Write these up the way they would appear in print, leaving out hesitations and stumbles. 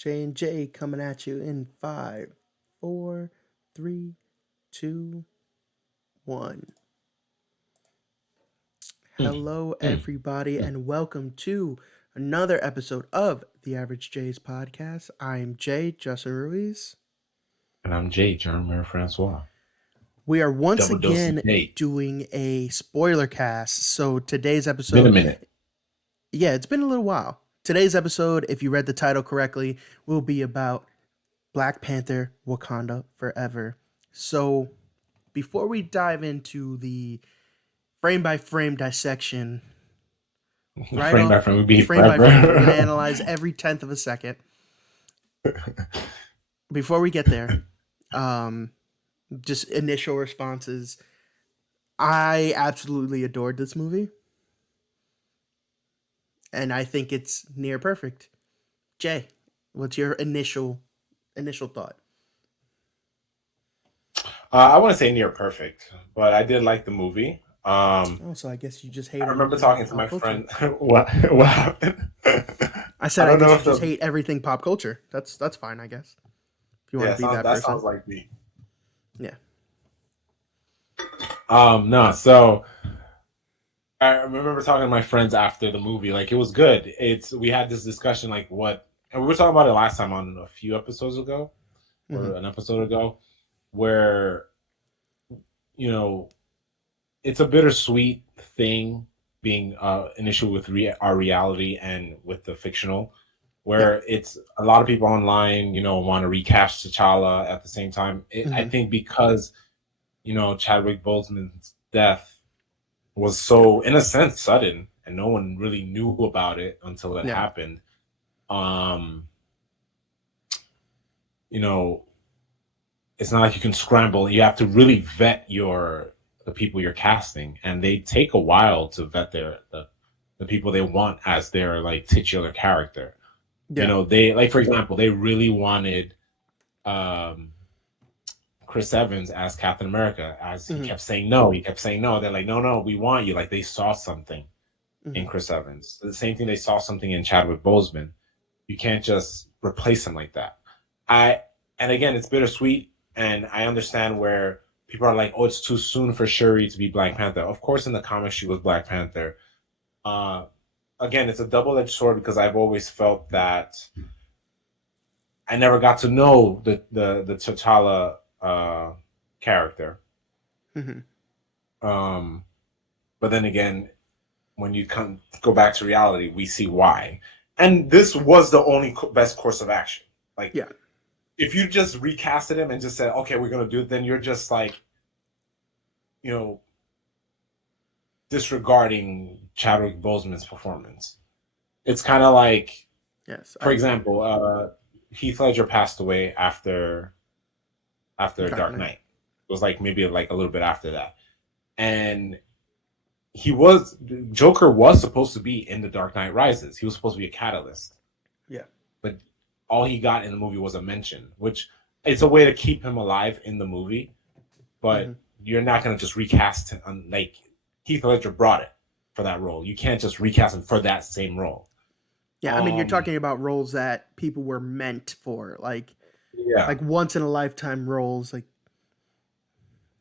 J and J coming at you in five, four, three, two, one. Mm, Hello, mm, everybody, mm. and welcome to another episode of the Average J's podcast. I am Jay Justin Ruiz. And I'm Jay, Jeremy Francois. We are once Double dose of again Jay. doing a spoiler cast. So today's It's been a episode, minute. yeah, it's been a little while. Today's episode, if you read the title correctly, will be about Black Panther Wakanda Forever. So before we dive into the frame by frame dissection, right Frame by off frame would be frame by frame, we're going to forever. analyze every tenth of a second. Before we get there, um, just initial responses. I absolutely adored this movie, and I think it's near perfect. Jay, what's your initial thought? I want to say near perfect, but I did like the movie. Oh, so I guess you just hate I remember everything talking to pop my culture. friend. What happened? I I said I don't know guess you if just the hate everything pop culture. That's fine, I guess. If you want to yeah be sounds that that person. sounds like me. Yeah. No, so I remember talking to my friends after the movie. Like it was good. It's we had this discussion like what, and we were talking about it last time on a few episodes ago Hmm. or an episode ago, where you know it's a bittersweet thing being an issue with our reality and with the fictional, Yeah. where it's a lot of people online, want to recast T'Challa at the same time. I Hmm. think because Chadwick Boseman's death was Yeah. so, in a sense, sudden, and no one really knew about it until it Yeah. happened. Um, you know, it's not like you can scramble. You have to really vet the people you're casting, and they take a while to vet the people they want as their like titular character. Yeah. They like, for example, they really wanted um Chris Evans as Captain America, as he Hmm. kept saying no. He kept saying no. They're like, no, no, we want you. Like they saw something in Hmm. Chris Evans. The same thing they saw something in Chadwick Boseman. You can't just replace him like that. I and again, it's bittersweet, and I understand where people are like, "Oh, it's too soon for Shuri to be Black Panther." Of course, in the comics, she was Black Panther. Uh, Again, it's a double-edged sword because I've always felt that I never got to know the T'Challa character. Hmm. Um, but then again, when you go back to reality, we see why. And this was the only best course of action. Like Yeah. if you just recasted him and just said, "Okay, we're gonna do it," then you're just like, you know, disregarding Chadwick Boseman's performance. It's kind of like, Yes, I for agree. example, Heath Ledger passed away after Dark Dark Knight. Knight. It was like maybe like a little bit after that, and he was Joker was supposed to be in the Dark Knight Rises. He was supposed to be a catalyst, Yeah. but all he got in the movie was a mention, which it's a way to keep him alive in the movie. Hmm. But you're not going to just recast him. Like Heath Ledger brought it for that role. You can't just recast him for that same role. Yeah. I mean, you're Um, talking about roles that people were meant for, yeah, like once in a lifetime roles. Like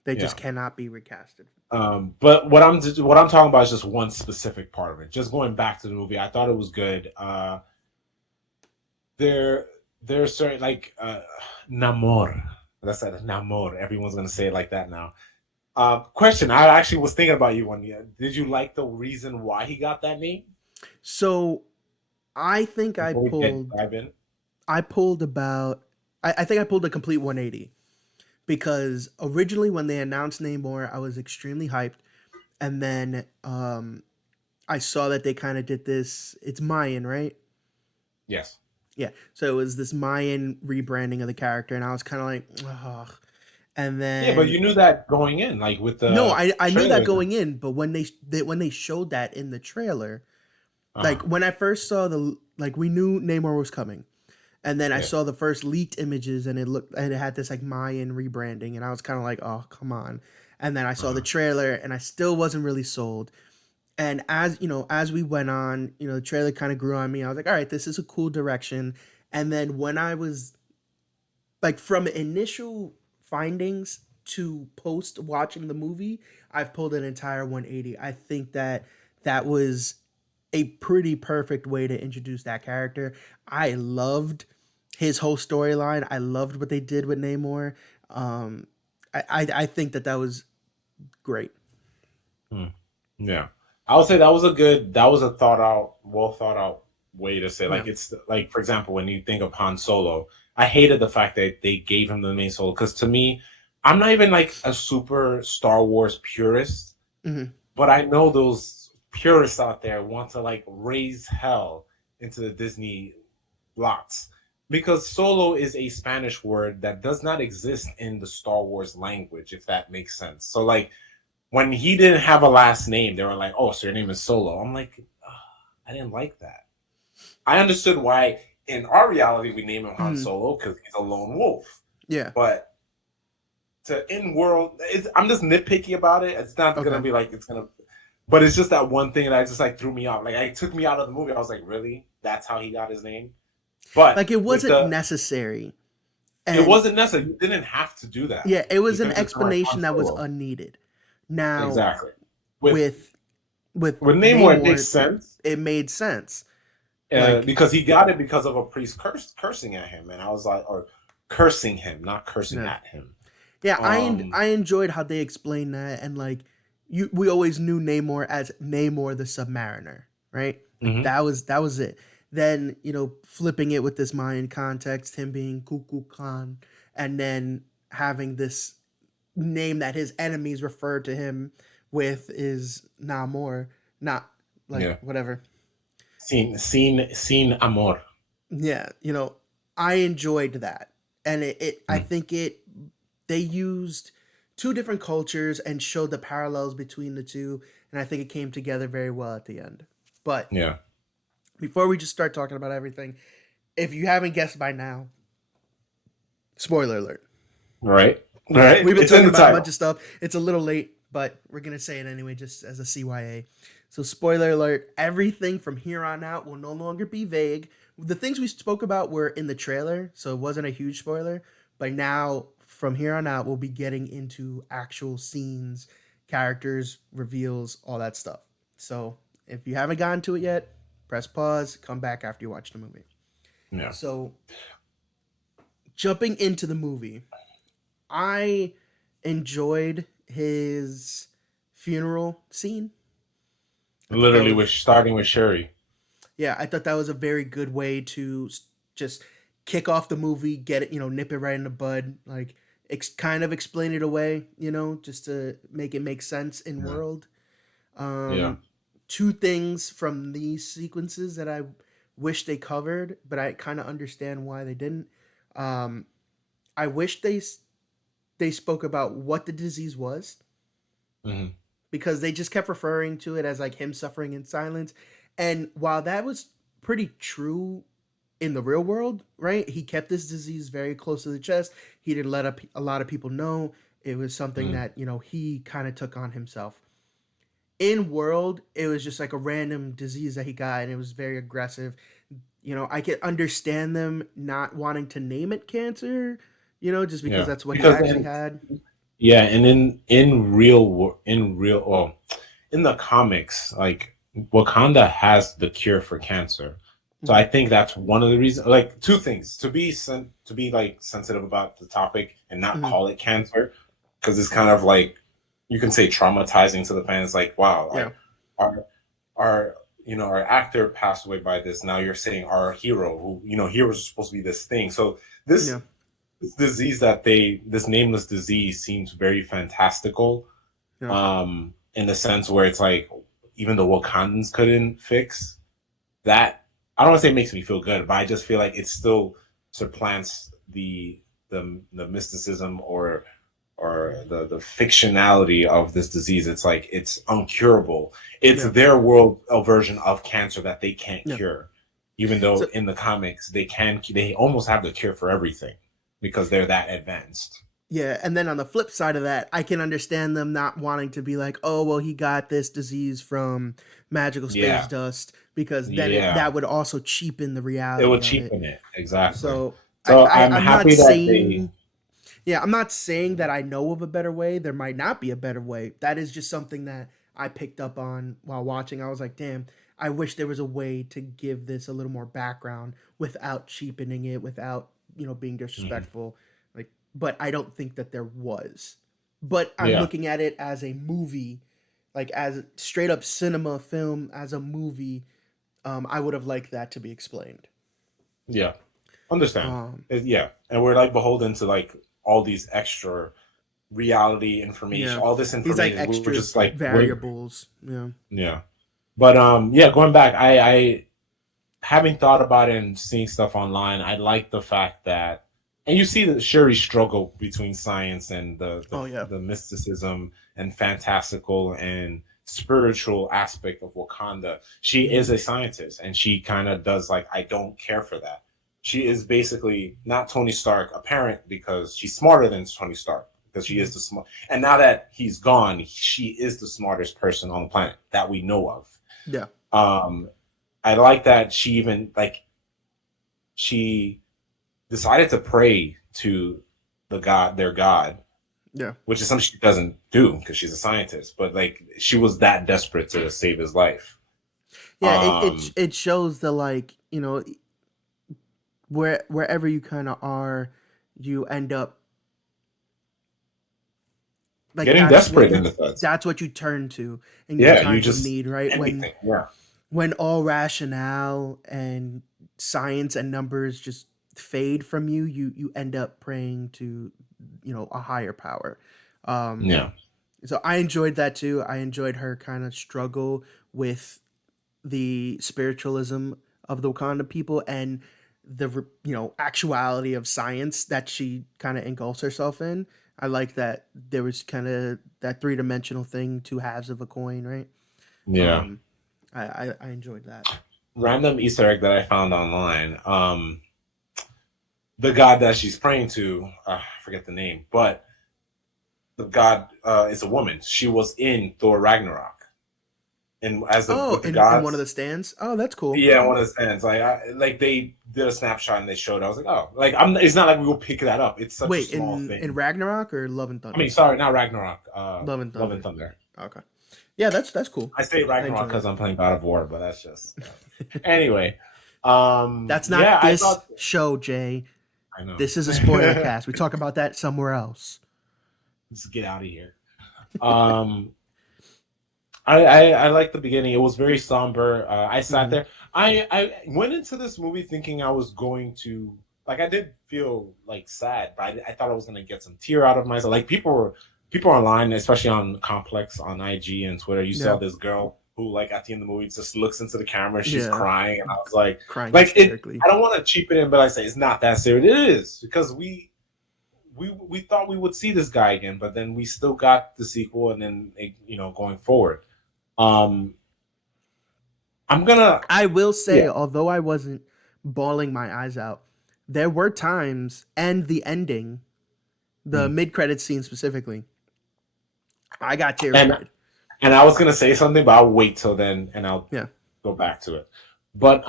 they just yeah. cannot be recasted. But what I'm talking about is just one specific part of it. Just going back to the movie, I thought it was good. There, there's certain like Namor. That's that Namor. Everyone's gonna say it like that now. Question. I actually was thinking about you one year. Did you like the reason why he got that name? So I think Before we dive in. I pulled about I think I pulled a complete 180 because originally when they announced Namor, I was extremely hyped, and then I saw that they kind of did this. It's Mayan, right? Yes. Yeah. So it was this Mayan rebranding of the character, and I was kind of like, ugh. And Yeah, but then you knew that going in, like with no, the I knew that trailers. going in, but when they showed that in the trailer, like Uh when I first saw the like we knew Namor was coming, and then I yeah. saw the first leaked images, and it had this like Mayan rebranding, and I was kind of like, oh come on. And then I saw the Uh trailer, and I still wasn't really sold. And as we went on, the trailer kind of grew on me. I was like, all right, this is a cool direction. And then when I was like from initial findings to post watching the movie, I've pulled an entire 180. I think that that was a pretty perfect way to introduce that character. I loved his whole storyline. I loved what they did with Namor. Um, I think that that was great. Hmm. Yeah, I would say that was a thought out, well thought out way to say. Yeah. Like it's like, for example, when you think of Han Solo, I hated the fact that they gave him the main solo because to me, I'm not even like a super Star Wars purist, Hmm. but I know those purists out there want to like raise hell into the Disney lots because solo is a Spanish word that does not exist in the Star Wars language, if that makes sense. So like when he didn't have a last name, they were like, "Oh, so your name is Solo." I'm like, "Ugh, I didn't like that. I understood why in our reality we name him Han Mm, Solo because he's a lone wolf, yeah. but to in world, I'm just nitpicky about it. It's not gonna Okay. be like it's gonna, but it's just that one thing that just like threw me off. Like it took me out of the movie. I was like, really? That's how he got his name? But Like it with wasn't the, necessary, it and wasn't necessary. You didn't have to do that. yeah, it You was could an have just been like Han explanation that was Solo. unneeded. Now Exactly. With with with with Namor, it makes Namor, sense it made sense. Like because he got it because of a priest cursing at him, and I was like, or cursing him, not cursing yeah, at him. yeah. Um, I enjoyed how they explained that, and like we always knew Namor as Namor the Submariner, right? Like mhm, that was it. Then flipping it with this Mayan context, him being Kuku Khan, and then having this name that his enemies refer to him with is Namor, not like yeah, whatever. sin amor. Yeah, I enjoyed that, and I Mm, think they used two different cultures and showed the parallels between the two, and I think it came together very well at the end. But yeah, before we just start talking about everything, if you haven't guessed by now, spoiler alert. right, Yeah, right. we've been It's in talking the about a bunch title. of stuff. It's a little late, but we're gonna say it anyway, just as a CYA. So, spoiler alert: everything from here on out will no longer be vague. The things we spoke about were in the trailer, so it wasn't a huge spoiler. But now, from here on out, we'll be getting into actual scenes, characters, reveals, all that stuff. So, if you haven't gotten to it yet, press pause. Come back after you watch the movie. Yeah, So, jumping into the movie, I enjoyed his funeral scene. I thought that literally, was with starting with Sherry. yeah, I thought that was a very good way to just kick off the movie, get it, nip it right in the bud, like kind of explain it away, just to make it make sense in Yeah, world. yeah. Um, two things from these sequences that I wish they covered, but I kind of understand why they didn't. Um, I wish they spoke about what the disease was Hmm. because they just kept referring to it as like him suffering in silence. And while that was pretty true in the real world, right? He kept this disease very close to the chest. He didn't let a lot of people know. It was something Hmm. that, he kind of took on himself. In world, it was just like a random disease that he got and it was very aggressive. I could understand them not wanting to name it cancer, just because Yeah, that's what he because actually had. yeah, and in real, well, in the comics, like Wakanda has the cure for cancer. So I Mhm. think that's one of the reasons. Like two things to be like sensitive about the topic and not Mhm. call it cancer, because it's kind of like you can say traumatizing to the fans. Like, wow, Yeah. like our our our actor passed away by this. Now you're saying our hero, who heroes are supposed to be this thing. So this Yeah. this disease this nameless disease seems very fantastical, Yeah. in the sense where it's like even the Wakandans couldn't fix that. I don't want to say it makes me feel good, but I just feel like it still supplants the mysticism or the fictionality of this disease. It's like it's uncurable. It's Yeah. their world a version of cancer that they can't Yeah. cure, even though So in the comics they almost have the cure for everything because they're that advanced. Yeah, and then on the flip side of that, I can understand them not wanting to be like, "Oh, well, he got this disease from magical space Yeah, dust," because then yeah, that would also cheapen the it reality would of it. cheapen it exactly. So So I'm I'm not happy that they. saying, yeah, I'm not saying that I know of a better way. There might not be a better way. That is just something that I picked up on while watching. I was like, damn, I wish there was a way to give this a little more background without cheapening it, without, being Mhm. disrespectful. Like, but I don't think that there was. But I'm Yeah, looking at it as a movie, like as straight up cinema film, as a movie. I would have liked that to be explained. yeah, understand. Um, Yeah, and we're like beholden to like all these extra reality information, yeah, all this these like information. We're extra just like we're variables. Yeah. yeah, but yeah, going back, I having thought about it and seeing stuff online, I like the fact that, and you see the Shuri struggle between science and Oh yeah. the mysticism and fantastical and spiritual aspect of Wakanda. She is Hmm. a scientist, and she kind of does like, I don't care for that. She is basically not Tony Stark, apparent because she's smarter than Tony Stark because she Hmm. is the smart. And now that he's gone, she is the smartest person on the planet that we know of. Yeah. Um, I like that she even like she decided to pray to their god, Yeah. which is something she doesn't do because she's a scientist. But like she was that desperate to save his life. Yeah. Um, It shows the, like, wherever you kind of are, you end up like Getting desperate in the sense. that's what you turn to in your Yeah, you times of just need, right? anything. Yeah, When all rationale and science and numbers just fade from you, you end up praying to, a higher power. Um, yeah, so I enjoyed that too. I enjoyed her kind of struggle with the spiritualism of the Wakanda people and the actuality of science that she kind of engulfs herself in. I like that there was kind of that three-dimensional thing, two halves of a coin, right? yeah. Um, I enjoyed that. Random Easter egg that I found online. The god that she's praying to, I forget the name, but the god is a woman. She was in Thor Ragnarok, and as the Oh, with the in one of gods. the stands. Oh, that's cool. Yeah, one of the stands. Like they did a snapshot and they showed. I was like, oh, like I'm. It's not like we will pick that up. It's such a Wait, small in thing. Ragnarok or Love and I mean, Thunder? sorry, not Ragnarok. Love and Love and Thunder. Thunder. Okay. Yeah, that's cool. I say I Ragnarok enjoy because it. I'm playing God of War, but that's just anyway. That's Yeah, not I this thought. show, Jay. I know. This is a spoiler cast. We talk about that somewhere else. Just get out of here. Um, I like the beginning. It was very somber. I sat Hmm. there. I went into this movie thinking I was going to like. I did feel like sad, but I thought I was going to get some tear out of myself. Like people online, especially on Complex on IG and Twitter. You saw Yeah. this girl who like at the end of the movie just looks into the camera. She's Yeah. crying, and I was Crying like it. hysterically. I don't want to cheapen it, but I say it's not that serious. It is because we thought we would see this guy again, but then we still got the sequel, and then going forward. Um, I'm gonna, I will yeah, say, although I wasn't bawling my eyes out, there were times, and the ending, the mm. mid-credit scene specifically, I got and teary-eyed. I was gonna say something, but I'll wait till then, and I'll Yeah. go back to it. But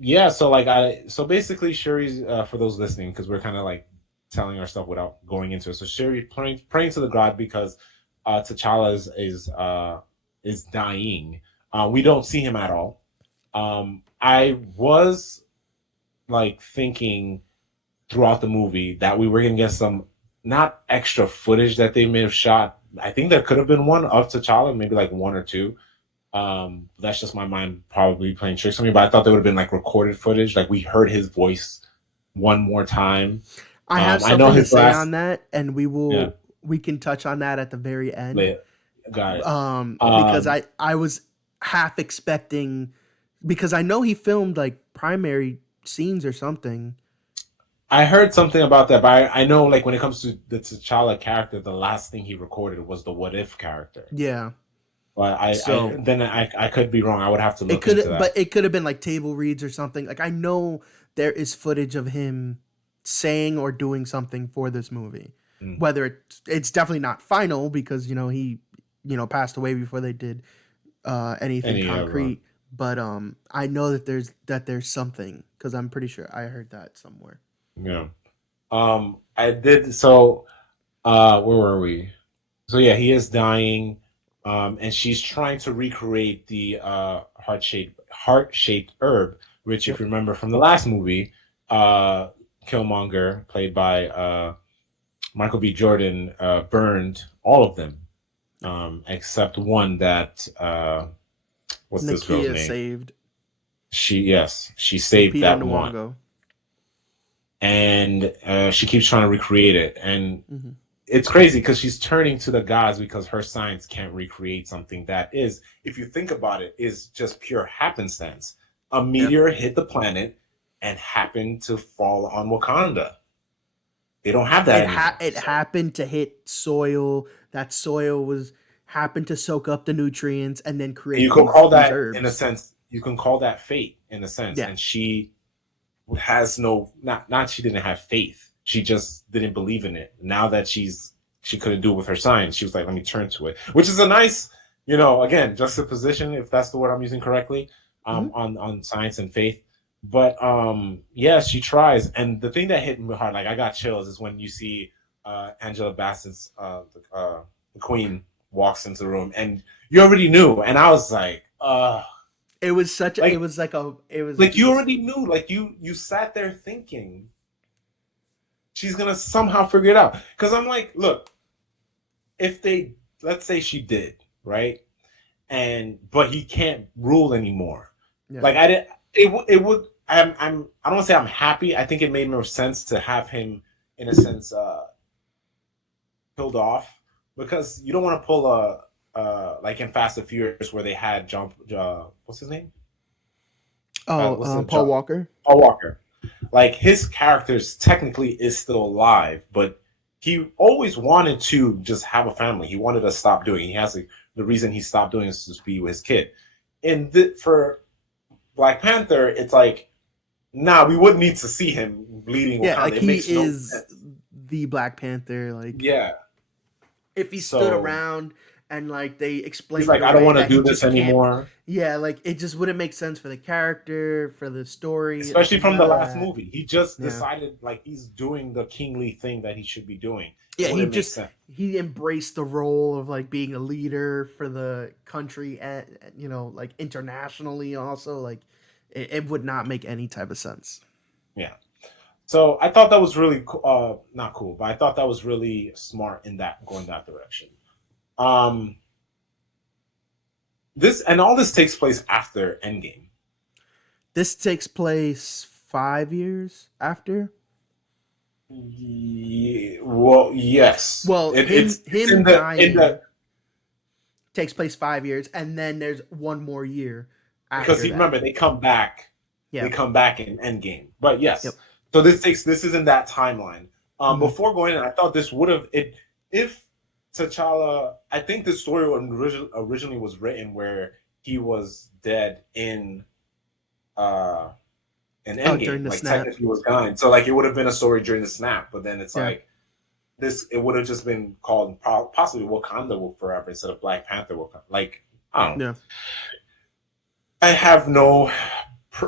yeah. So like so basically, Shuri's for those listening, because we're kind of like telling our stuff without going into it. So Shuri praying to the god because T'Challa is dying. We don't see him at all. I was like thinking throughout the movie that we were gonna get some not extra footage that they may have shot. I think there could have been one of T'Challa, maybe like one or two. That's just my mind probably playing tricks on me, but I thought there would have been like recorded footage, like we heard his voice one more time. I have I know something to his say last. on that, and Yeah, we can touch on that at the very end. got it. Because Um, I was half expecting, because I know he filmed like primary scenes or something. I heard something about that, but I know like when it comes to the T'Challa character, the last thing he recorded was the What If character. Yeah. But So I could be wrong. I would have to it look into could, but that. it could have been like table reads or something. Like I know there is footage of him saying or doing something for this movie. Mm. Whether it's definitely not final because he passed away before they did anything Any ever. concrete. But I know that there's something because I'm pretty sure I heard that somewhere. Yeah. I did where were we? So yeah, he is dying. And she's trying to recreate the heart shaped herb, which if Yep. you remember from the last movie, uh Killmonger, played by Michael B. Jordan, burned all of them. Except one that what's this girl's Nakia name? saved She saved Lupita that one. Nyong'o. And she keeps trying to recreate it. And Hmm. it's crazy because she's turning to the gods because her science can't recreate something that is, if you think about it, is just pure happenstance. A Yeah. meteor hit the planet and happened to fall on Wakanda. They don't have that anymore. It So happened to hit soil. That soil was happened to soak up the nutrients and then you create can these call these that, in a herbs. sense, you can call that fate in a sense. Yeah. And she has no, not she didn't have faith. She just didn't believe in it. Now that she couldn't do it with her science, she was like, let me turn to it, which is a nice, again, juxtaposition, if that's the word I'm using correctly, Hmm. on science and faith. But yeah, she tries. And the thing that hit me hard, like I got chills, is when you see Angela Bassett's the queen walks into the room, and you already knew, and I was like, It was such a, it like was like a it was like you just already knew, like you sat there thinking she's gonna somehow figure it out. Because I'm like, look, if they, let's say she did, right, and but he can't rule anymore. yeah. Like I did, it would. I don't want to say I'm happy. I think it made more sense to have him, in a sense, killed off, because you don't want to pull a like in Fast and Furious where they had John, what's his name? Oh, What's the Paul John, Walker. Paul Walker. Like his character technically is still alive, but he always wanted to just have a family. He wanted to stop doing. He has the reason he stopped doing is to be with his kid. For Black Panther, it's like, nah, we wouldn't need to see him bleeding Yeah, Wakanda. like It he makes no is sense. the Black Panther. Like Yeah. if he stood So around and like they he's explained it like, I don't away want to that he do this just can't. anymore. Yeah, like it just wouldn't make sense for the character, for the story, like Especially from the none of last that. movie. He just Yeah. decided like he's doing the kingly thing that he should be doing. It Yeah, he wouldn't make just sense. he embraced the role of like being a leader for the country and like internationally also like it would not make any type of sense. Yeah. So I thought that was really not cool, but I thought that was really smart in that going that direction. Um, this and all this takes place after Endgame. This takes place 5 years after. Well, yes, Well, it's him in the dying takes place 5 years, and then there's one more year because after he, that. remember, they Yeah. come back in Endgame. But yes, Yep. so this is in that timeline. Hmm. Before going in, I thought this would have it if T'Challa. I think the story originally was written where he was dead uh in Oh, during Endgame. the Like snap. technically was gone. So like it would have been a story during the snap, but then it's Yeah. like this. It would have just been called possibly Wakanda will forever instead of Black Panther Wakanda. Like I don't know. Yeah. I have no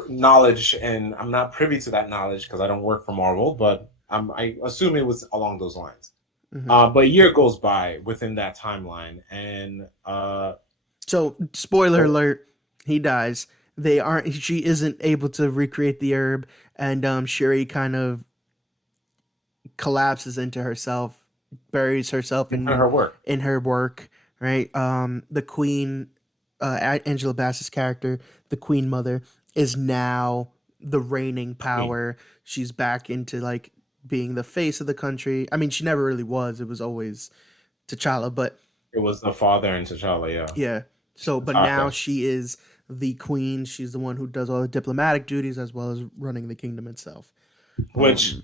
knowledge, and I'm not privy to that knowledge because I don't work for Marvel. But I assume it was along those lines. Hmm. But a year goes by within that timeline, and So, spoiler oh, alert: he dies. They aren't. She isn't able to recreate the herb, and Shuri kind of collapses into herself, buries herself into in her work, her work. Right. The queen, Angela Bassett's character, the Queen Mother, is now the reigning Queen. power. She's back into like being the face of the country. I mean, she never really was. It was always T'Challa, but It was the father and T'Challa, yeah. yeah. So, but now Taka. she is the queen. She's the one who does all the diplomatic duties as well as running the kingdom itself. Which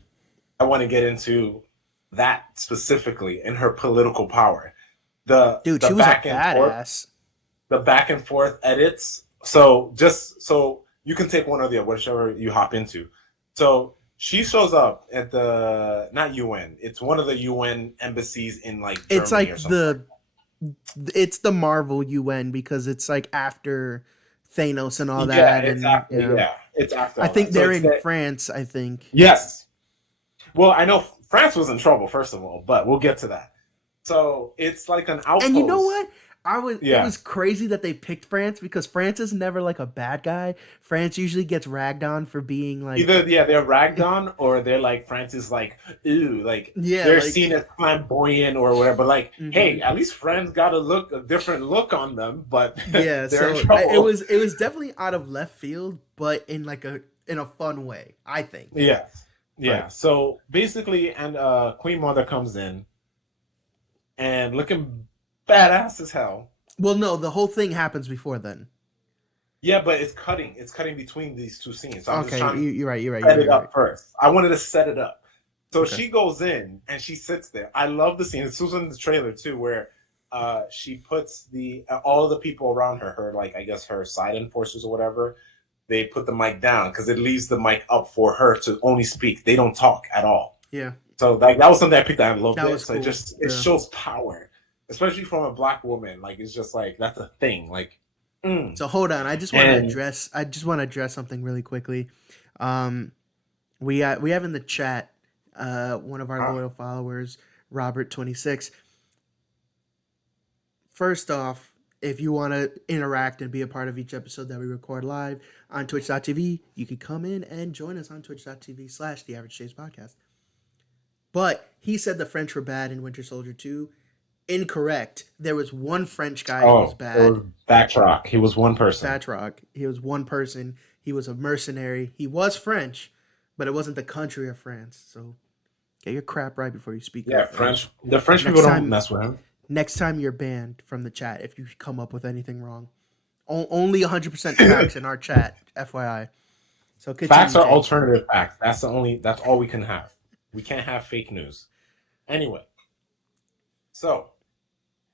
I want to get into that specifically in her political power. The Dude, the she was a back and forth, badass. the back and forth edits. So just so you can take one or the other, whichever you hop into. So She shows up at the not UN. It's one of the UN embassies in like It's Germany like or something like it's the Marvel UN because it's like after Thanos and all that. Yeah, that, it's and after. Yeah, it's after I all that. think So they're it's in that. France. I think. Yes. Well, I know France was in trouble first of all, but we'll get to that. So it's like an And you know outpost. what? It Yeah. was crazy that they picked France because France is never like a bad guy. France usually gets ragged on for being like Either yeah, they're ragged on or they're like Francis like ooh, like yeah, they're like seen as flamboyant or whatever. But like, mhm. hey, at least France got a different look on them, but Yeah, they're in so trouble. it was definitely out of left field, but in a fun way, I think. Yeah. But Yeah. So basically, and Queen Mother comes in and looking badass as hell. well, no, the whole thing happens before then. Yeah, but it's cutting. It's cutting between these two scenes. So I'm just Okay, trying to you're right. You're right. You're set right. it You're right. up first. I wanted to set it up. So Okay. she goes in and she sits there. I love the scene. This was in the trailer too, where she puts the all of the people around her, like I guess her side enforcers or whatever, they put the mic down because it leaves the mic up for her to only speak. They don't talk at all. Yeah, So like that was something I picked out. I loved that it. was So it cool. just it Yeah. shows power, especially from a black woman. Like it's just like that's a thing. Like, So hold on. I just want to and address. I just want to address something really quickly. Um, we have in the chat one of our loyal followers, Robert 26. First off, if you want to interact and be a part of each episode that we record live on twitch.tv, you can come in and join us on twitch.tv/the Average Days Podcast. But he said the French were bad in Winter Soldier 2. Incorrect. There was one French guy who was oh, it bad. was Batroc. He was one person. Batroc. He was one person. He was a mercenary. He was French, but it wasn't the country of France. So get your crap right before you speak Yeah, up. French. The French people Next don't time, mess with him. next time you're banned from the chat if you come up with anything wrong. Only 100% facts in our chat, FYI. So Facts continue, are Jake. alternative facts. That's the only. That's all we can have. We can't have fake news. Anyway, so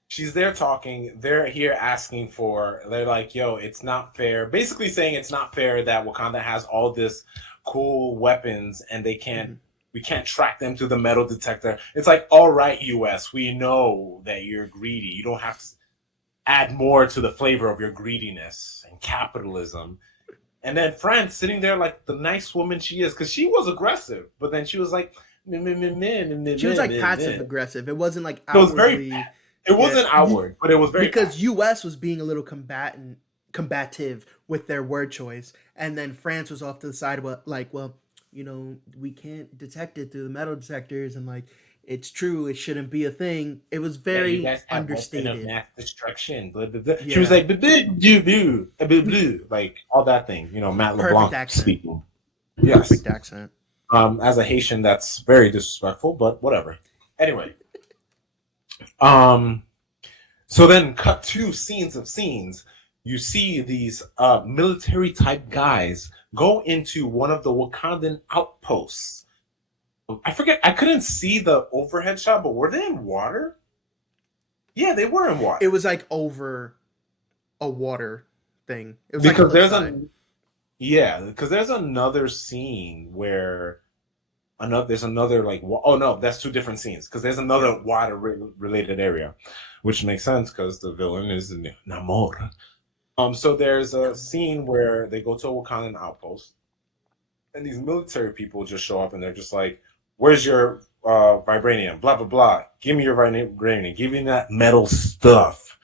she's there talking. They're here asking for. They're like, "Yo, it's not fair." Basically saying it's not fair that Wakanda has all this cool weapons and they can't. Mhm. We can't track them to the metal detector. It's like, all right, U.S. We know that you're greedy. You don't have to add more to the flavor of your greediness and capitalism. And then France sitting there like the nice woman she is, because she was aggressive, but then she was like, meh, meh, meh, meh, meh, She was meh, like meh, passive meh. aggressive. It wasn't like It was very, outwardly. it Yeah, wasn't outward, but it was very because passive. U.S. was being a little combative with their word choice, and then France was off to the side, like, well, we can't detect it through the metal detectors, and like, it's true, it shouldn't be a thing. It was Yeah, you very guys have weapon of understated. mass destruction. Blah, blah, blah. She was Yeah, like, blah, blah, blah, blah, blah, blah, like all that thing, Matt perfect LeBlanc accent. speaking. Yes. Perfect accent. As a Haitian, that's very disrespectful, but whatever. Anyway, um, so then cut two scenes of scenes. You see these military type guys go into one of the Wakandan outposts. I forget. I couldn't see the overhead shot, but were they in water? Yeah, they were in water. It was like over a water thing. It was like Because cliffside. because there's another scene where there's another like oh no, that's two different scenes because there's another water related area, which makes sense because the villain is Namor. So there's a scene where they go to a Wakandan outpost, and these military people just show up and they're just like, "Where's your vibranium? Blah blah blah. Give me your vibranium. Give me that metal stuff."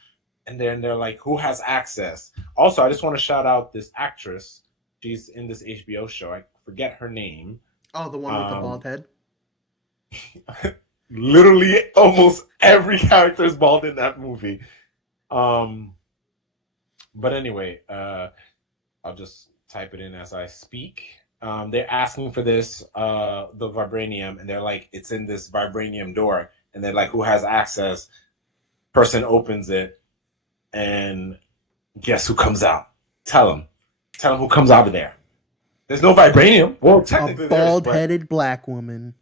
And then they're like, "Who has access?" Also, I just want to shout out this actress. She's in this HBO show. I forget her name. Oh, the one with the bald head. Literally, almost every character is bald in that movie. But anyway, I'll just type it in as I speak. They're asking for this, the vibranium, and they're like, it's in this vibranium door, and they're like, who has access? Person opens it, and guess who comes out? Tell them who comes out of there. There's no vibranium. Well, technically, a bald-headed black woman.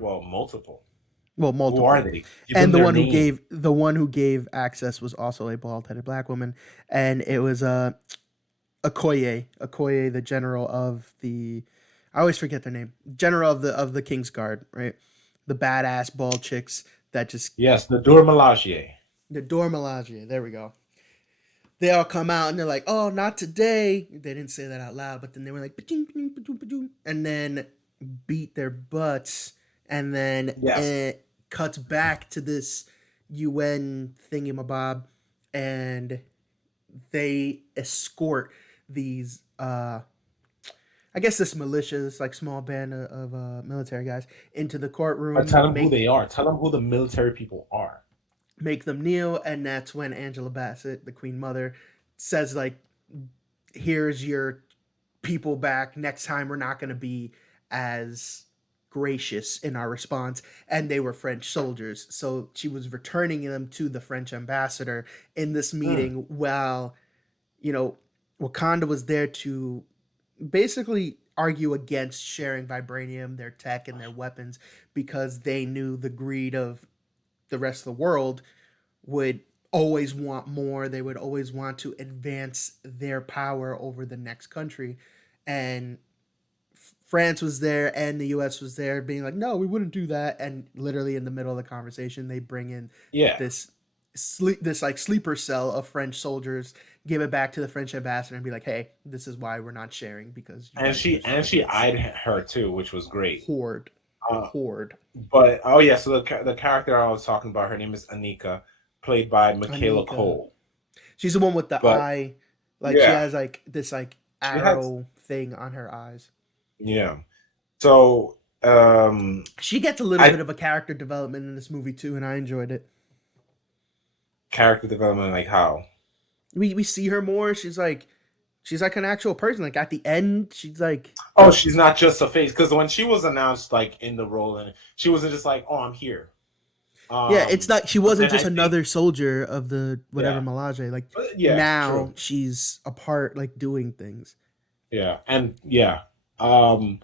Well, multiple. Well, multiple. Who are they? Give and them the name. one who gave access was also a bald-headed black woman, and it was Okoye, the general of the I always forget their name. General of the King's Guard, right? The badass bald chicks that just Yes, the Dur Malagier. the Dora Milaje. There we go. They all come out and they're like, "Oh, not today." They didn't say that out loud, but then they were like, "Ba-ding, ba-ding, ba-doom, ba-doom," and then beat their butts, and then Yes. it cuts back to this UN thingamabob, and they escort these I guess this militia, this like small band of military guys, into the But courtroom, tell them who they are. Tell them who the military people are. make them kneel, and that's when Angela Bassett, the Queen Mother, says like, "Here's your people back. Next time we're not going to be as gracious in our response." And they were French soldiers, so she was returning them to the French ambassador in this Mm. meeting while you know Wakanda was there to basically argue against sharing vibranium, their tech, and their weapons because they knew the greed of the rest of the world would always want more. They would always want to advance their power over the next country. And France was there and the US was there being like, no, we wouldn't do that. And literally in the middle of the conversation, they bring in Yeah. this this like sleeper cell of French soldiers, give it back to the French ambassador and be like, hey, this is why we're not sharing because you And guys are she this eyed her too, which was great. horde. Uh, Horde. but oh yeah, so the character I was talking about, her name is Anika, played by Michaela Anika. Cole. She's the one with the But eye. Like she yeah, has like this like she has arrow thing on her eyes. yeah. So She gets a little I bit of a character development in this movie too, and I enjoyed it. character development like how? We see her more. She's like an actual person. Like at the end, she's like, Oh, she's not just a face because when she was announced like in the role, and she wasn't just like, "Oh, I'm here." yeah, it's not. She But wasn't then just I think another soldier of the whatever yeah, Melage. Like yeah, now true, she's a part, like doing things. yeah, and yeah. Um,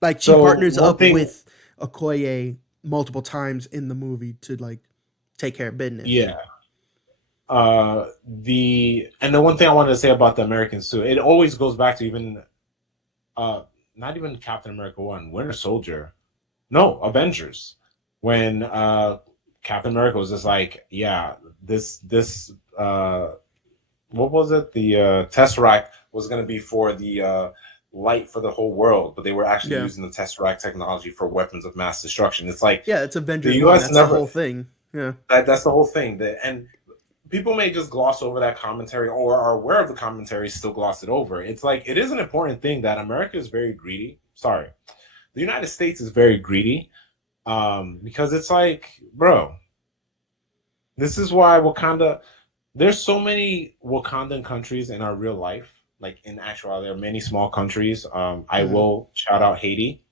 Like she so partners one up thing, with Okoye multiple times in the movie to like take care of business. yeah. The one thing I wanted to say about the Americans too, it always goes back to even uh not even Captain America 1, Winter Soldier. No, Avengers. When Captain America was just like, yeah, this what was it? The Tesseract was gonna be for the light for the whole world, but they were actually Yeah, using the Tesseract technology for weapons of mass destruction. It's like yeah. It's the Avengers one. US That's the never whole thing. Yeah, that's the whole thing. And people may just gloss over that commentary or are aware of the commentary, still gloss it over. It's like it is an important thing that America is very greedy. Sorry, the United States is very greedy because it's like, bro, this is why Wakanda. There's so many Wakandan countries in our real life. Like in actuality, there are many small countries. I mm-hmm. will shout out Haiti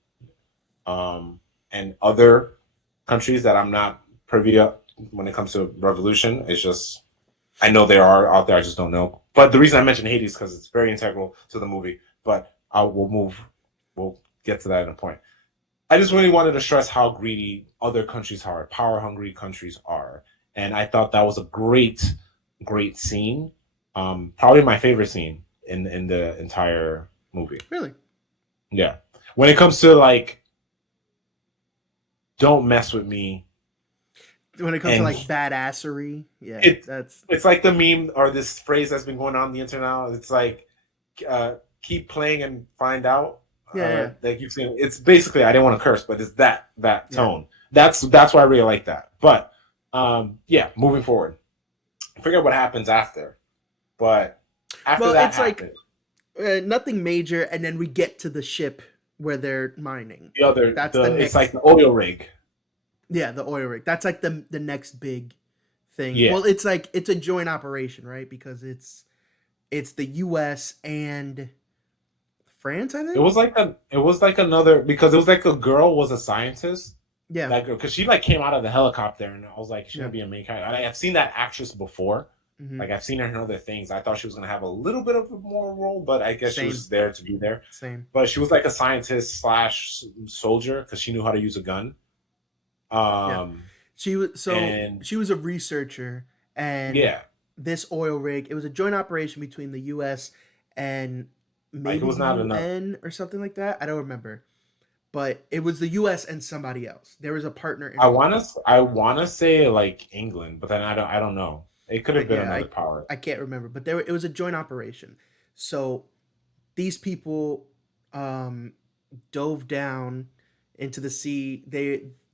and other countries that I'm not privy to when it comes to revolution. It's just I know there are out there. I just don't know. But the reason I mentioned Haiti is because it's very integral to the movie. But we'll move. We'll get to that in a point. I just really wanted to stress how greedy other countries are, power hungry countries are, and I thought that was a great scene. Probably my favorite scene in the entire movie. Really. Yeah, when it comes to like, don't mess with me, When it comes to and like badassery, yeah, it that's it's like the meme or this phrase that's been going on the internet now. It's like, keep playing and find out. yeah, yeah, Like you've seen, it's basically I didn't want to curse, but it's that yeah. tone. That's why I really like that. But yeah, moving forward, I forget what happens after, but after Well, that it's like happened, nothing major, and then we get to the ship where they're mining. the other That's the the it's like next, the oil rig. yeah, the oil rig. That's like the next big thing. Yeah, Well, it's like it's a joint operation, right? Because it's the U.S. and France, I think. it was like another because it was like a girl was a scientist. Yeah, That girl, because she like came out of the helicopter, and I was like, she's yeah. gonna be a main character. I've seen that actress before. Hmm. Like I've seen her in other things. I thought she was gonna have a little bit of a more role, but I guess she was Same, just there to be there. same. But she was like a scientist slash soldier because she knew how to use a gun. Yeah, Um, and she was a researcher, and yeah, this oil rig. It was a joint operation between the U.S. and Like it maybe was the not enough. UN or something like that. I don't remember, but it was the US and somebody else. There was a partner involved. I wanna say like England, but then I don't know. It could have been Yeah, another power. I can't remember, but it was a joint operation. So these people um, dove down into the sea.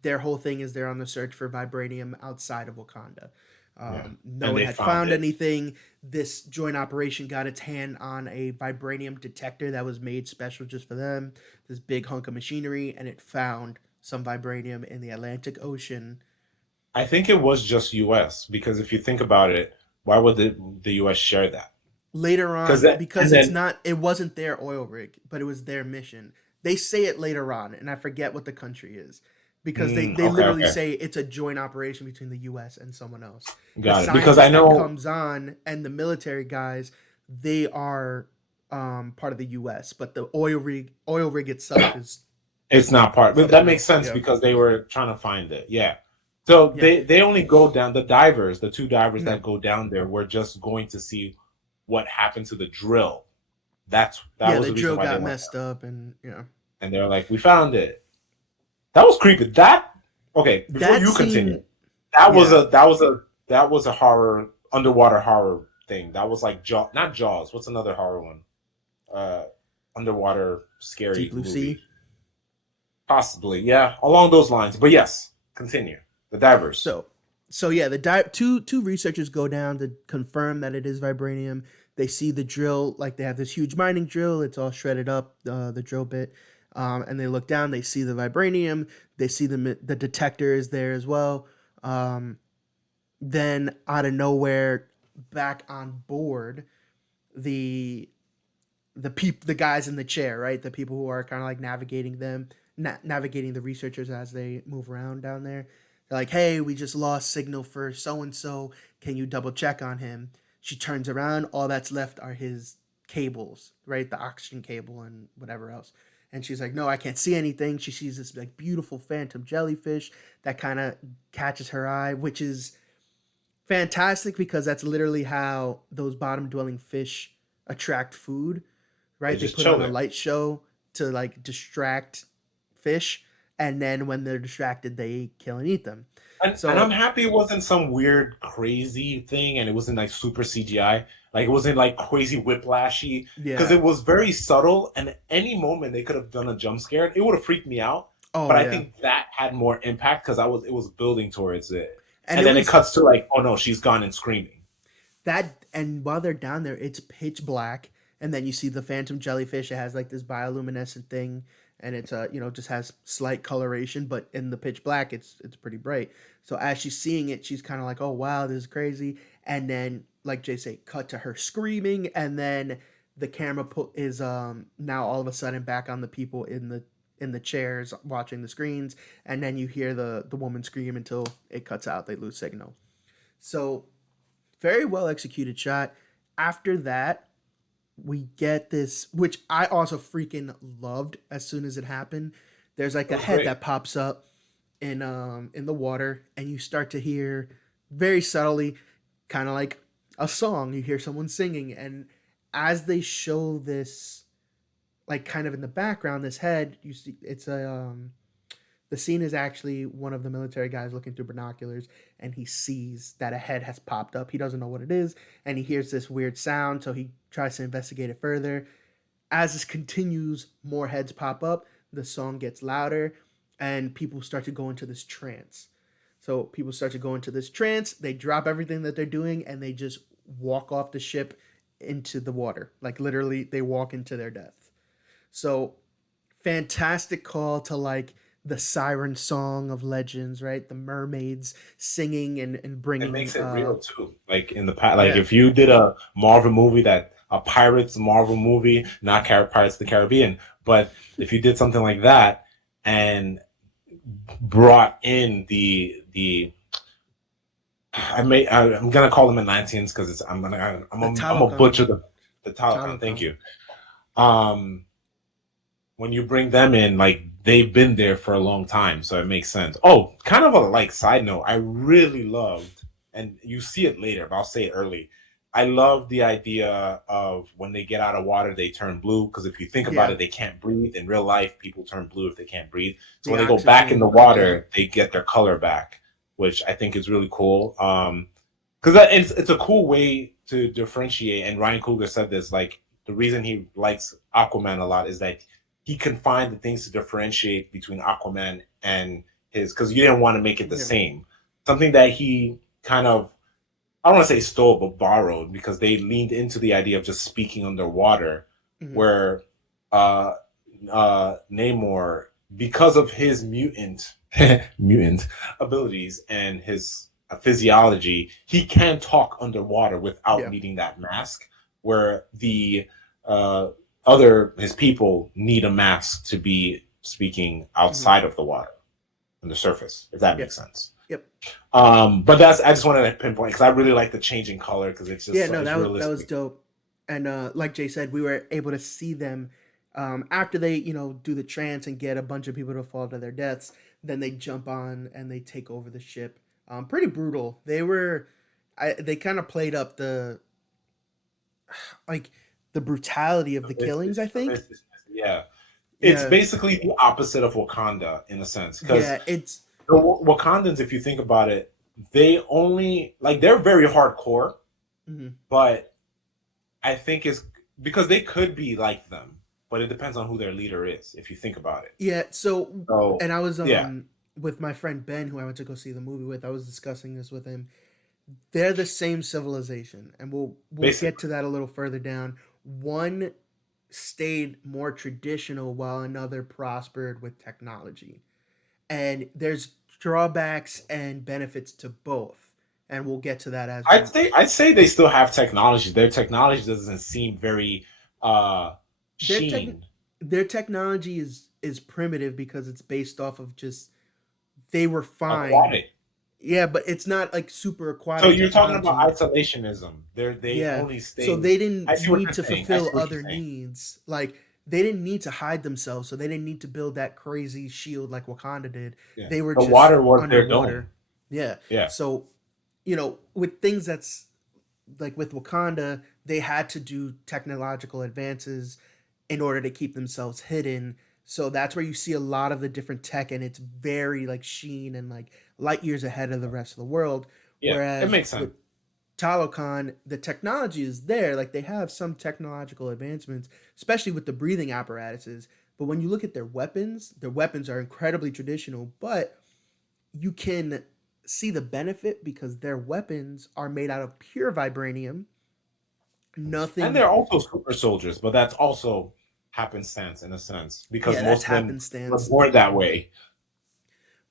Their whole thing is they're on the search for vibranium outside of Wakanda. Yeah, No and one they had found found it. anything. This joint operation got its hand on a vibranium detector that was made special just for them. This big hunk of machinery, and it found some vibranium in the Atlantic Ocean. I think it was just U.S. because if you think about it, why would the U.S. share that? Later Because on, that and because then it wasn't their oil rig, but it was their mission. They say it later on, and I forget what the country is, because they okay, literally okay, say it's a joint operation between the US and someone else. The got it. Because I scientist that know comes on and the military guys, they are part of the US, but the oil rig itself is it's not part, but that something makes else. sense Yeah. because they were trying to find it. Yeah. So Yeah. they only go down the divers, the two divers No. that go down there were just going to see what happened to the drill. That Yeah, was the the reason drill why they got went messed up, and there. And they're like, we found it. That was creepy. That okay, before that you continue, scene, yeah. that was a horror underwater horror thing. That was like Jaw, not Jaws. What's another horror one? Uh Underwater Deep scary Blue movie. Sea. Possibly, yeah, along those lines. But yes, continue. The divers. So, yeah, two researchers go down to confirm that it is vibranium. They see the drill, like they have this huge mining drill. It's all shredded up, the drill bit, and they look down. They see the vibranium. They see the detector is there as well. Um, then out of nowhere, back on board, the the guys in the chair, right? The people who are kind of like navigating them, navigating the researchers as they move around down there. They're like, "Hey, we just lost signal for so and so. Can you double check on him?" She turns around. All that's left are his cables, right? The oxygen cable and whatever else. And she's like, "No, I can't see anything." She sees this like beautiful phantom jellyfish that kind of catches her eye, which is fantastic because that's literally how those bottom dwelling fish attract food, They right? They just put chill on a there. light show to like distract fish, and then when they're distracted, they kill and eat them. And I'm So happy it wasn't some weird crazy thing and it wasn't like super CGI. Like it wasn't like crazy whiplashy. Because yeah, it was very subtle and at any moment they could have done a jump scare. It would have freaked me out. oh But I yeah, think that had more impact because I was it was building towards it. and And it then it was cuts to like, oh no, she's gone and screaming. that. And while they're down there, it's pitch black, and then you see the phantom jellyfish. It has like this bioluminescent thing, and it's just has slight coloration, but in the pitch black, it's pretty bright. So as she's seeing it, she's kind of like, "Oh wow, this is crazy." And then, like Jay say, cut to her screaming, and then the camera is now all of a sudden back on the people in the chairs watching the screens, and then you hear the woman scream until it cuts out. They lose signal. So very well executed shot. After that, we get this, which I also freaking loved as soon as it happened. There's like It a was head great. that pops up in the water, and you start to hear very subtly, kind of like a song. You hear someone singing, and as they show this, like kind of in the background, this head, you see it's a the scene is actually one of the military guys looking through binoculars, and he sees that a head has popped up. He doesn't know what it is, and he hears this weird sound, so he tries to investigate it further. As this continues, more heads pop up, the song gets louder, and people start to go into this trance. So people start to go into this trance, they drop everything that they're doing, and they just walk off the ship into the water. Like literally, they walk into their death. So fantastic call to like the siren song of legends, right? The mermaids singing and It bringing makes it real too. Like in the past, like yeah. if you did a Marvel movie that a Pirates Marvel movie, not Pirates of the Caribbean, but if you did something like that and brought in the I'm gonna call them Atlanteans because it's The I'm a Talokan. butcher the Taliban. Thank Talokan. you. Um, when you bring them in, like they've been there for a long time, so it makes sense. Oh, kind of a like side note, I really loved, and you see it later, but I'll say it early. I love the idea of when they get out of water, they turn blue. Because if you think about Yeah, it, they can't breathe. In real life, people turn blue if they can't breathe. So the when they go back in the oxygen. Yeah. water, they get their color back, which I think is really cool. Because it's a cool way to differentiate. And Ryan Coogler said this, like the reason he likes Aquaman a lot is that he can find the things to differentiate between Aquaman and his. Because you didn't want to make it the Yeah. same. Something that he kind of, I don't want to say stole, but borrowed, because they leaned into the idea of just speaking underwater, Hmm. where uh, Namor, because of his mutant abilities and his physiology, he can talk underwater without Yeah. needing that mask. Where the uh, other his people need a mask to be speaking Hmm. outside of the water, on the surface, if that Yep. makes sense. Yep. But that's, I just wanted to pinpoint because I really like the changing color because it's Yeah. just No, it's that was realistic. dope. And like Jay said, we were able to see them after they, do the trance and get a bunch of people to fall to their deaths. Then they jump on and they take over the ship. Pretty brutal. They kind of played up like the brutality of the killings. I think. Yeah, it's Yeah. basically the opposite of Wakanda in a sense because Yeah. It's. the Wakandans, if you think about it, they only like they're very hardcore, Mhm. but I think it's because they could be like them, but it depends on who their leader is. If you think about it, Yeah. So, so and I was yeah, with my friend Ben, who I went to go see the movie with. I was discussing this with him. They're the same civilization, and we'll get basically, to that a little further down. One stayed more traditional while another prospered with technology. And there's drawbacks and benefits to both. And we'll get to that as we I'd say they still have technology. Their technology doesn't seem very their tech sheen. their technology is primitive because it's based off of just they were fine. Aquatic. Yeah, but it's not like super So aquatic you're talking about technology. isolationism. They Yeah. only So stay. they didn't I see what need you're to saying. I see fulfill what you're other saying. needs. Like they didn't need to hide themselves, so they didn't need to build that crazy shield like Wakanda did. Yeah. They were The just water was their underwater. dome. Yeah. Yeah. So, with things that's like with Wakanda, they had to do technological advances in order to keep themselves hidden. So that's where you see a lot of the different tech, and it's very like sheen and like light years ahead of the rest of the world. Yeah. It Whereas makes with sense. Talokan, the technology is there. Like they have some technological advancements, especially with the breathing apparatuses. But when you look at their weapons are incredibly traditional, but you can see the benefit because their weapons are made out of pure vibranium. And Nothing. they're also super soldiers, but that's also happenstance in a sense because Yeah, that's most of them were happenstance. born that way.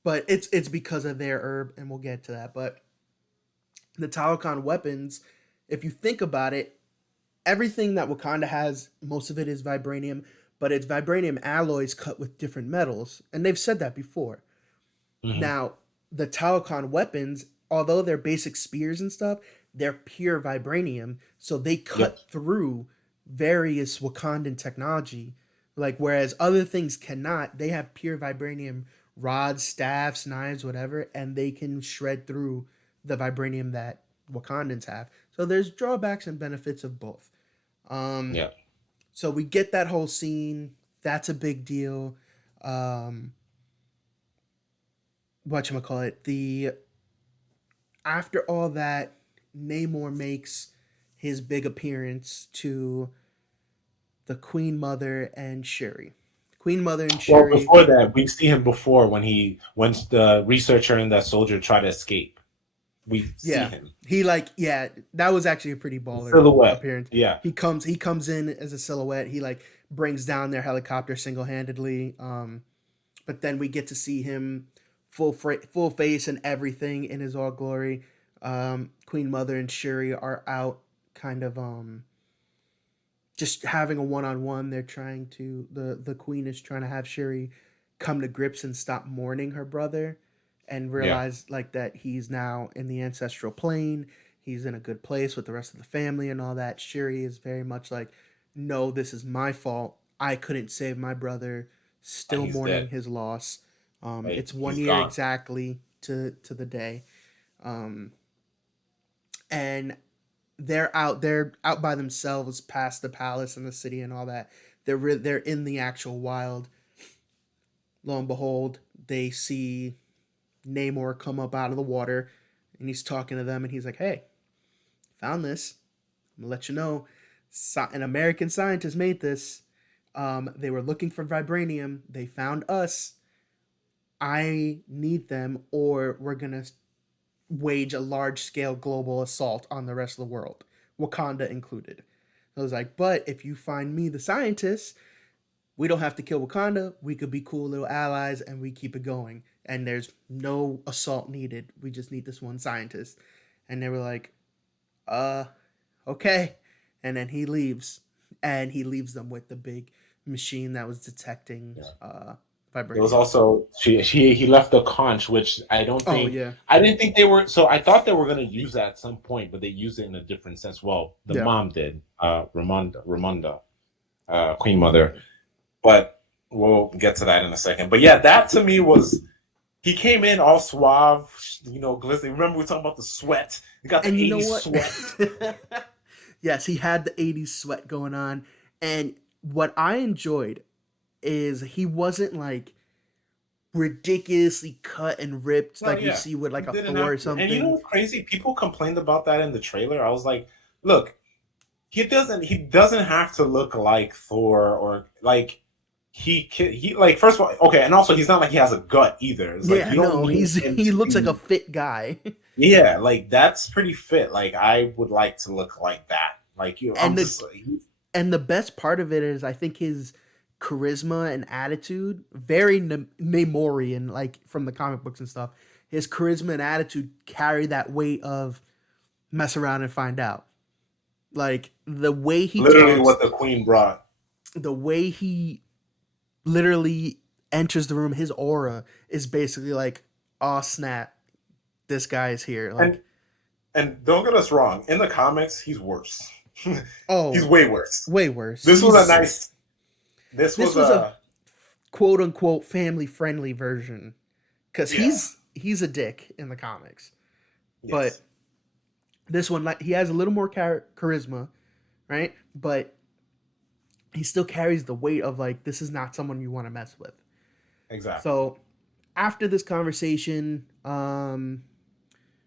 But it's because of their herb, and we'll get to that. But the Talokan weapons, if you think about it, everything that Wakanda has, most of it is vibranium, but it's vibranium alloys cut with different metals, and they've said that before. Hmm. Now, the Talokan weapons, although they're basic spears and stuff, they're pure vibranium, so they Yep. cut through various Wakandan technology. Like whereas other things cannot, they have pure vibranium rods, staffs, knives, whatever, and they can shred through the vibranium that Wakandans have. So there's drawbacks and benefits of both. Um, Yeah. so we get that whole scene. That's a big deal. Um, whatchamacallit, the after all that, Namor makes his big appearance to the Queen Mother and Shuri. Queen Mother and Well, Shuri, before that, we see him before when the researcher and that soldier try to escape. We see yeah, him that was actually a pretty baller silhouette. appearance. Yeah. He comes in as a silhouette. He like brings down their helicopter single handedly. But then we get to see him full face and everything in his all glory. Queen Mother and Shuri are out, kind of just having a one on one. They're trying to the queen is trying to have Shuri come to grips and stop mourning her brother, and Yeah. realize like that he's now in the ancestral plane. He's in a good place with the rest of the family and all that. Shuri is very much like, no, this is my fault. I couldn't save my brother. And Still he's mourning dead. his loss. Like It's one he's year gone. exactly to the day. Um, and they're out by themselves past the palace and the city and all that. They're in the actual wild. Lo and behold, they see Namor come up out of the water, and he's talking to them, and he's like, "Hey, found this. I'm gonna let you know, an American scientist made this. They were looking for vibranium. They found us. I need them, or we're gonna wage a large scale global assault on the rest of the world, Wakanda included." I was like, "But if you find me, the scientist, we don't have to kill Wakanda. We could be cool little allies, and we keep it going. And there's no assault needed. We just need this one scientist." And they were like, "Uh, okay." And then he leaves, and he leaves them with the big machine that was detecting Yeah. There was vibranium. also he left the conch, which Oh yeah, I didn't think they were. So I thought they were going to use that at some point, but they used it in a different sense. Well, the yeah. mom did, Ramonda, Queen Mother, but we'll get to that in a second. But yeah, that to me was he came in all suave, glistening. Remember we were talking about the sweat? He got the And you know 80s what? sweat. Yes, he had the '80s sweat going on, and what I enjoyed is he wasn't like ridiculously cut and ripped No, like we yeah, see with he like a didn't Thor or have to. And you know something. what's crazy? People complained about that in the trailer. I was like, look, he doesn't have to look like Thor or like he like first of all, okay, and also he's not like he has a gut either. It's like Yeah, you don't no, need he's him he to looks like a be. fit guy. Yeah, like that's pretty fit. Like I would like to look like that. Like I'm and the just like, and the best part of it is I think his charisma and attitude, very Namorian, like from the comic books and stuff. His charisma and attitude carry that weight of mess around and find out. Like the way he literally talks, what the Queen brought. the way he literally enters the room, his aura is basically like, oh snap, this guy is here. And Like, and don't get us wrong, in the comics, he's worse. He's oh, way worse. way worse. This was a He's nice. This this was was a a quote unquote family friendly version because yeah. he's a dick in the comics, but Yes. this one like he has a little more charisma, right? But he still carries the weight of like this is not someone you want to mess with. Exactly. So after this conversation,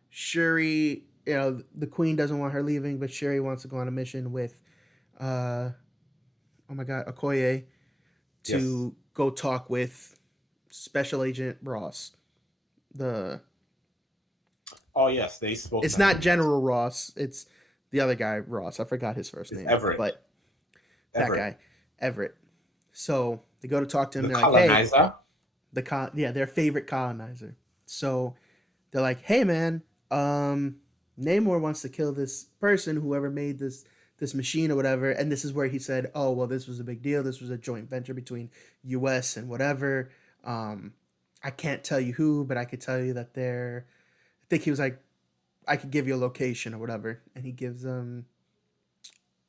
Shuri, the queen doesn't want her leaving, but Shuri wants to go on a mission with, uh, oh my god, Okoye Yes. to go talk with Special Agent Ross. The Oh yes, they spoke It's to not him. Yes. General Ross. It's the other guy, Ross. I forgot his first It's name, Everett. but that Everett. guy, Everett. So they go to talk to him. The They're like, "Hey, colonizer. their favorite colonizer." So they're like, "Hey, man, Namor wants to kill this person, whoever made this machine or whatever." And this is where he said, "Oh, well, this was a big deal. This was a joint venture between U.S. and whatever." Um, I can't tell you who, but I could tell you that they're. I think he was like, "I could give you a location or whatever," and he gives them.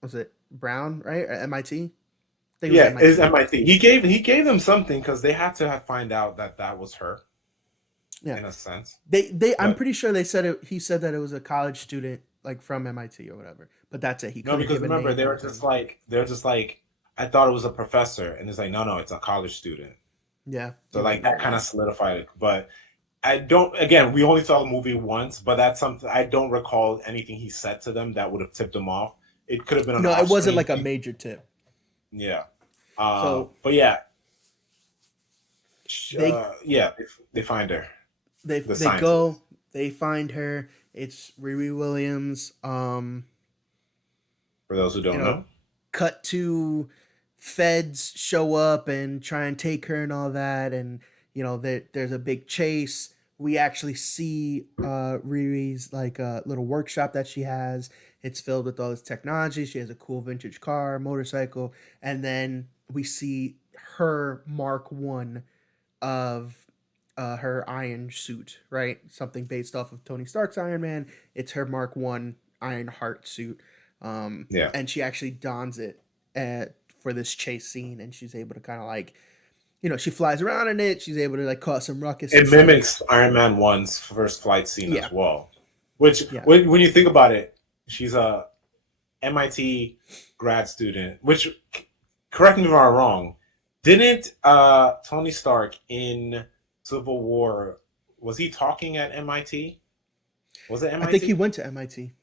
Was it Brown, right, or MIT? I think it was Yeah, it's MIT. MIT. He gave them something because they had to find out that that was her Yeah, in a sense. they. I'm But pretty sure they said it. He said that it was a college student, like from MIT or whatever. But that's it. He no, couldn't because give a remember name they or were anything. just like I thought it was a professor, and it's like no, it's a college student. Yeah, So you're right. like You're that right. You're kind of right. solidified it. But I don't. Again, we only saw the movie once, but that's something I don't recall anything he said to them that would have tipped them off. It could have been an No, it wasn't off-screen like a thing. major tip. Yeah. So But yeah, they yeah, they find her, they the they scientist. go. They find her. It's Riri Williams. For those who You don't know, know, cut to feds show up and try and take her and all that, and there's a big chase. We actually see Riri's like a little workshop that she has. It's filled with all this technology. She has a cool vintage car, motorcycle, and then we see her Mark 1 of her Iron suit, right? Something based off of Tony Stark's Iron Man. It's her Mark 1 Iron Heart suit, yeah, and she actually dons it for this chase scene, and she's able to kind of like, she flies around in it. She's able to like cause some ruckus and it stuff. mimics Iron Man 1's first flight scene Yeah, as well. Which, yeah, when you think about it, she's a MIT grad student, which, correct me if I'm wrong, didn't Tony Stark in Civil War, was he talking at MIT? Was it I think he MIT? went to MIT,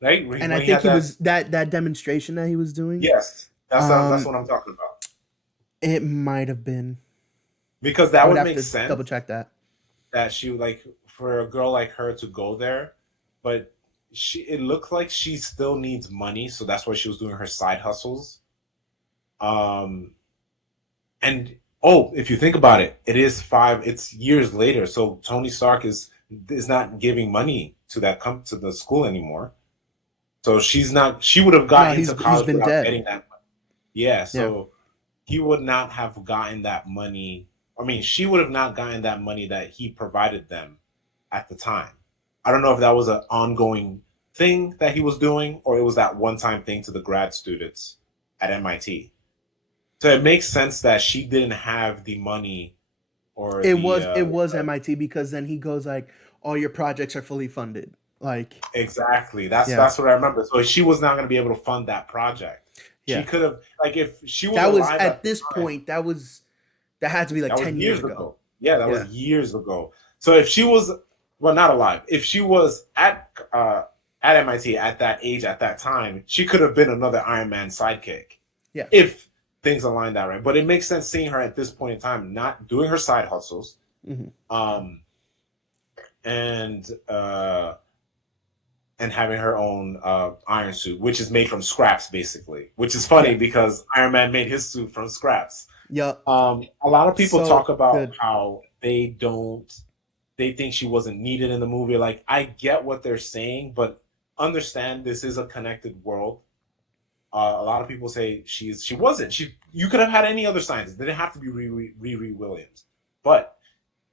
Right? and I When he think had he that. was that demonstration that he was doing. Yes, that's Um, what I'm talking about. it might have been. Because I that would would have make to double sense check that. that she, like, for a girl like her to go there, but it looked like she still needs money, so that's why she was doing her side hustles. Um, and oh, if you think about it, it's years later, so Tony Stark is not giving money to to the school anymore. So she would have No, got into he's college been without dead. getting that money. Yeah, Yeah. so he would not have gotten that money. I mean, she would have not gotten that money that he provided them at the time. I don't know if that was an ongoing thing that he was doing, or it was that one time thing to the grad students at MIT. So it makes sense that she didn't have the money or It was MIT because then he goes like, all your projects are fully funded. Like, exactly. yeah, That's what I remember. So she was not going to be able to fund that project. She yeah. could have, like, if she was That was alive at at the this time. point. That had to be like That was 10 years years ago. ago. Yeah, that was Yeah. years ago. So if she was, well, not alive, if she was at MIT at that age at that time, she could have been another Iron Man sidekick Yeah. if things aligned that right. But it makes sense seeing her at this point in time not doing her side hustles, Hmm. um, and having her own iron suit, which is made from scraps, basically. Which is funny Yeah. because Iron Man made his suit from scraps. Yup. A lot of people talk So about good. how they think she wasn't needed in the movie. Like, I get what they're saying, but understand this is a connected world. A lot of people say she wasn't. You could have had any other scientist. It didn't have to be Riri Williams, but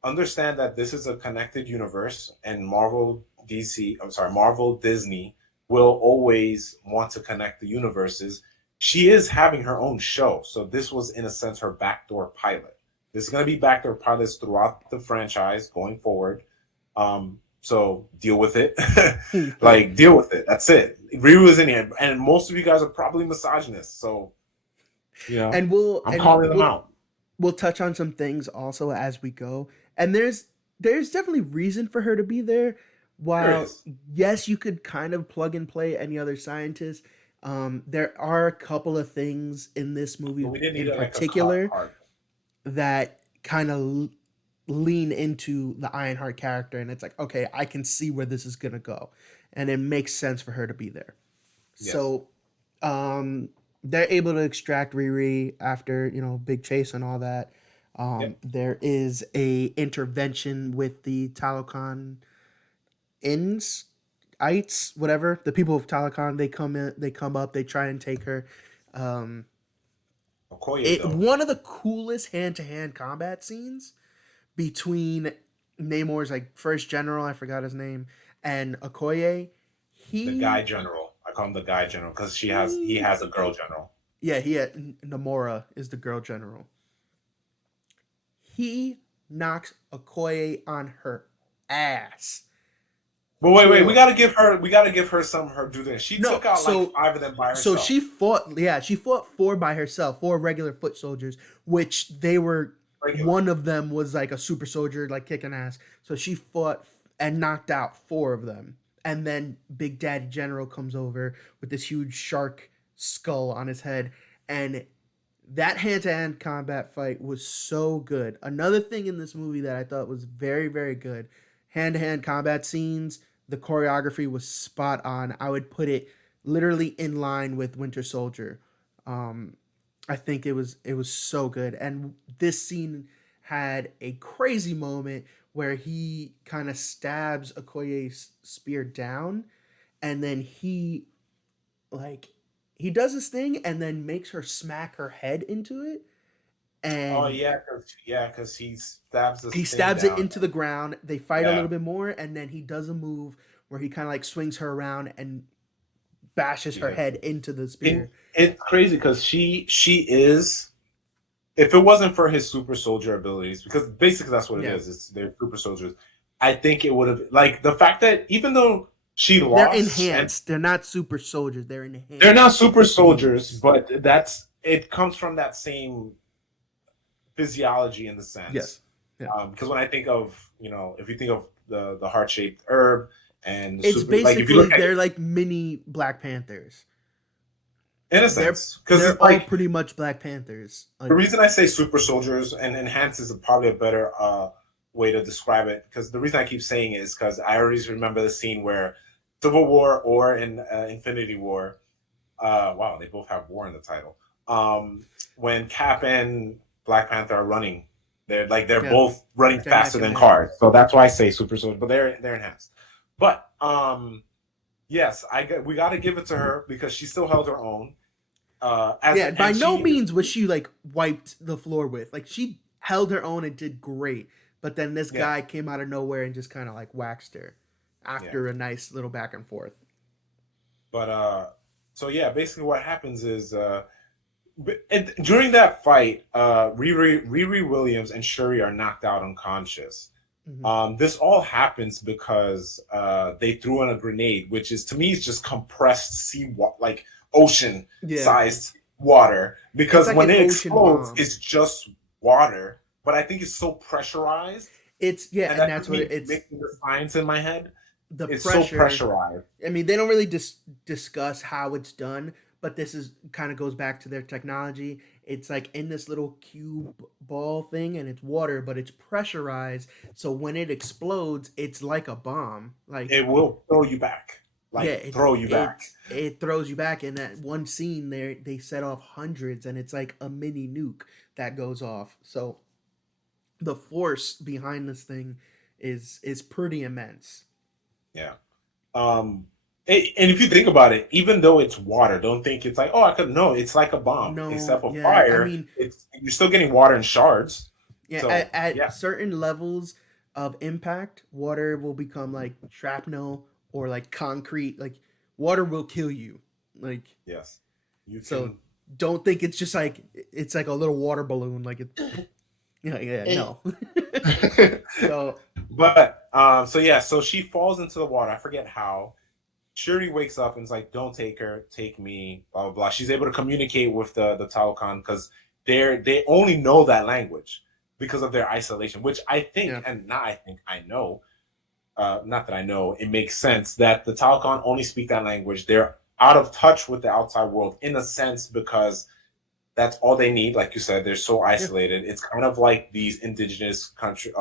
understand that this is a connected universe, and Marvel Disney will always want to connect the universes. She is having her own show, so this was in a sense her backdoor pilot. This is going to be backdoor pilots throughout the franchise going forward. So deal with it. Like, deal with it. That's it. Riri is in here, and most of you guys are probably misogynists, so and we'll I'm and calling them we'll out. we'll touch on some things also as we go. And there's definitely reason for her to be there. There While is, yes, you could kind of plug and play any other scientist, there are a couple of things in this but movie we didn't need in like a cop particular car. that kind of lean into the Ironheart character, and it's like, okay, I can see where this is gonna go, and it makes sense for her to be there. Yes. So, um, they're able to extract Riri after big chase and all that. Yep. There is a intervention with the Talokan ins, ites, whatever the people of Talokan. They come in, they come up, they try and take her. Um, Okoye it though, one of the coolest hand to hand combat scenes between Namor's like first general, I forgot his name, and Okoye. the guy He general. I call him the guy general because he he has a girl general. yeah, he had Namora is the girl general. He knocks Okoye on her ass. But wait, For we gotta give her some her due there. She no, took out like so five of them by so she herself. fought. Yeah, she fought four by herself, four regular foot soldiers, which they were. Regular. One of them was like a super soldier, like kicking ass. So she fought and knocked out four of them. And then Big Daddy General comes over with this huge shark skull on his head, and that hand-to-hand combat fight was so good. Another thing in this movie that I thought was very, very good, hand-to-hand combat scenes, the choreography was spot on. I would put it literally in line with Winter Soldier. um, I think it was so good. And this scene had a crazy moment where he kind of stabs Okoye's spear down, and then like he does this thing and then makes her smack her head into it, Oh and yeah, because he stabs this he thing stabs it down. into the ground. They fight a little Yeah, bit more, and then he does a move where he kind of like swings her around and bashes her yeah. head into the It, spear. it's crazy because she is. If it wasn't for his super soldier abilities, because basically that's what it Yeah. is. It's they're super soldiers. I think it would have, like, the fact that even though she They're lost, and enhanced. They're not super soldiers. They're they're not enhanced super soldiers, beings. but it comes from that same physiology in the sense. Yes. Yeah. Because when I think of, if you think of the heart shaped herb and the It's super, like if you look basically at they're like mini Black Panthers. in a They're sense, because they're it's all like pretty much Black Panthers. the Like reason I say super soldiers and enhance is probably a better way to describe it. Because the reason I keep saying it is because I always remember the scene where Civil War or in Infinity War. Wow, they both have war in the title. When Cap and Black Panther are running, they're yeah, both running they're neck faster and than neck. cars. So that's why I say super soldiers, but they're enhanced. But yes, we got to give it to her because she still held her own. Yeah, by And no she means was she like wiped the floor with. Like she held her own and did great. But then this yeah, guy came out of nowhere and just kind of like waxed her yeah. after a nice little back and forth. But so yeah, basically what happens is during that fight, Riri Williams and Shuri are knocked out unconscious. Mm-hmm. This all happens because they threw in a grenade, which is to me is just compressed like ocean Yeah, sized water. it's Because like when an it ocean explodes, bomb. it's just water. But I think it's so pressurized, It's yeah, and and that that's took what me it's making the science in my head. the It's so pressure. pressurized. I mean, they don't really discuss how it's done, but this is kind of goes back to their technology. It's like in this little cube ball thing, and it's water, but it's pressurized. So when it explodes, it's like a bomb. Like It will throw you back, yeah, like throw you back. it throws you back. In that one scene, there they set off hundreds, and it's like a mini nuke that goes off. So the force behind this thing is pretty immense. Yeah. Um, and if you think about it, even though it's water, don't think it's like, oh, I could. No, it's like a bomb. No, Except for yeah, I fire, mean, it's you're still getting water in shards. yeah, So at yeah, certain levels of impact, water will become like shrapnel or like concrete. Like water will kill you. Like yes, you so, can. don't think it's just like it's like a little water balloon. Like it, yeah, no. So But so yeah, so she falls into the water. I forget how. Shuri wakes up and is like, "Don't take her, take me." Blah blah blah. She's able to communicate with the Talokan because they only know that language because of their isolation. Which I think, yeah, and not I think I know, not that I know, it makes sense that the Taliban only speak that language. They're out of touch with the outside world in a sense because that's all they need. Like you said, they're so yeah, isolated. It's kind of like these indigenous country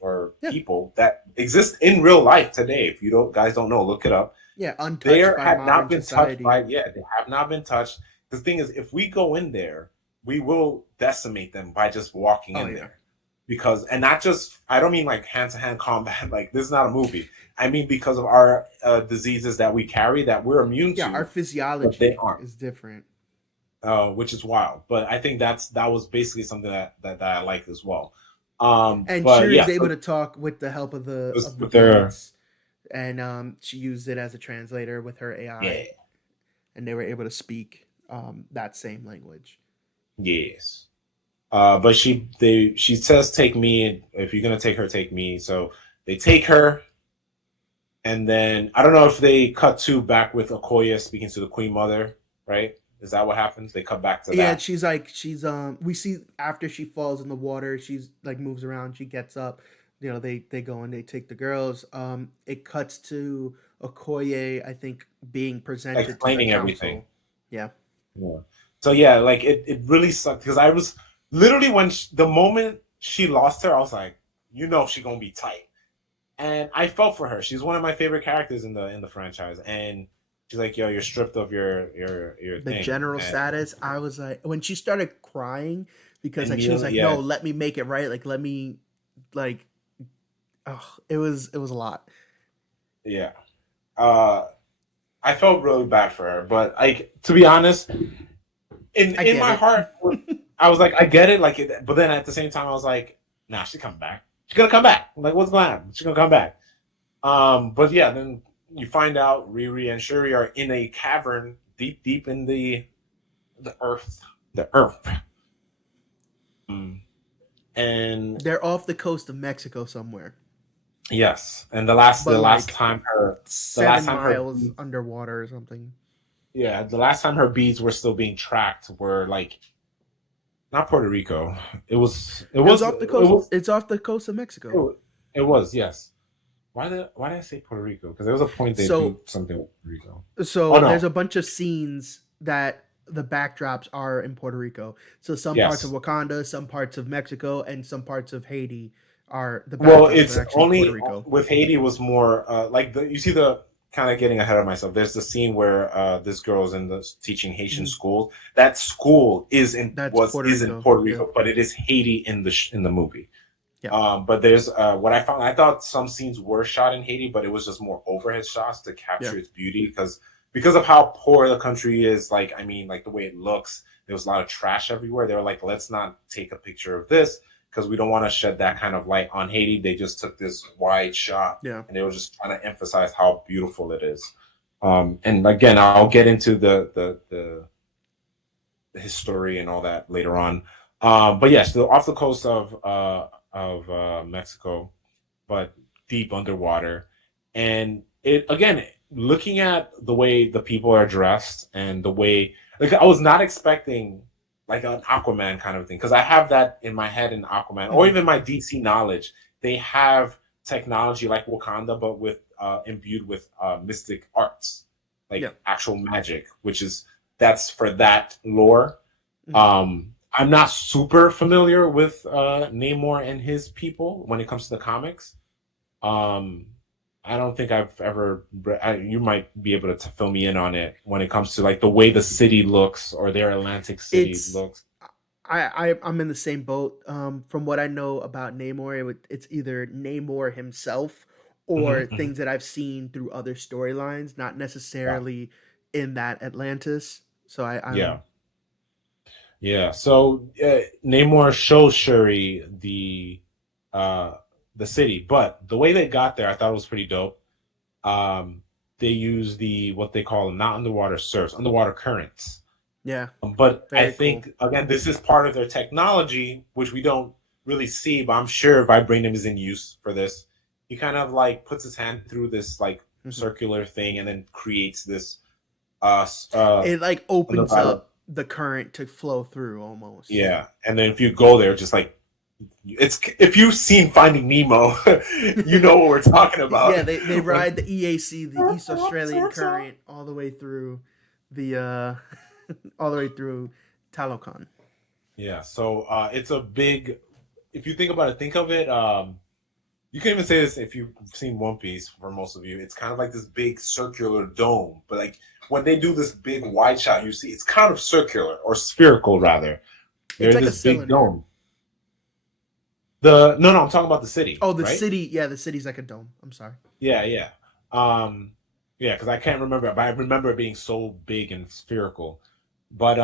or yeah, people that exist in real life today. If you don't guys don't know, look it up. yeah. They Untouched by have not modern been touched society. by they have not been touched. The thing is, if we go in there, we will decimate them by just walking Oh in yeah, there because and not just I don't mean like hand to hand combat like this is not a movie. I mean because of our diseases that we carry that we're immune yeah. Our to, but they physiology aren't, is different. which is wild. But I think that was basically something that I liked as well. And But Shuri's yeah, able so to talk with the help of the with their beads, and she used it as a translator with her yeah AI, and they were able to speak that same language. yes. But she says take me if you're gonna take her, take me. So they take her, and then I don't know if they cut to back with Okoye speaking to the Queen Mother, right? Is that what happens? They cut back to Yeah, that. she's like we see after she falls in the water, she's like moves around, she gets up. They go and they take the girls. It cuts to Okoye, I think, being presented to the Explaining everything. council. Yeah. Yeah. So yeah, like it really sucked because I was literally the moment she lost her, I was like, she gonna be tight, and I felt for her. She's one of my favorite characters in the franchise, and she's like, yo, you're stripped of your The thing, general status, I was like when she started crying because and like she was like, no, yeah, let me make it right, like let me like oh, it was a lot. yeah. Uh, I felt really bad for her, but like to be honest, I in get my it. heart, I was like, I get it, like, but then at the same time, I was like, nah, she's coming back. She's gonna come back. I'm like, what's going on? She's gonna come back. But yeah, then you find out Riri and Shuri are in a cavern deep, deep in the earth, the earth, and They're off the coast of Mexico somewhere. Yes, and but like the last 7 time her miles underwater or something. yeah, the last time her beads were still being tracked were like not Puerto Rico. It was off the coast. It's off the coast of Mexico. It was, yes. Why did I say Puerto Rico? Because there was a point they do So something with Puerto Rico. Oh so there's no. a bunch of scenes that the backdrops are in Puerto Rico. So some parts of Yes. Wakanda, some parts of Mexico, and some parts of Haiti are the Well, backdrops are it's actually Puerto only Rico. with Haiti was more like you see the kind of getting ahead of myself. There's the scene where this girl is in the teaching Haitian Mhm. school. That school That's Puerto is in Rico. Puerto Yeah. Rico, but it is Haiti in in the movie. Yeah. But there's what I found. I thought some scenes were shot in Haiti, but it was just more overhead shots to Yeah. capture its beauty because of how poor the country is. Like I mean, like the way it looks. There was a lot of trash everywhere. They were like, let's not take a picture of this because we don't want to shed that kind of light on Haiti. They just took this wide shot Yeah. and they were just trying to emphasize how beautiful it is. And again, I'll get into the history and all that later on. But yes, off the coast of Mexico, but deep underwater, and it again looking at the way the people are dressed and the way like I was not expecting like an Aquaman kind of thing because I have that in my head in Aquaman or Mhm. even my DC knowledge. They have technology like Wakanda, but with imbued with mystic arts, Yeah. like actual magic, which is that's for that lore. Mhm. I'm not super familiar with Namor and his people when it comes to the comics. Um, I don't think I've ever. You might be able to fill me in on it when it comes to like the way the city looks or their Atlantic City It's looks. I'm in the same boat. From what I know about Namor, it's either Namor himself or Mm-hmm, mm-hmm. things that I've seen through other storylines, not Yeah, necessarily in that Atlantis. So yeah, I'm yeah. So Namor shows Shuri uh, the city, but the way they got there, I thought it was pretty dope. Um, they use the what they call not underwater surfs, underwater currents. yeah, But I very cool. think again, this is part of their technology, which we don't really see. But I'm sure vibranium is in use for this. He kind of like puts his hand through this like Mhm. circular thing and then creates this uh uh It like opens underwater. up the current to flow through almost. Yeah, and then if you go there, just like it's if you've seen Finding Nemo, you know what we're talking about. Yeah, they When ride the EAC, the East Australian Current, all the way through the all the way through Talokan. yeah, so it's a big. If you think about it, think of it. You can even say this if you've seen One Piece. For most of you, it's kind of like this big circular dome. But like when they do this big wide shot, you see it's kind of circular or spherical rather. They're It's in like a this big cylinder. dome. The no, I'm talking about the city, Oh, the right? city. Yeah, the city's like a dome. I'm sorry. Yeah, yeah, um, yeah. Because I can't remember, but I remember it being so big and spherical. But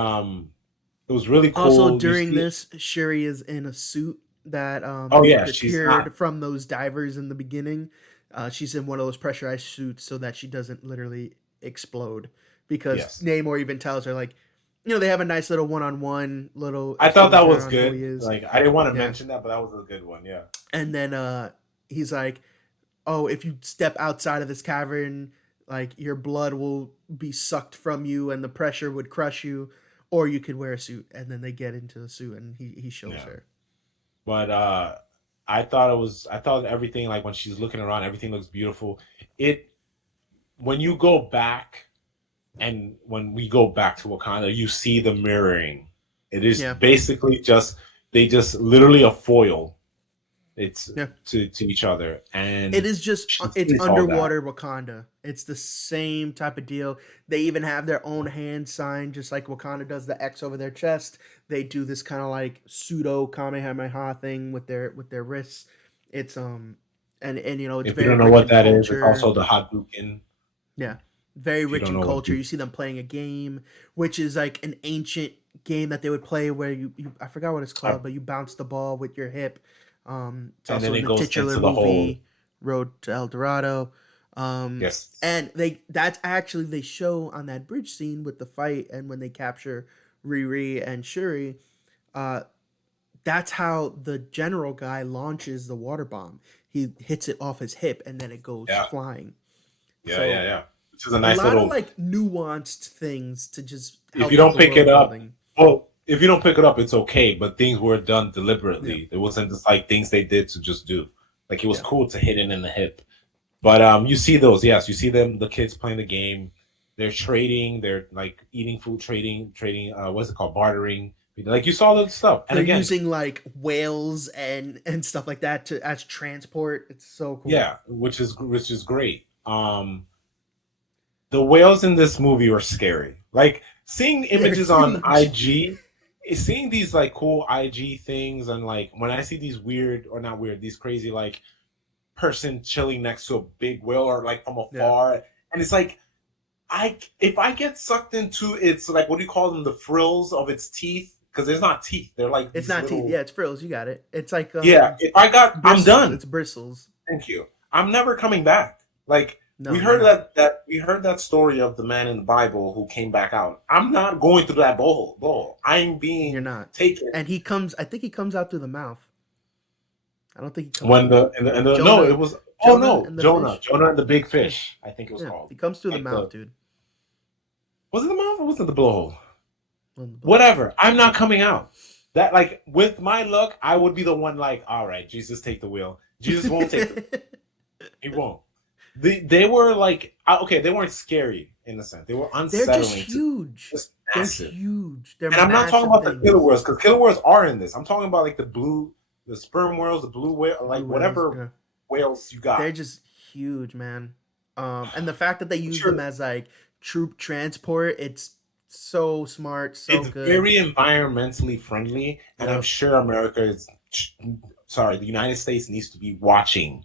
it was really Also, cool. You during see, this, Shuri is in a suit that oh they yeah, she's not. procured from those divers in the beginning. She's in one of those pressurized suits so that she doesn't literally explode. Because Yes, Namor even tells her, like, they have a nice little one-on-one little I thought that exposure was on who he good. is. Like I didn't want to Yeah, mention that, but that was a good one. Yeah. and then he's like, "Oh, if you step outside of this cavern, like your blood will be sucked from you, and the pressure would crush you, or you could wear a suit." And then they get into the suit, and he shows Yeah. her. But I thought everything like when she's looking around, everything looks beautiful. It when you go back and when we go back to Wakanda, you see the mirroring. It is Yeah, basically just they just literally a foil. It's yeah. to each other, It and is just she it's sees all that. underwater Wakanda. It's the same type of deal. They even have their own hand sign, just like Wakanda does the X over their chest. They do this kind of like pseudo Kamehameha thing with their wrists. It's and it's If you very don't know rich what in that is, it's culture. also the Hadouken. Yeah, very If you rich don't in know what culture. the You see them playing a game, which is like an ancient game that they would play where you I forgot what it's I, called, but you bounce the ball with your hip. It's and also then in it the goes titular into the whole movie Road to El Dorado. yes. And that's actually they show on that bridge scene with the fight and when they capture Riri and Shuri. Uh, that's how the general guy launches the water bomb. he hits it off his hip and then it goes Yeah, flying. yeah, yeah, So yeah. Which is a a nice lot of little. like nuanced things to just If you help with don't the pick it world up, building. well, if you don't pick it up, it's okay. But things were done Yeah, deliberately. It wasn't just like things they did to just do. Like it was yeah. cool to hit it in the hip. But you see those, yes, you see them, the kids playing the game. They're trading. They're like eating food, trading. What's it called? Bartering. Like you saw the stuff. And They're again, using like whales and stuff like that to as transport. It's so cool. yeah, which is great. The whales in this movie are scary. Like seeing They're images on huge. IG, seeing these like cool IG things, and like when I see these weird or not weird, these crazy like person chilling next to a big whale or like from Yeah, afar, and it's like I if I get sucked into its like what do you call them, the frills of its teeth, because there's not teeth, they're like it's these not teeth. little, Yeah, it's frills. You got it. It's like yeah. If I got, I'm bristles. done. It's bristles. Thank you. I'm never coming back. Like we No, you're heard not. we heard that story of the man in the Bible who came back out. I'm not going through that bowl. I'm You're being not. taken. And he comes. I think he comes out through the mouth. I don't think he comes When through the the no, Jonah. it was, oh Jonah no, and the Jonah, fish. Jonah and the big Yeah, fish, I think it was yeah. called. He comes through the Like mouth, the, dude. was it the mouth or was it the blowhole? On the boat. Whatever. I'm not coming out. That like with my luck, I would be the one like, all right, Jesus, take the wheel. Jesus won't take the. He won't. They were like okay, they weren't scary in a sense. They were They're just unsettling to huge. just They're massive. huge. They're And I'm not talking massive about the killer things. whales because killer whales are in this. I'm talking about like the sperm whales, the blue whale, The blue like whales. whatever Yeah. whales you They're got. just huge, man. And the fact that they use them Sure, as like troop transport, it's so smart, so it's good. very environmentally friendly, and I'm Yep. sure America is. Sorry, the United States needs to be watching.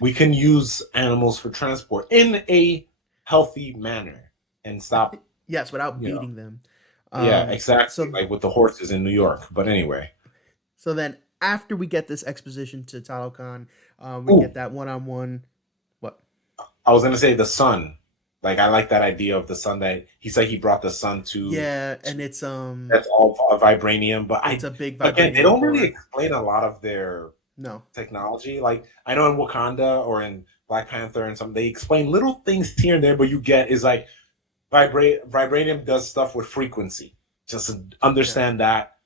We can use animals for transport in a healthy manner and stop. Yes, without You know, beating them. yeah, Um, exactly. so Like with the horses in New York. But anyway, so then after we get this exposition to Talokan, we get ooh, that one on one. What? I was gonna say the sun. Like I like that idea of the sun that he said he brought the sun Yeah, to and that's all vibranium. But it's I a big again they vibranium don't really core. explain a lot of their No. technology. Like I know in Wakanda or in Black Panther and some they explain little things here and there, but you get is like vibranium does stuff with frequency. Just Yeah. understand that,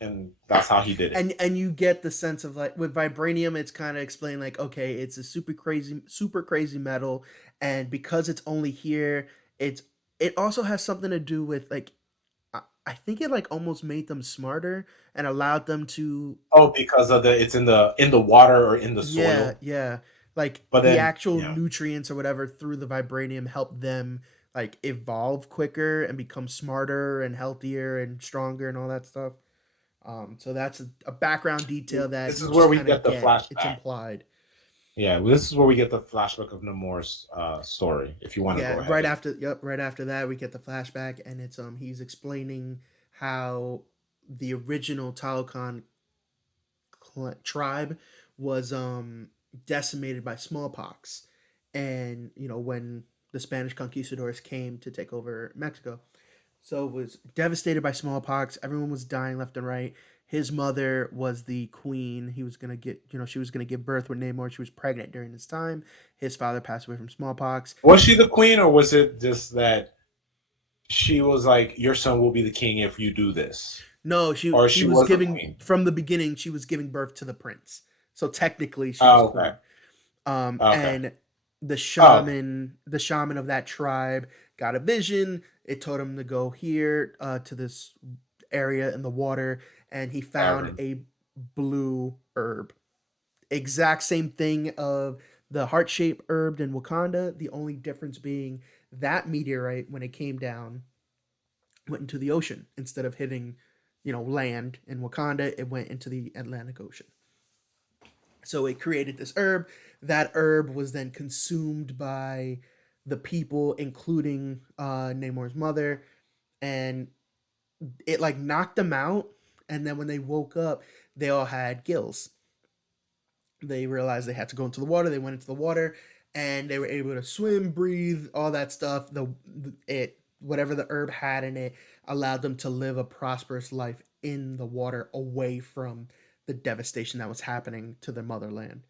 and that's how he did it. And you get the sense of like with vibranium it's kind of explained like okay it's a super crazy metal and because it's only here it's it also has something to do with like I think it like almost made them smarter and allowed them to Oh, because of the it's in the water or in the yeah soil. yeah like But the then actual yeah, nutrients or whatever through the vibranium help them like evolve quicker and become smarter and healthier and stronger and all that stuff. So that's a background detail that this you is where just we kind of get the get. It's flashback. implied. Yeah, well, this is where we get the flashback of Namor's story. If you want to Yeah, go ahead and right after that we get the flashback and it's he's explaining how the original Talokan tribe was decimated by smallpox and you know when the Spanish conquistadors came to take over Mexico. So it was devastated by smallpox. Everyone was dying left and right. His mother was the queen. He was gonna get, you know, she was gonna give birth with Namor. She was pregnant during this time. His father passed away from smallpox. was she the queen or was it just that she was like your son will be the king if you do this, No, or she she was was the giving queen? from the beginning. She was giving birth to the prince. So technically, she was Oh, okay, queen. okay, And oh, okay. the shaman of that tribe got a vision. It told him to go here to this area in the water, and he found Cavern. a blue herb. Exact same thing of the heart shaped herb in Wakanda. The only difference being that meteorite, when it came down, went into the ocean instead of hitting, you know, land in Wakanda. It went into the Atlantic Ocean. So it created this herb. That herb was then consumed by the people, including Namor's mother, and it like knocked them out. And then when they woke up, they all had gills. They realized they had to go into the water. They went into the water, and they were able to swim, breathe, all that stuff. The it whatever the herb had in it allowed them to live a prosperous life in the water, away from the devastation that was happening to their motherland.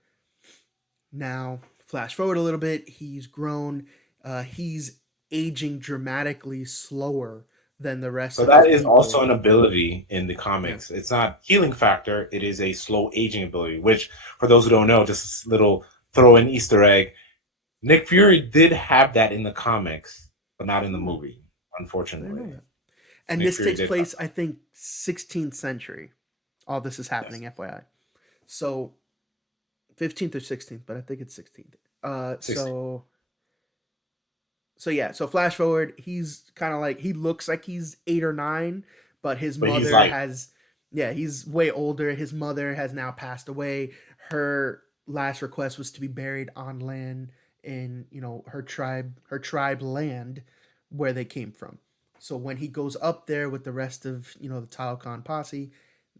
Now, flash forward a little bit, he's grown. He's aging dramatically slower than the rest So of his that is also people. an ability in the Yeah. comics. It's not healing factor, it is a slow aging ability, which for those who don't know, just a little throw in Easter egg. Nick Fury did have that in the comics, but not in the Hmm, movie, I didn't know unfortunately. that. And Nick this Fury takes did have place, I think, 16th century. All this is that. Yes. happening, FYI. So 15th or 16th, but I think it's 16th. Uh, 60. so so yeah, so flash forward, he's kind of like he looks like he's 8 or 9, but his But he's mother like, has, yeah, he's way older. His mother has now passed away. Her last request was to be buried on land in, her tribe land where they came from. So when he goes up there with the rest of, the Talokan posse,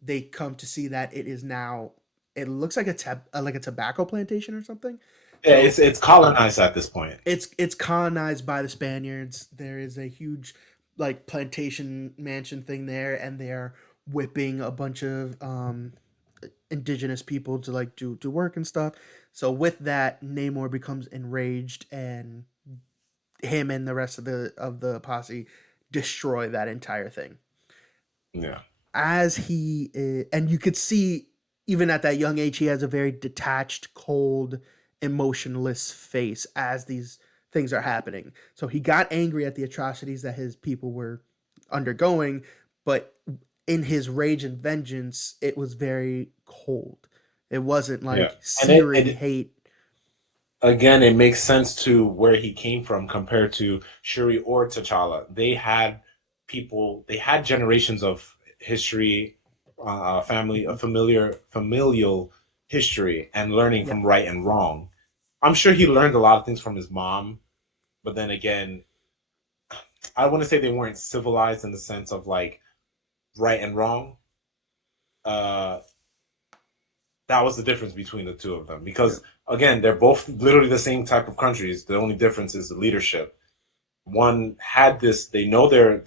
they come to see that it is now, it looks like like a tobacco plantation or something. yeah, So it's colonized at this point. it's colonized by the Spaniards. There is a huge like plantation mansion thing there, and they're whipping a bunch of indigenous people to like do work and stuff. So with that, Namor becomes enraged, and him and the rest of the posse destroy that entire thing. Yeah. As he and you could see, even at that young age, he has a very detached, cold, emotionless face as these things are happening. So he got angry at the atrocities that his people were undergoing, but in his rage and vengeance, it was very cold. It wasn't Yeah. like And searing hate. again, it makes sense to where he came from compared to Shuri or T'Challa. They had generations of history, family, a familial history, and learning Yeah. from right and wrong. I'm sure he learned a lot of things from his mom, but then again, I want to say they weren't civilized in the sense of like right and wrong. Uh, that was the difference between the two of them Yeah. because again, they're both literally the same type of countries. The only difference is the leadership. One had this, they know their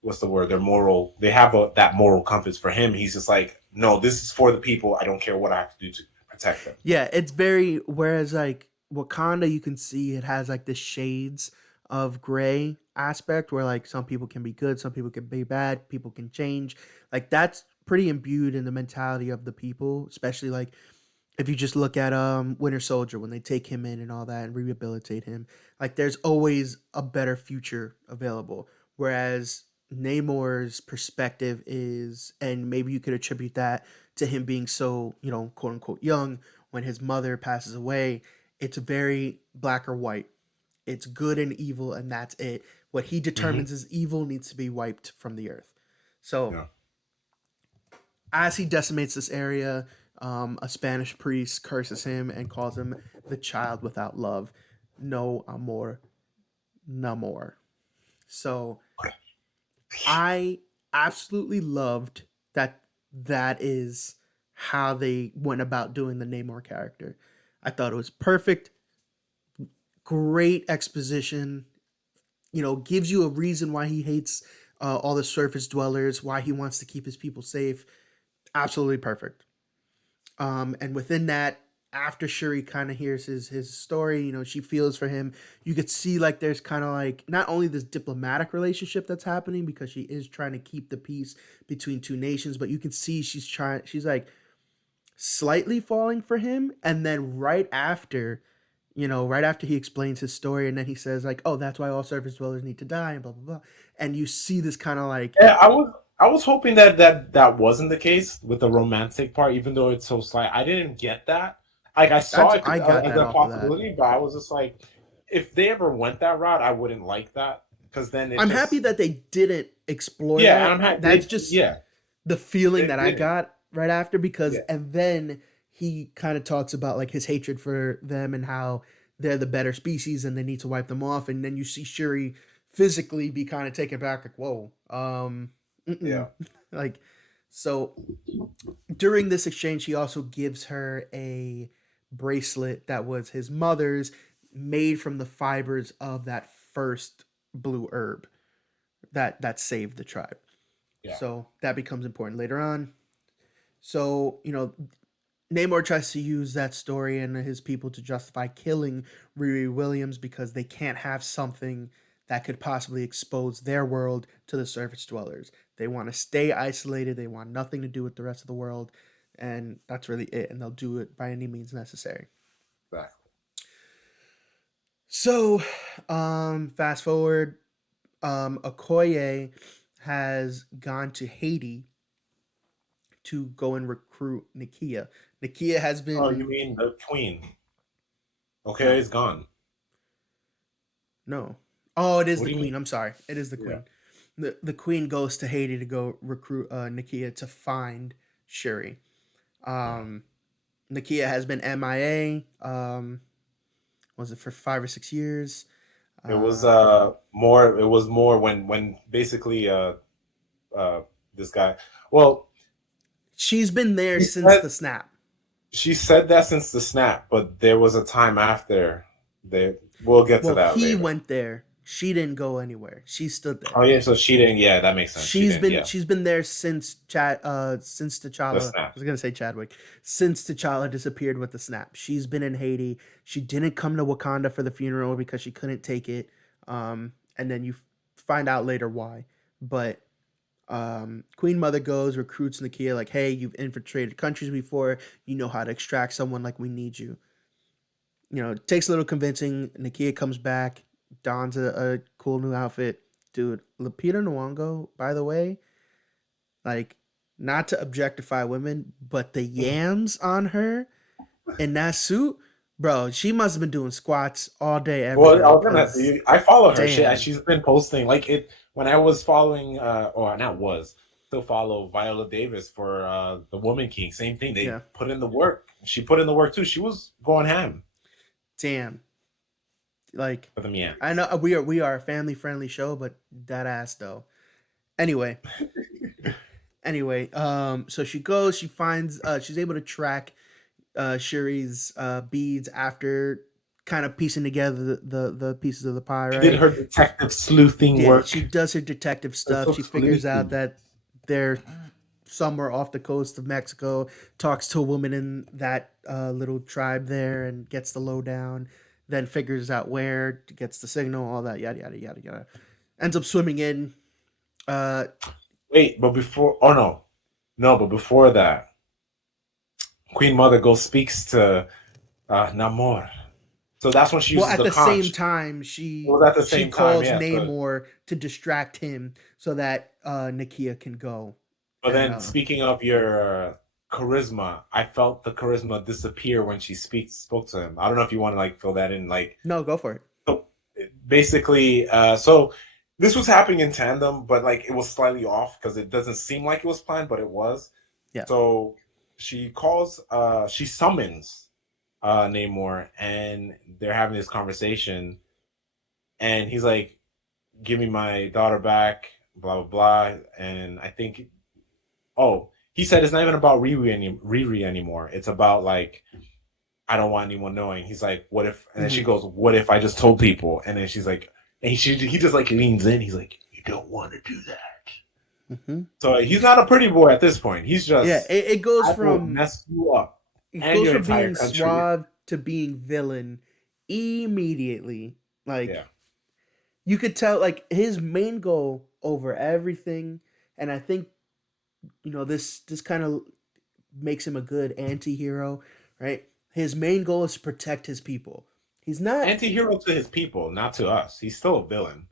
what's the word, their moral, they have that moral compass. For him, he's just like, no, this is for the people, I don't care what I have to do to protect them. Yeah, it's very, whereas like Wakanda, you can see it has like the shades of gray aspect where like some people can be good, some people can be bad, people can change. Like that's pretty imbued in the mentality of the people, especially like if you just look at Winter Soldier when they take him in and all that and rehabilitate him, like there's always a better future available. Whereas Namor's perspective is, and maybe you could attribute that to him being so, quote unquote young when his mother passes away. It's very black or white. It's good and evil, and that's it. What he Mm-hmm. determines as evil needs to be wiped from the earth. So Yeah. as he decimates this area, a Spanish priest curses him and calls him the child without love. No amor, no more. So I absolutely loved that. That is how they went about doing the Namor character. I thought it was perfect. Great exposition. Gives you a reason why he hates all the surface dwellers, why he wants to keep his people safe. Absolutely perfect. And within that, after Shuri kind of hears his story, she feels for him. You could see like there's kind of like not only this diplomatic relationship that's happening because she is trying to keep the peace between two nations, but you can see she's like slightly falling for him. And then right after he explains his story, and then he says like, "Oh, that's why all surface dwellers need to die," and blah blah blah. And you see this kind of like, Yeah, I was hoping that wasn't the case with the romantic part, even though it's so slight. I didn't get that. Like I saw it I got as that a off of that. possibility, but I was just like, if they ever went that route, I wouldn't like that because then it I'm happy just that they didn't explore yeah, and that. I'm happy That's they just yeah the feeling they that I didn't got right after, because yeah and then he kind of talks about like his hatred for them and how they're the better species and they need to wipe them off, and then you see Shuri physically be kind of taken back like, whoa, yeah like, so during this exchange he also gives her a bracelet that was his mother's, made from the fibers of that first blue herb that saved the tribe. yeah So that becomes important later on. So, Namor tries to use that story and his people to justify killing Riri Williams because they can't have something that could possibly expose their world to the surface dwellers. They want to stay isolated. They want nothing to do with the rest of the world, and that's really it. And they'll do it by any means necessary. Exactly. So, fast forward, Okoye has gone to Haiti to go and recruit Nakia. Nakia has Oh, you been mean the queen? Okay, no, it's gone. no. Oh, it is What the do you queen. mean? I'm sorry. It is the Yeah. queen. The queen goes to Haiti to go recruit Nakia to find Shuri. Um, Nakia has been MIA. Was it for 5 or 6 years? It was Uh, more. It was more when basically uh this guy. Well, she's been there he since said the snap. she said that since the snap, but there was a time after. They we'll get to Well, that he later. went there. She didn't go anywhere. She stood Oh there. yeah, so she didn't. Yeah, that makes sense. She didn't. Yeah, She's been there since since the T'Challa. I snap. was gonna say Chadwick. Since T'Challa disappeared with the snap. She's been in Haiti. She didn't come to Wakanda for the funeral because she couldn't take it. And then you find out later why. But Queen Mother goes, recruits Nakia, like, hey, you've infiltrated countries before. You know how to extract someone, like, we need you. You know, it takes a little convincing. Nakia comes back, dons a cool new outfit. Dude, Lupita Nyong'o, by the way, like, not to objectify women, but the yams on her in that suit, bro, she must have been doing squats all day, every Well, I day. was gonna. Cause I follow her. damn, She's been posting like it when I was following, or not was still follow Viola Davis for the Woman King. Same thing. They yeah, put in the work. She put in the work too. She was going ham damn. Like, for the I yams. know we are a family friendly show, but that ass though. Anyway, so she goes, she finds, she's able to track Shuri's beads after kind of piecing together the pieces of the pie, She did right? her detective sleuthing Yeah, she work. does her detective That's stuff. so She figures out sleuthing. that they're somewhere off the coast of Mexico, talks to a woman in that little tribe there and gets the lowdown, then figures out where, gets the signal, all that, yada, yada, yada, yada. Ends up swimming in. Uh, Wait, but before, oh no, no, but before that, Queen Mother goes speaks to Namor. So that's when she well, uses at the the same conch. It time, was at the she same time, calls yeah. So Namor to distract him so that Nakia can go. but And then speaking of your charisma, I felt the charisma disappear when she spoke to him. I don't know if you want to like fill that in. Like no, go for it. so basically, so this was happening in tandem, but like it was slightly off because it doesn't seem like it was planned, but it was. Yeah. So she summons Namor, and they're having this conversation, and he's like, "Give me my daughter back." Blah blah blah, and I think he said it's not even about Riri anymore. It's about like I don't want anyone knowing. He's like, what if? And then she Hmm. goes, what if I just told people? And then she's like, and he just like leans in. He's like, you don't want to do that. Hmm. So he's not a pretty boy at this point. He's Yeah, just I will mess you up it and goes your from entire being country. suave to being villain immediately. Yeah, Like, you could tell, like, his main goal over everything, and I think, this kind of makes him a good anti-hero, right? His main goal is to protect his people. He's not anti-hero to his people, not to us. He's still a villain.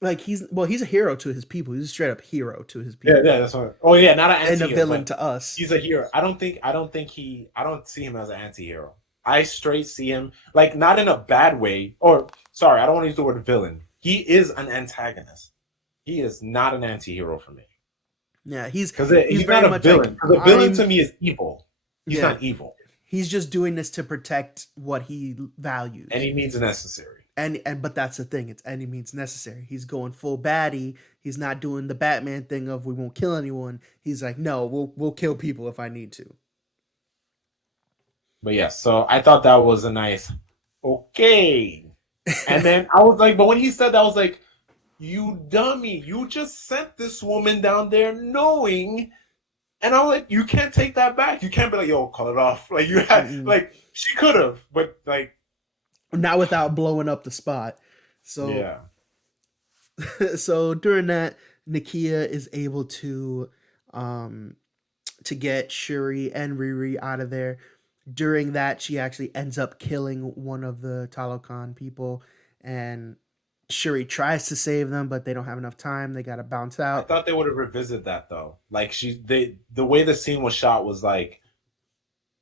like he's a hero to his people. He's a straight up hero to his Yeah, people yeah, that's what. Oh yeah, not an and a anti-hero, villain but to us. he's a hero. I don't see him as an anti-hero. I straight see him like not in a bad way. Or sorry, I don't want to use the word villain. He is an antagonist. He is not an anti-hero for me Yeah, because he's he's not very a much villain. like, Because a villain to me is evil. He's yeah, not evil, he's just doing this to protect what he and values. he means necessary. And but that's the thing, it's any means necessary. He's going full baddie. He's not doing the Batman thing of we won't kill anyone. He's like, no, we'll kill people if I need to. But yeah, so I thought that was a nice okay. And then I was like, but when he said that, I was like, you dummy, you just sent this woman down there knowing And I'm like, you can't take that back. You can't be like, yo, call it off. Like you had, Mm-mm. like she could have, but like, Not without blowing up the spot. So yeah, so during that, Nakia is able um to get Shuri and Riri out of there. During that, she actually ends up killing one of the Talokan people, and Shuri tries to save them, but they don't have enough time. They gotta bounce I out. thought they would have revisited that though. Like the way the scene was shot was like,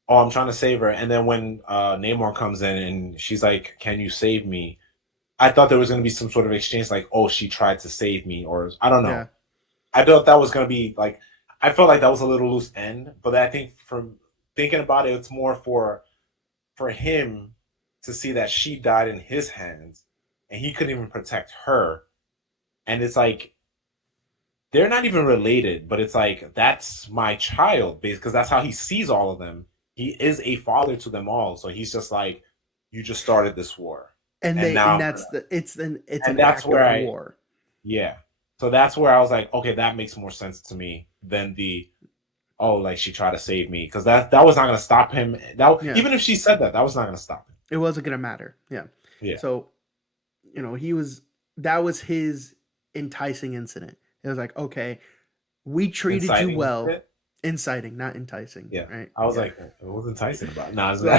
oh, I'm trying to save her, and then when Namor comes in and she's like, "Can you save me?" I thought there was going to be some sort of exchange, like, "Oh, she tried to save me," or I don't Yeah, know. I thought that was going to be like, I felt like that was a little loose end, but I think from thinking about it, it's more for him to see that she died in his hands, and he couldn't even protect her, and it's like they're not even related, but it's like that's my child because that's how he sees all of them. He is a father to them all, so he's just like, you just started this war, and and now, that's the it's and an that's act where of I, war. yeah, so that's where I was like, okay, that makes more sense to me than the, oh, like she tried to save me, because that was not gonna stop him. That Yeah, even if she said that, that was not gonna stop him. it wasn't gonna matter. Yeah, Yeah, so he was that was his enticing incident. It was like, okay, we treated you inciting well, it. inciting, not enticing, Yeah, right? I was Yeah. like, it was enticing about. Nah, So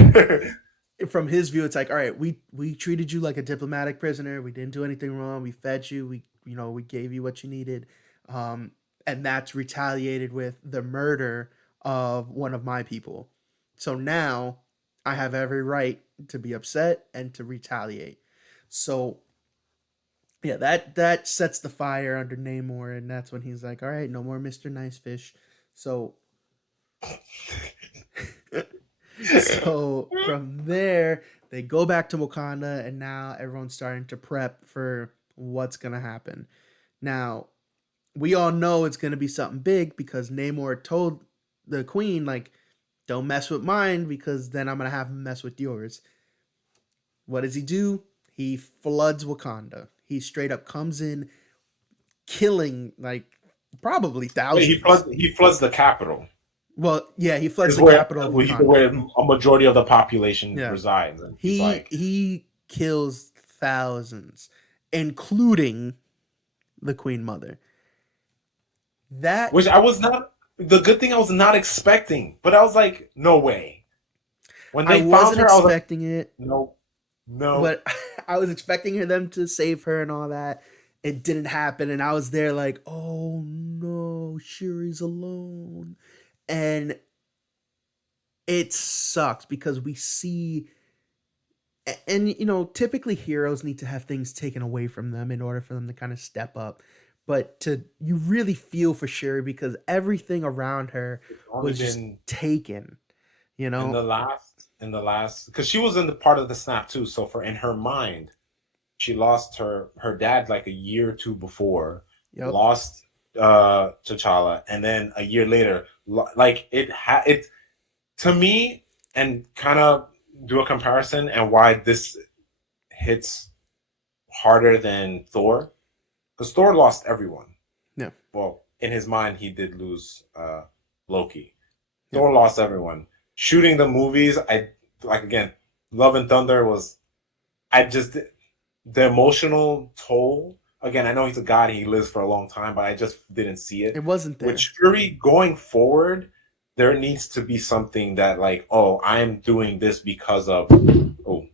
it's from his view, it's like, all right, we treated you like a diplomatic prisoner. We didn't do anything wrong. We fed you. We gave you what you needed, um, and that's retaliated with the murder of one of my people. So now I have every right to be upset and to retaliate. So yeah, that sets the fire under Namor, and that's when he's like, all right, no more Mister Nice Fish. So so from there, they go back to Wakanda, and now everyone's starting to prep for what's gonna happen. Now, we all know it's gonna be something big because Namor told the Queen, like, "Don't mess with mine because then I'm gonna have him mess with yours." What does he do? He floods Wakanda. He straight up comes in, killing like probably Wait, thousands. he floods the capital. Well, yeah, he floods Is the capital of Wakanda. where a majority of the population Yeah, resides, and he's he like, he kills thousands, including the Queen Mother. That which I was not. The good thing I was not expecting, but I was like, no way. When I they found wasn't her, I was like, expecting it, no, no. but I was expecting them to save her and all that. It didn't happen, and I was there like, oh no, Shuri's alone, and it sucks because we see and typically heroes need to have things taken away from them in order for them to kind of step up, but to you really feel for Sherry because everything around her It's only was just been taken, you know. in the last, because she was in the part of the snap too. So for in her mind, she lost her dad like a year or two before, Yep. lost T'Challa, and then a year later, like it to me, and kind of do a comparison and why this hits harder than Thor, because Thor lost everyone. Yeah. Well, in his mind, he did lose Loki. Yeah. Thor lost everyone. Shooting the movies, I like again. Love and Thunder was, I just, the emotional toll. Again, I know he's a god and he lives for a long time, but I just didn't see it. It wasn't With there. Shuri going forward, there needs to be something that like, oh, I'm doing this because of, oh,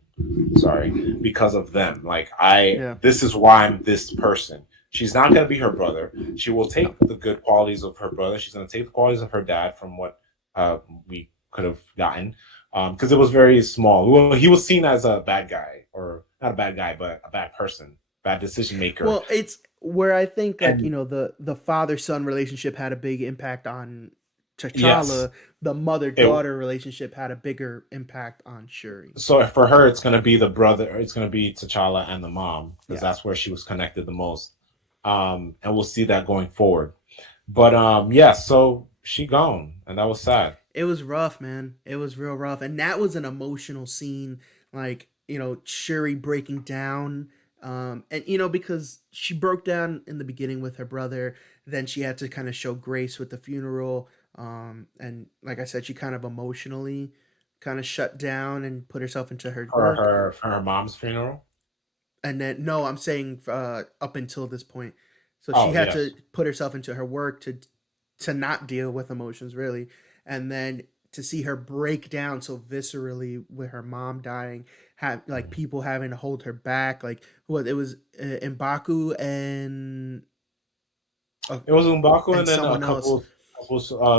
sorry, because of them. Like Yeah. this is why I'm this person. She's not going to be her brother. She will No. take the good qualities of her brother. She's going to take the qualities of her dad from what we could have gotten, because it was very small. Well, he was seen as a bad guy, or not a bad guy, but a bad person, bad decision maker. Well, it's where I think like And the father son relationship had a big impact on yes, T'Challa. The mother it. daughter relationship had a bigger impact on Shuri. So for her, it's going to be the brother. It's going to be T'Challa and the mom, because Yeah. that's where she was connected the most. And we'll see that going forward. But yeah, so she gone, and that was sad. It was rough, man. It was real rough. And that was an emotional scene. Like, Shuri breaking down. And, because she broke down in the beginning with her brother. Then she had to kind of show grace with the funeral. And like I said, she kind of emotionally kind of shut down and put herself into her For work. her mom's funeral. And then no, I'm saying up until this point, so she Oh had to yes. put herself into her work to not deal with emotions really, and then to see her break down so viscerally with her mom dying, have like Mhm. people having to hold her back, like what it was, Mbaku uh, It was Umbaku and and then a someone else, couple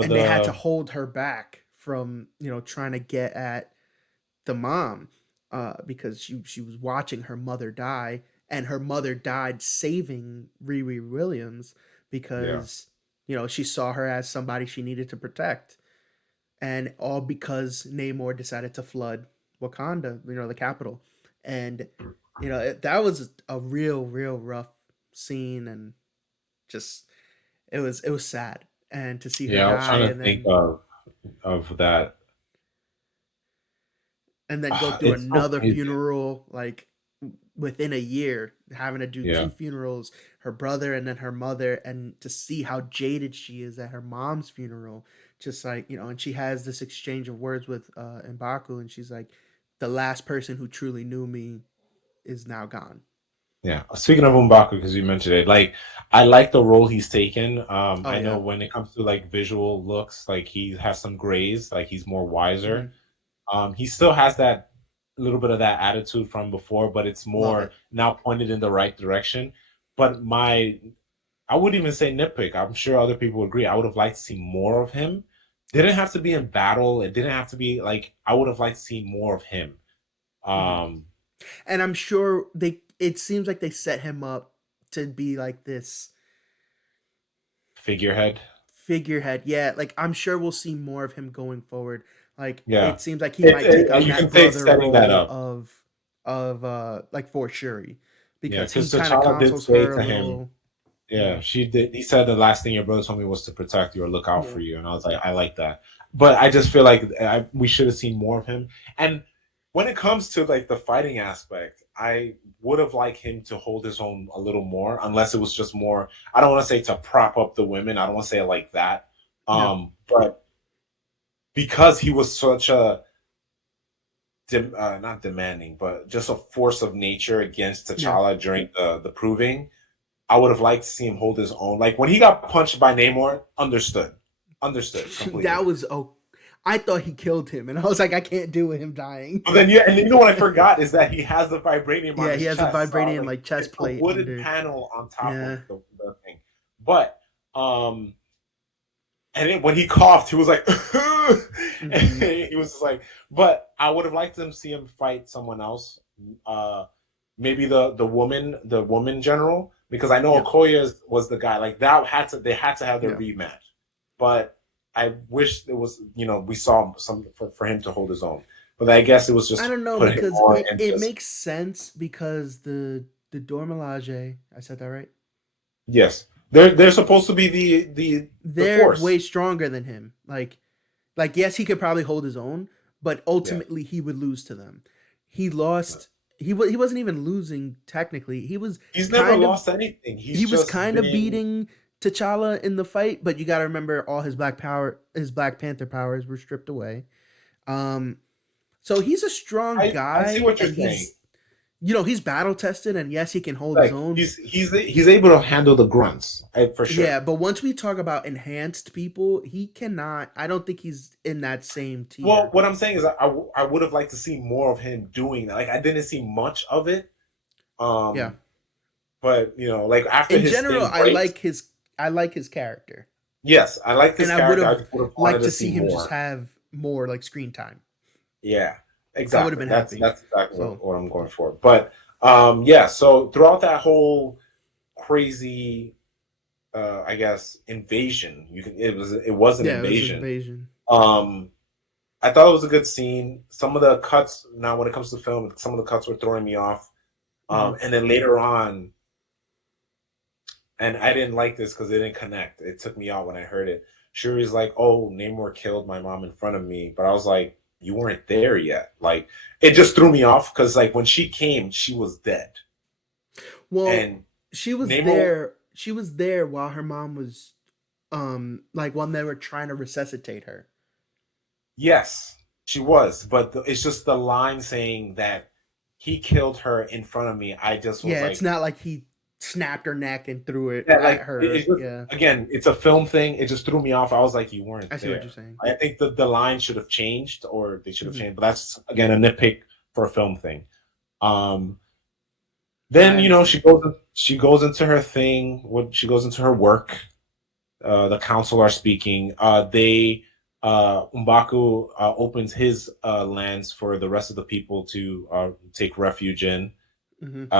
and they had to the hold her back from trying to get at the mom, because she was watching her mother die, and her mother died saving Riri Williams yeah. because she saw her as somebody she needed to protect, and all because Namor decided to flood Wakanda, the capital, and that was a real rough scene, and just it was sad, and to see her Yeah, I was die, trying to and think then of that. go through It's so another crazy. funeral like within a year, having to do Yeah. two funerals, her brother and then her mother, and to see how jaded she is at her mom's funeral, just like and she has this exchange of words with Mbaku, and she's like, the last person who truly knew me is now gone. Yeah. Speaking of M'Baku, because you mentioned it, like I like the role he's taken. Oh I know yeah. when it comes to like visual looks, like he has some grays, like he's more wiser. Hmm. He still has that little bit of that attitude from before, but it's Love more it. now pointed in the right direction. But I wouldn't even say nitpick. I'm sure other people would agree. I would have liked to see more of him. Didn't have to be in battle. It didn't have to be like I would have liked to see more of him. Hmm. Um, And I'm sure it seems like they set him up to be like this figurehead. figurehead. Yeah, like I'm sure we'll see more of him going forward. Like Yeah, it seems like he might take on you can that say it's brother setting that role up. of like for Shuri, Yeah, because he because kind of T'Challa did consoles say her a to him, little. yeah, Yeah. she did. He said the last thing your brother told me was to protect you or look out Yeah. for you, and I was like, I like that. But I just feel like we should have seen more of him. And when it comes to like the fighting aspect, I would have liked him to hold his own a little more, unless it was just more. I don't want to say to prop up the women. I don't want to say it like that. Yeah. But because he was such a not demanding, but just a force of nature against Yeah. T'Challa during the proving, I would have liked to see him hold his own. Like when he got punched by Namor, understood That completely. was I thought he killed him, and I was like, I can't do with him dying. But then yeah, and you know what I forgot is that he has the vibranium on Yeah, he his has a chest. So I was vibranium like, like chest it's the plate wooden under. panel on top of Yeah. the thing. But and then when he coughed, he was like, and Hmm. he was just like, but I would have liked to see him fight someone else. Uh, Maybe the woman general, because I know Yeah. Okoye was the guy. Like that they had to have their Yeah. rematch. But I wish it was, we saw some for him to hold his own. But I guess it was I just don't know, put him because on it, and it just makes sense because the Dormelage, I said that right? yes. They're supposed to be the They're force. way stronger than him. Like yes, he could probably hold his own, but Yeah. ultimately he would lose to them. He lost. He wasn't even losing technically. He's never Kind of lost anything. He's he was just kind of been beating T'Challa in the fight, but you got to remember all his Black Panther powers were stripped away. Um, so he's a strong I see guy, what you're and saying. he's battle tested, and yes, he can hold his Like own. he's able to handle the grunts, for sure. Yeah, but once we talk about enhanced people, he cannot. I don't think he's in that same Well, tier. what I'm saying is I would have liked to see more of him doing that. Like I didn't see much of it. Yeah. Um, but like after In his general, thing breaks, I like his character, yes, I like and his I would character. I have just would have wanted liked to to see see him just more. have more like screen time. Yeah, I would have exactly. been That's happy. that's exactly So what I'm going for. But yeah. So throughout that whole crazy, I guess invasion, it was an yeah, it was an invasion. invasion. Um, I thought it was a good scene. Some of the cuts, now when it comes to film, some of the cuts were throwing me off. Hmm. And then later on, and I didn't like this because it didn't connect. It took me out when I heard it. Shuri's like, "Oh, Namor killed my mom in front of me," but I was like, "You weren't there yet." Like, it just threw me off because, like, when she came, she was dead, Well, and she was Namor, there. She was there while her mom was. like when they were trying to resuscitate her. Yes, she was, but it's just the line saying that he killed her in front of me. I just was Yeah, it's like, not like he snapped her neck and threw it yeah, at like her. it's just Yeah, again, it's a film thing. It just threw me off. I was like, you weren't I see what you're there. saying. I think the line should have changed, or they should have Hmm. changed. But that's again a nitpick for a film thing. Um, No, I then understand. she goes into her thing. What she goes into her work. The council are speaking. They Umbaku opens his lands for the rest of the people to take refuge in, Hmm.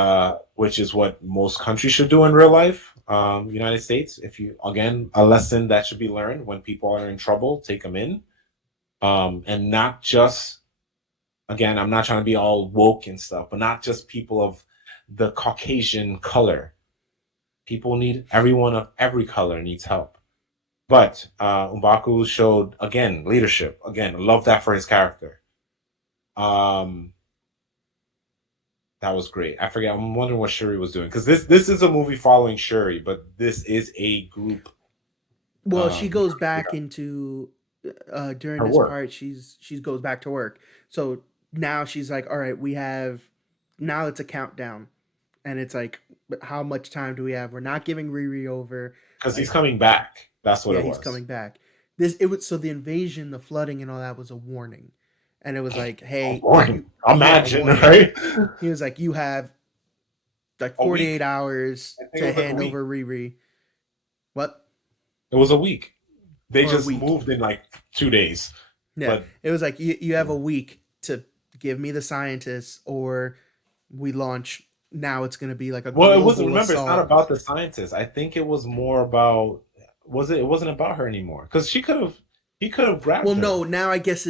which is what most countries should do in real life. United States, if you again a lesson that should be learned when people are in trouble, take them in, and not just again. I'm not trying to be all woke and stuff, but not just people of the Caucasian color. People need everyone of every color needs help. But Umbaku showed again leadership. Again, love that for his character. Um, that was great. I forget. I'm wondering what Shuri was doing because this is a movie following Shuri, but this is a group. Well, she goes Yeah, back into during her this work. part. She goes back to work. So now she's like, all right, we have now it's a countdown, and it's like, how much time do we have? We're not giving Riri over. Because he's Like, coming back. That's what yeah, it he's was. coming back. This it was so the invasion, the flooding, and all that was a warning, and it was like, Oh hey, boy, you, yeah, a imagine, warning. right? He was like, you have like A week. 48 hours I think it to was like a hand week. over Riri. What? It was a week. They Or a just week? moved in like 2 days. Yeah, But it was like you have a week to give me the scientists, or we launch. Now it's going to be like a well, it wasn't. global Remember, it's not assault. about the scientists. I think it was more about. Was it? It wasn't about her anymore because she could have. He could have Well, grabbed no, her now I guess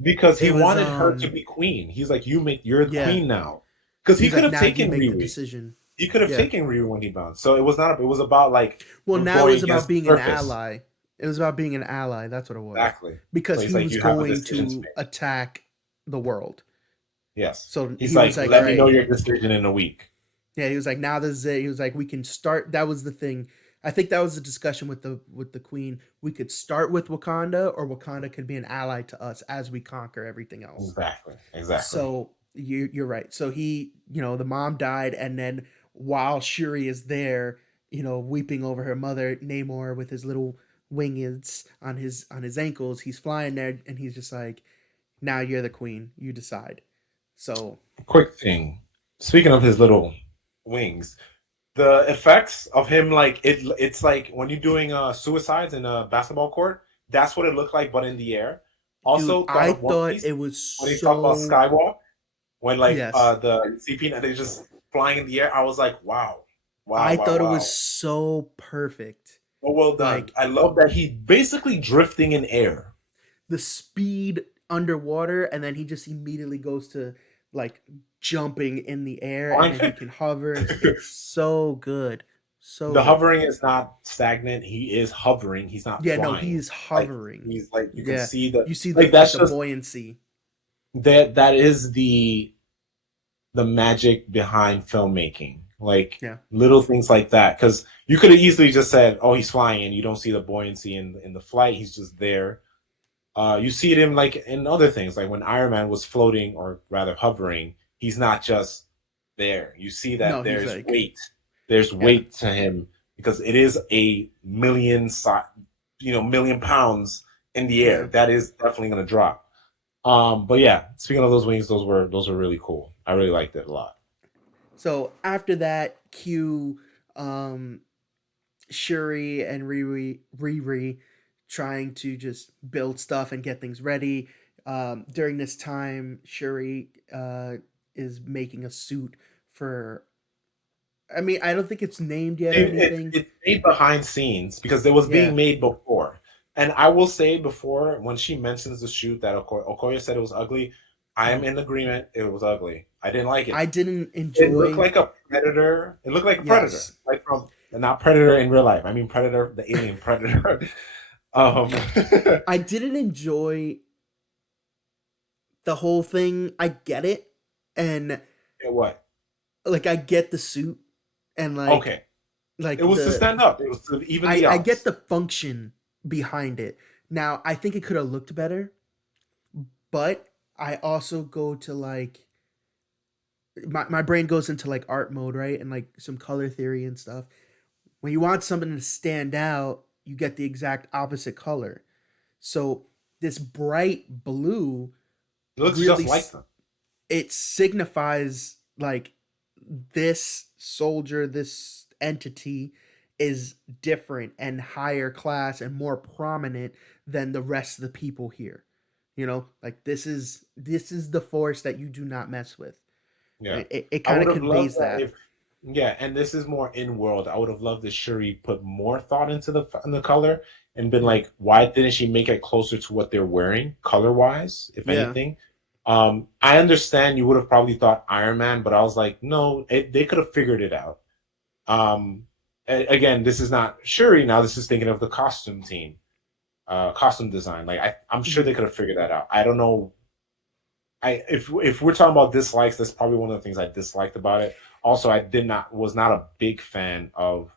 because he it was wanted her to be queen. He's like, you're the yeah. queen now. Because He he was could like, have now you taken make the Riri. decision. He could have Yeah. taken Riri when he bounced. So it was not. It was about like Well, we're now it going was about against being the an purpose. ally. It was about being an ally. That's what it was. Exactly. So Because he's he like, was you have a going decision to to make. attack the world. Yes. So He's he was like, like, all let me know right, your decision in a week. yeah, he was like, now this is it. He was like, we can start. That was the thing. I think that was the discussion with the queen. We could start with Wakanda, or Wakanda could be an ally to us as we conquer everything else. Exactly. Exactly. So you're right. So he, the mom died, and then while Shuri is there, weeping over her mother, Namor with his little wingeds on his ankles, he's flying there, and he's just like, now you're the queen. You decide. So Quick thing. Speaking of his little wings, the effects of him like it's like when you're doing suicides in a basketball court, that's what it looked like, but in the air. dude, Also thought I of One thought Piece it was when he talked about so Skywalk, when like yes. the CP and they just flying in the air. I was like, wow, wow, I wow, thought it was wow. so perfect. Oh, well done. Like I love that he basically drifting in air. the speed underwater, and then he just immediately goes to like jumping in the air, and Flying then he fish. can hover, and it's so good. So The good. hovering is not stagnant. He is hovering. He's not Yeah, no, flying. he's Like hovering. he's like you can Yeah. see the You see like like that's the just buoyancy. that is the magic behind filmmaking. Like Yeah. little things like that. Because you could have easily just said, "Oh, he's flying," and you don't see the buoyancy in the flight. He's just there. You see it in like in other things, like when Iron Man was floating or rather hovering. He's not just there. You see that No, he's like, there's yeah. weight to him because it is a million pounds in the air. Yeah. That is definitely going to drop. But yeah, speaking of those wings, those were really cool. I really liked it a lot. So after that, Q um Shuri and Riri trying to just build stuff and get things ready. During this time, Shuri is making a suit for. I mean, I don't think it's named yet or anything. It's made behind scenes because it was Yeah, being made before. And I will say before when she mentions the shoot that Okoye said it was ugly, I am mhm. in agreement. It was ugly. I didn't like it. I didn't It looked enjoy. like a predator. It looked like a predator, Yes, like from not predator in real life. I mean predator, the alien predator. um, I didn't enjoy the whole thing. I get it, and what? like I get the suit, and like Okay. It Like was to the stand up. It was to even the I get odds. the function behind it. Now, I think it could have looked better, but I also go to like my brain goes into like art mode, right? And like some color theory and stuff. When you want something to stand out, you get the exact opposite color. So this bright blue It looks really just like them. it signifies like this soldier, this entity is different and higher class and more prominent than the rest of the people here. You know, like this is the force that you do not mess with. Yeah. It I kind would of have loved conveys that that. if, yeah, and this is more in world. I would have loved if Shuri put more thought into the color and been Yeah. like, why didn't she make it closer to what they're wearing color wise, if Yeah. anything? I understand you would have probably thought Iron Man, but I was like, no, they could have figured it out. Um, Again, this is not Shuri now. This is thinking of the costume team, costume design. Like I'm sure Mhm. they could have figured that out. I don't know. If we're talking about dislikes, that's probably one of the things I disliked about it. Also, I did not was not a big fan of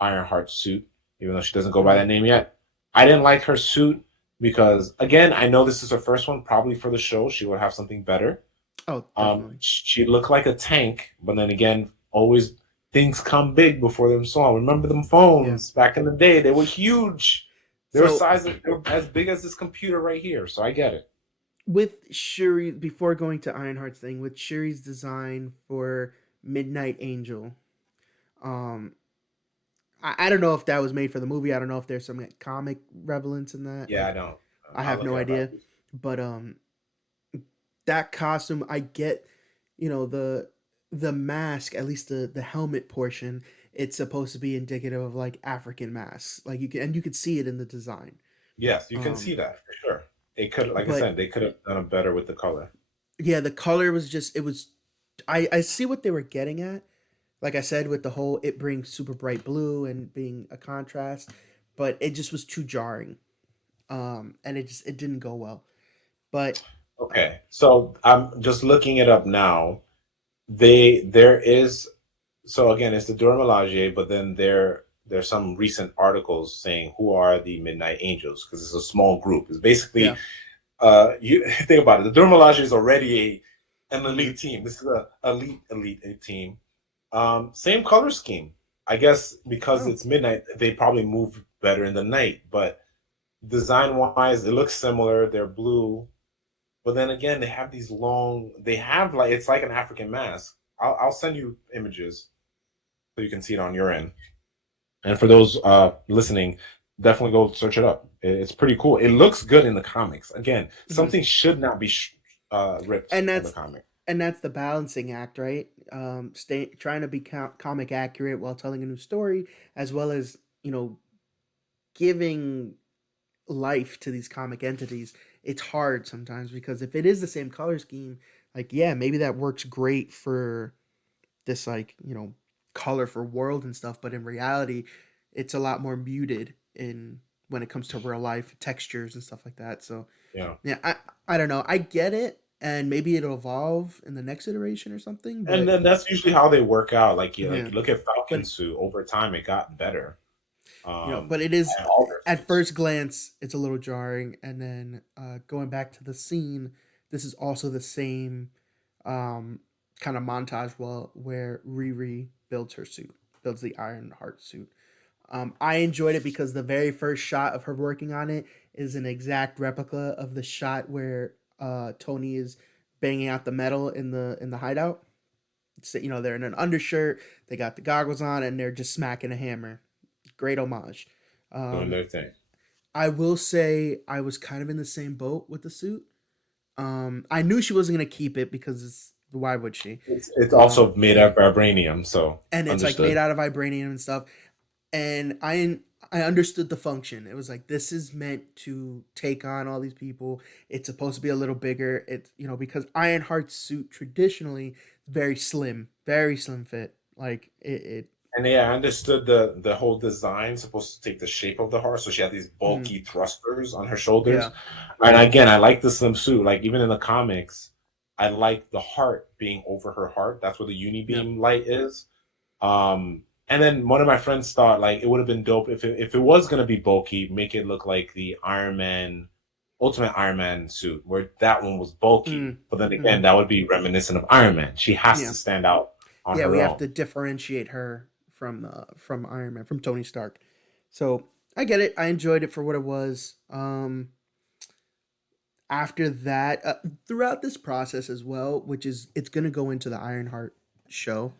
Ironheart's suit, even though she doesn't go by that Mhm. name yet. I didn't like her suit because, again, I know this is her first one. Probably for the show, she would have something better. Oh, definitely. She looked like a tank, but then again, always things come big before them small. Remember them Yeah. phones back in the day? They were huge. So They were as big as this computer right here. So I get it. with Shuri, before going to Ironheart's thing, with Shuri's design for Midnight Angel, um, I don't know if that was made for the movie. I don't know if there's some like, comic relevance in that. Yeah, I Like, don't. I I'll have look no it up idea. after. But that costume, I get, the mask, at least the helmet portion. It's supposed to be indicative of like African masks, like you could see it in the design. Yes, you can see Um, that for sure. They could, like I but said, they could have done it better with the color. yeah, the color was just it was. I see what they were getting at. Like I said, with the whole it being super bright blue and being a contrast, but it just was too jarring. And it didn't go well. But Okay, so I'm just looking it up now. There is, so again, it's the Dora Milaje, but then there's some recent articles saying who are the Midnight Angels because it's a small group. It's basically yeah, you think about it. The Dora Milaje is already an hmm elite team. This is a elite team. Same color scheme. I guess because oh it's midnight, they probably move better in the night. But design wise, it looks similar. They're blue, but then again, they have these long. They have like it's like an African mask. I'll send you images so you can see it on your end. And for those listening, definitely go search it up. It's pretty cool. It looks good in the comics. Again, hmm something should not be ripped and from the that's comic. and that's the balancing act, right? Stay trying to be comic accurate while telling a new story, as well as giving life to these comic entities. It's hard sometimes because if it is the same color scheme, like yeah, maybe that works great for this like colorful world and stuff, but in reality it's a lot more muted in when it comes to real life textures and stuff like that. So Yeah. yeah, I don't know, I get it, and maybe it'll evolve in the next iteration or something, And but then that's usually how they work out. Like you yeah, like look at Falcon but suit over time, it got better. but it is And all their at suits. first glance it's a little jarring, and then going back to the scene, this is also the same um, kind of montage where Riri builds her suit, builds the Iron Heart suit. I enjoyed it because the very first shot of her working on it is an exact replica of the shot where Tony is banging out the metal in the hideout. It's, they're in an undershirt, they got the goggles on, and they're just smacking a hammer. Great homage. Doing Um, their thing. I will say I was kind of in the same boat with the suit. I knew she wasn't gonna keep it because why would she? It's Um, also made of vibranium, so and it's like made understood. out of vibranium and stuff. And I understood the function. It was like this is meant to take on all these people. It's supposed to be a little bigger. It's because Ironheart's suit traditionally very slim fit. Like it And yeah, I understood the whole design supposed to take the shape of the heart. So she had these mhm, bulky thrusters on her yeah shoulders. And again, I like the slim suit. Like even in the comics, I like the heart being over her heart. That's where the yeah unibeam light is. Um, And then one of my friends thought like it would have been dope if it was gonna be bulky, make it look like the Iron Man, Ultimate Iron Man suit, where that one was bulky. Mm, But then hmm. again, that would be reminiscent of Iron Man. She has Yeah, to stand out on yeah. We her have own. to differentiate her from Iron Man, from Tony Stark. So I get it. I enjoyed it for what it was. After that, throughout this process as well, which is it's gonna go into the Ironheart show.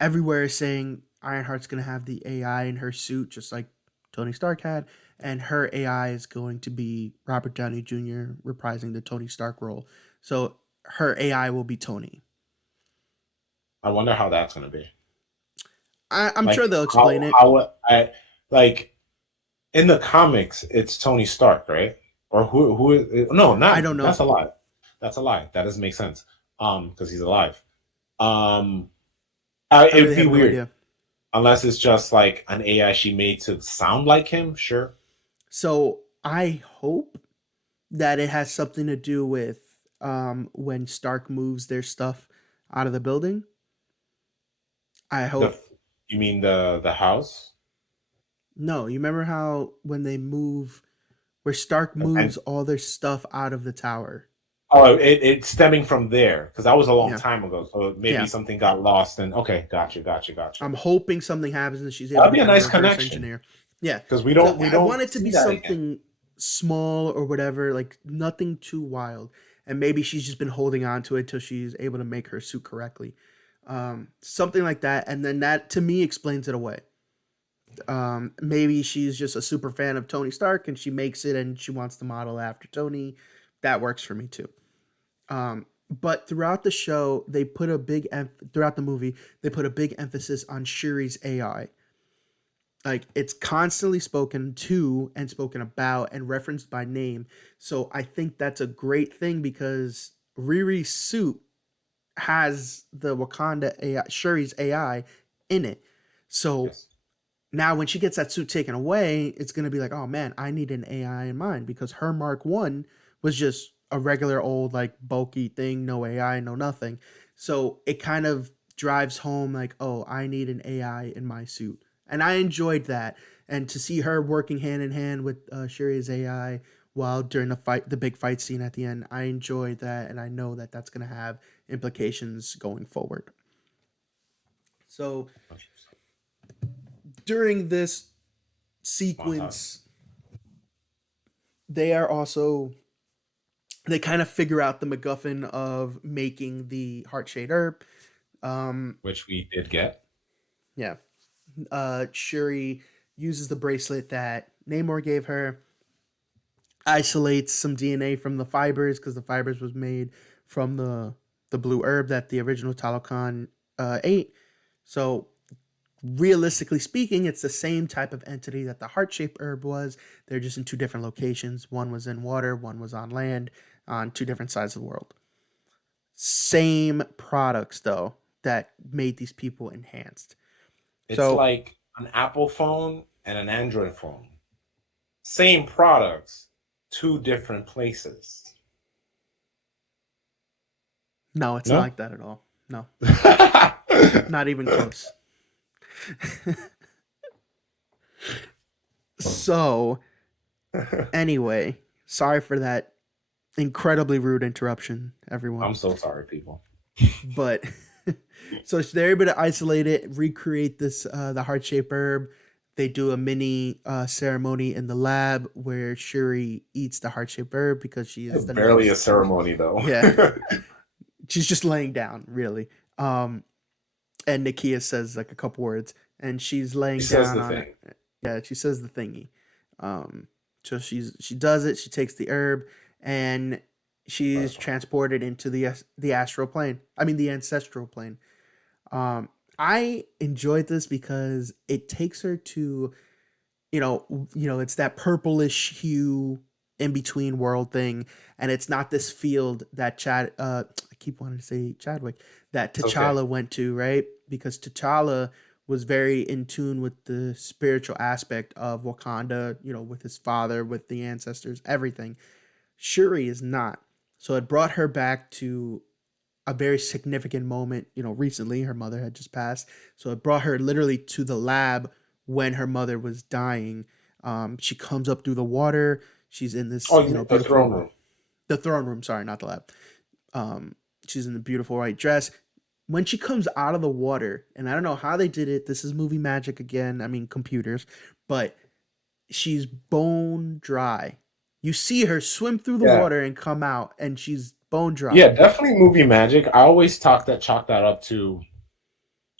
Everywhere is saying Ironheart's gonna have the AI in her suit, just like Tony Stark had, and her AI is going to be Robert Downey Jr. reprising the Tony Stark role. So her AI will be Tony. I wonder how that's gonna be. I'm sure Like they'll explain it. how I like in the comics, it's Tony Stark, right? Or who? No, I not don't know. that's a lie. That's a lie. That doesn't make sense. Because he's alive. Um, I it'd really be have no weird idea. unless it's just like an AI she made to sound like him. Sure. So I hope that it has something to do with when Stark moves their stuff out of the building. I The hope. you mean the house No, you remember how when they move, where Stark moves and all their stuff out of the tower? oh, it's stemming from there because that was a long Yeah, time ago. So maybe yeah. something got lost. And okay, gotcha. I'm hoping something happens and she's able That'd to be a kind of nice reverse connection engineer. Yeah. because So we I want don't it to see be that again. something small or whatever, like nothing too wild. And maybe she's just been holding on to it till she's able to make her suit correctly. Something like that. And then that to me explains it away. Maybe she's just a super fan of Tony Stark and she makes it and she wants to model after Tony. That works for me too. But throughout the show, they put a throughout the movie, they put a big emphasis on Shuri's AI. Like it's constantly spoken to and spoken about and referenced by name. So I think that's a great thing because Riri's suit has the Wakanda AI, Shuri's AI in it. So Yes. now when she gets that suit taken away, it's gonna be like, oh man, I need an AI in mine because her Mark One was just a regular old like bulky thing, no AI, no nothing. So it kind of drives home like, oh, I need an AI in my suit, and I enjoyed that. And to see her working hand in hand with Shuri's AI while during the fight, the big fight scene at the end, I enjoyed that, and I know that that's gonna have implications going forward. So during this Montage. sequence, they are also they kind of figure out the MacGuffin of making the heart shade herb. Um, Which we did get. yeah, Shuri uses the bracelet that Namor gave her, isolates some DNA from the fibers because the fibers was made from the blue herb that the original Talokan ate. So realistically speaking, it's the same type of entity that the heart shaped herb was. They're just in two different locations. One was in water, one was on land, on two different sides of the world. Same products, though, that made these people enhanced. It's So, like an Apple phone and an Android phone. Same products, two different places. no, it's not No? like that at all. No, not even close. So, anyway, sorry for that incredibly rude interruption, everyone. I'm so sorry, people. But so they're able to isolate it, recreate this the heart shaped herb. They do a mini ceremony in the lab where Shuri eats the heart shaped herb because she is It's the barely a next. ceremony, though. Yeah, she's just laying down, really. Um, and Nakia says like a couple words, and she's He laying says down the on it. thing. Yeah, she says the thingy. Um, so she does it. She takes the herb, and she's That's fine. transported into the astral plane. I mean the ancestral plane. Um, I enjoyed this because it takes her to it's that purplish hue in between world thing, and it's not this field that I keep wanting to say Chadwick that It's okay. T'Challa went to, right? Because T'Challa was very in tune with the spiritual aspect of Wakanda, with his father, with the ancestors, everything. Shuri is not. So it brought her back to a very significant moment. Recently her mother had just passed, so it brought her literally to the lab when her mother was dying. She comes up through the water. She's in this, Oh, you mean the throne beautiful room? the throne room. Sorry, not the lab. Um, she's in the beautiful white dress. When she comes out of the water, and I don't know how they did it. This is movie magic again. I mean, computers, but she's bone dry. You see her swim through the Yeah. water and come out, and she's bone Yeah, dry. definitely movie magic. I always chalk that up to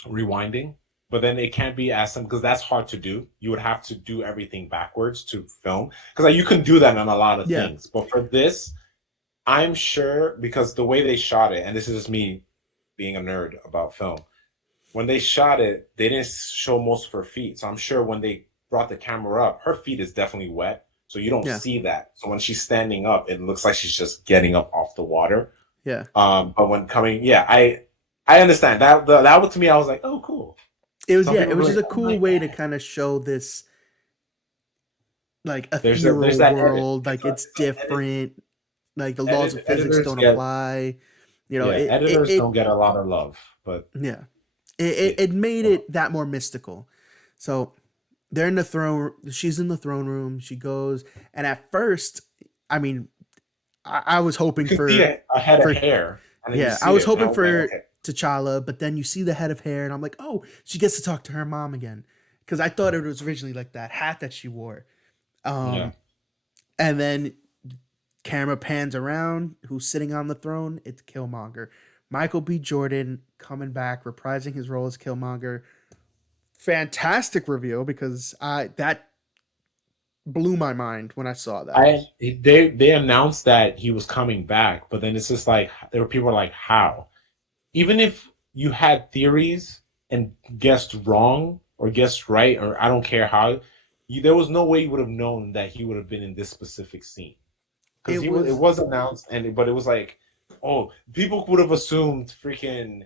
rewinding, but then it can't be as simple because that's hard to do. You would have to do everything backwards to film because like, you can do that on a lot of Yeah, things, but for this, I'm sure because the way they shot it, and this is just me being a nerd about film, when they shot it, they didn't show most of her feet. So I'm sure when they brought the camera up, her feet is definitely wet. So you don't yeah, see that. So when she's standing up, it looks like she's just getting up off the water. yeah. But when coming, yeah, I understand that was to me. I was like, oh, cool. It was Some yeah. people It was were just like, a oh cool my way to god. kind of show this like There's ethereal that edit. world. Like it's It's a edit. different. Like the laws of physics Editors don't get apply. yeah. Editors don't get a lot of love, but Yeah. It it, made it that more mystical. So they're in the throne. She's in the throne room. She goes, and at first, I mean, I was you hoping can see a head of for hair, and then you yeah, I see was it, and I hoping was like, for okay, T'Challa, but then you see the head of hair, and I'm like, oh, she gets to talk to her mom again, because I thought it was originally like that hat that she wore. yeah. Um, and then camera pans around. Who's sitting on the throne? It's Killmonger. Michael B. Jordan coming back, reprising his role as Killmonger. Fantastic reveal because I that blew my mind when I saw that. They announced that he was coming back, but then it's just like there were people like, how? Even if you had theories and guessed wrong or guessed right, or I don't care how, there was no way you would have known that he would have been in this specific scene because It it was was announced, but it was like, oh, people would have assumed freaking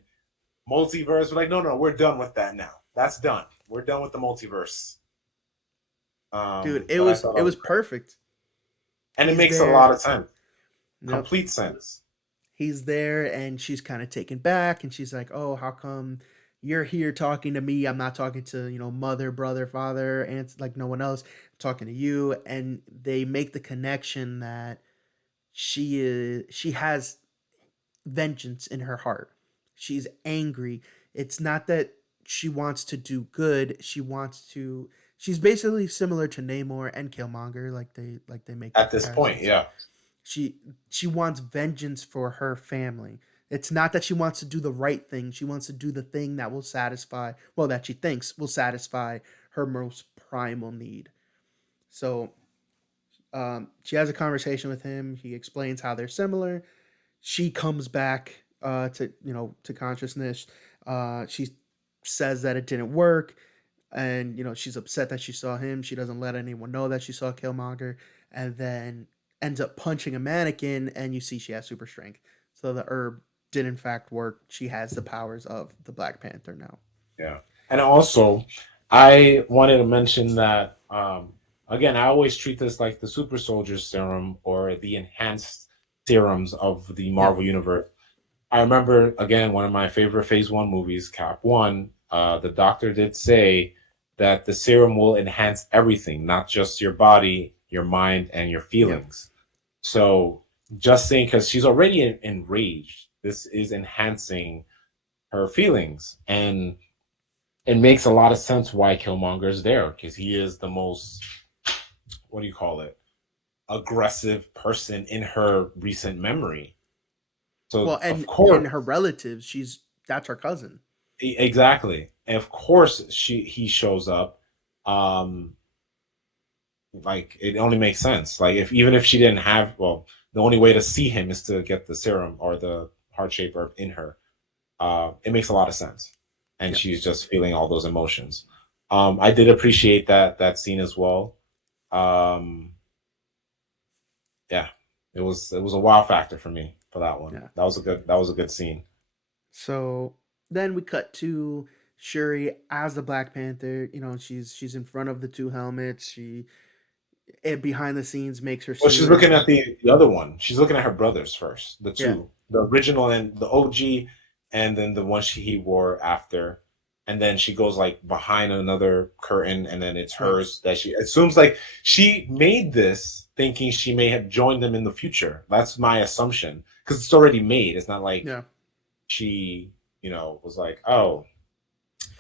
multiverse. We're like, no, no, we're done with that now. That's done. We're done with the multiverse. dude, it But I was thought it that was was great, perfect. and it He's makes a lot there. of sense, Yep. complete sense. He's there and she's kind of taken back and she's like, "Oh, how come you're here talking to me? I'm not talking to, mother, brother, father, and like no one else. I'm talking to you." And they make the connection that she has vengeance in her heart. She's angry. It's not that she wants to do good. She's basically similar to Namor and Killmonger, like they make the At this point, comparisons. yeah. She she wants vengeance for her family. It's not that she wants to do the right thing. She wants to do the thing that will satisfy, well, that she thinks will satisfy her most primal need. So she has a conversation with him. He explains how they're similar. She comes back to consciousness. She says that it didn't work, and she's upset that she saw him. She doesn't let anyone know that she saw Killmonger, and then ends up punching a mannequin. And you see she has super strength. So the herb did in fact work. She has the powers of the Black Panther now. Yeah. And also, I wanted to mention that again, I always treat this like the super soldier serum or the enhanced serums of the Yeah, Marvel universe. I remember again one of my favorite Phase One movies, Cap One. The doctor did say that the serum will enhance everything, not just your body, your mind, and your yeah. feelings. So just saying, because she's already enraged, this is enhancing her feelings, and it makes a lot of sense why Killmonger is there because he is the most, what do you call it, aggressive person in her recent memory. So Well, of and course, her relatives, that's her cousin. exactly, and of course he shows up. Um, like it only makes sense. Like if even if she didn't have, well, the only way to see him is to get the serum or the heart shaper in her. It makes a lot of sense, and Yeah. she's just feeling all those emotions. I did appreciate that scene as well. Um, yeah, it was a wow factor for me for that one. Yeah. That was a good scene. So then we cut to Shuri as the Black Panther. She's in front of the two helmets. it behind the scenes makes her Well, she's suit looking at and the other one. She's looking at her brothers first, the yeah, two, the original and the OG, and then the one he wore after. And then she goes like behind another curtain, and then it's yeah, hers that she assumes like she made this thinking she may have joined them in the future. That's my assumption because it's already made. It's not like yeah. she, was like, oh,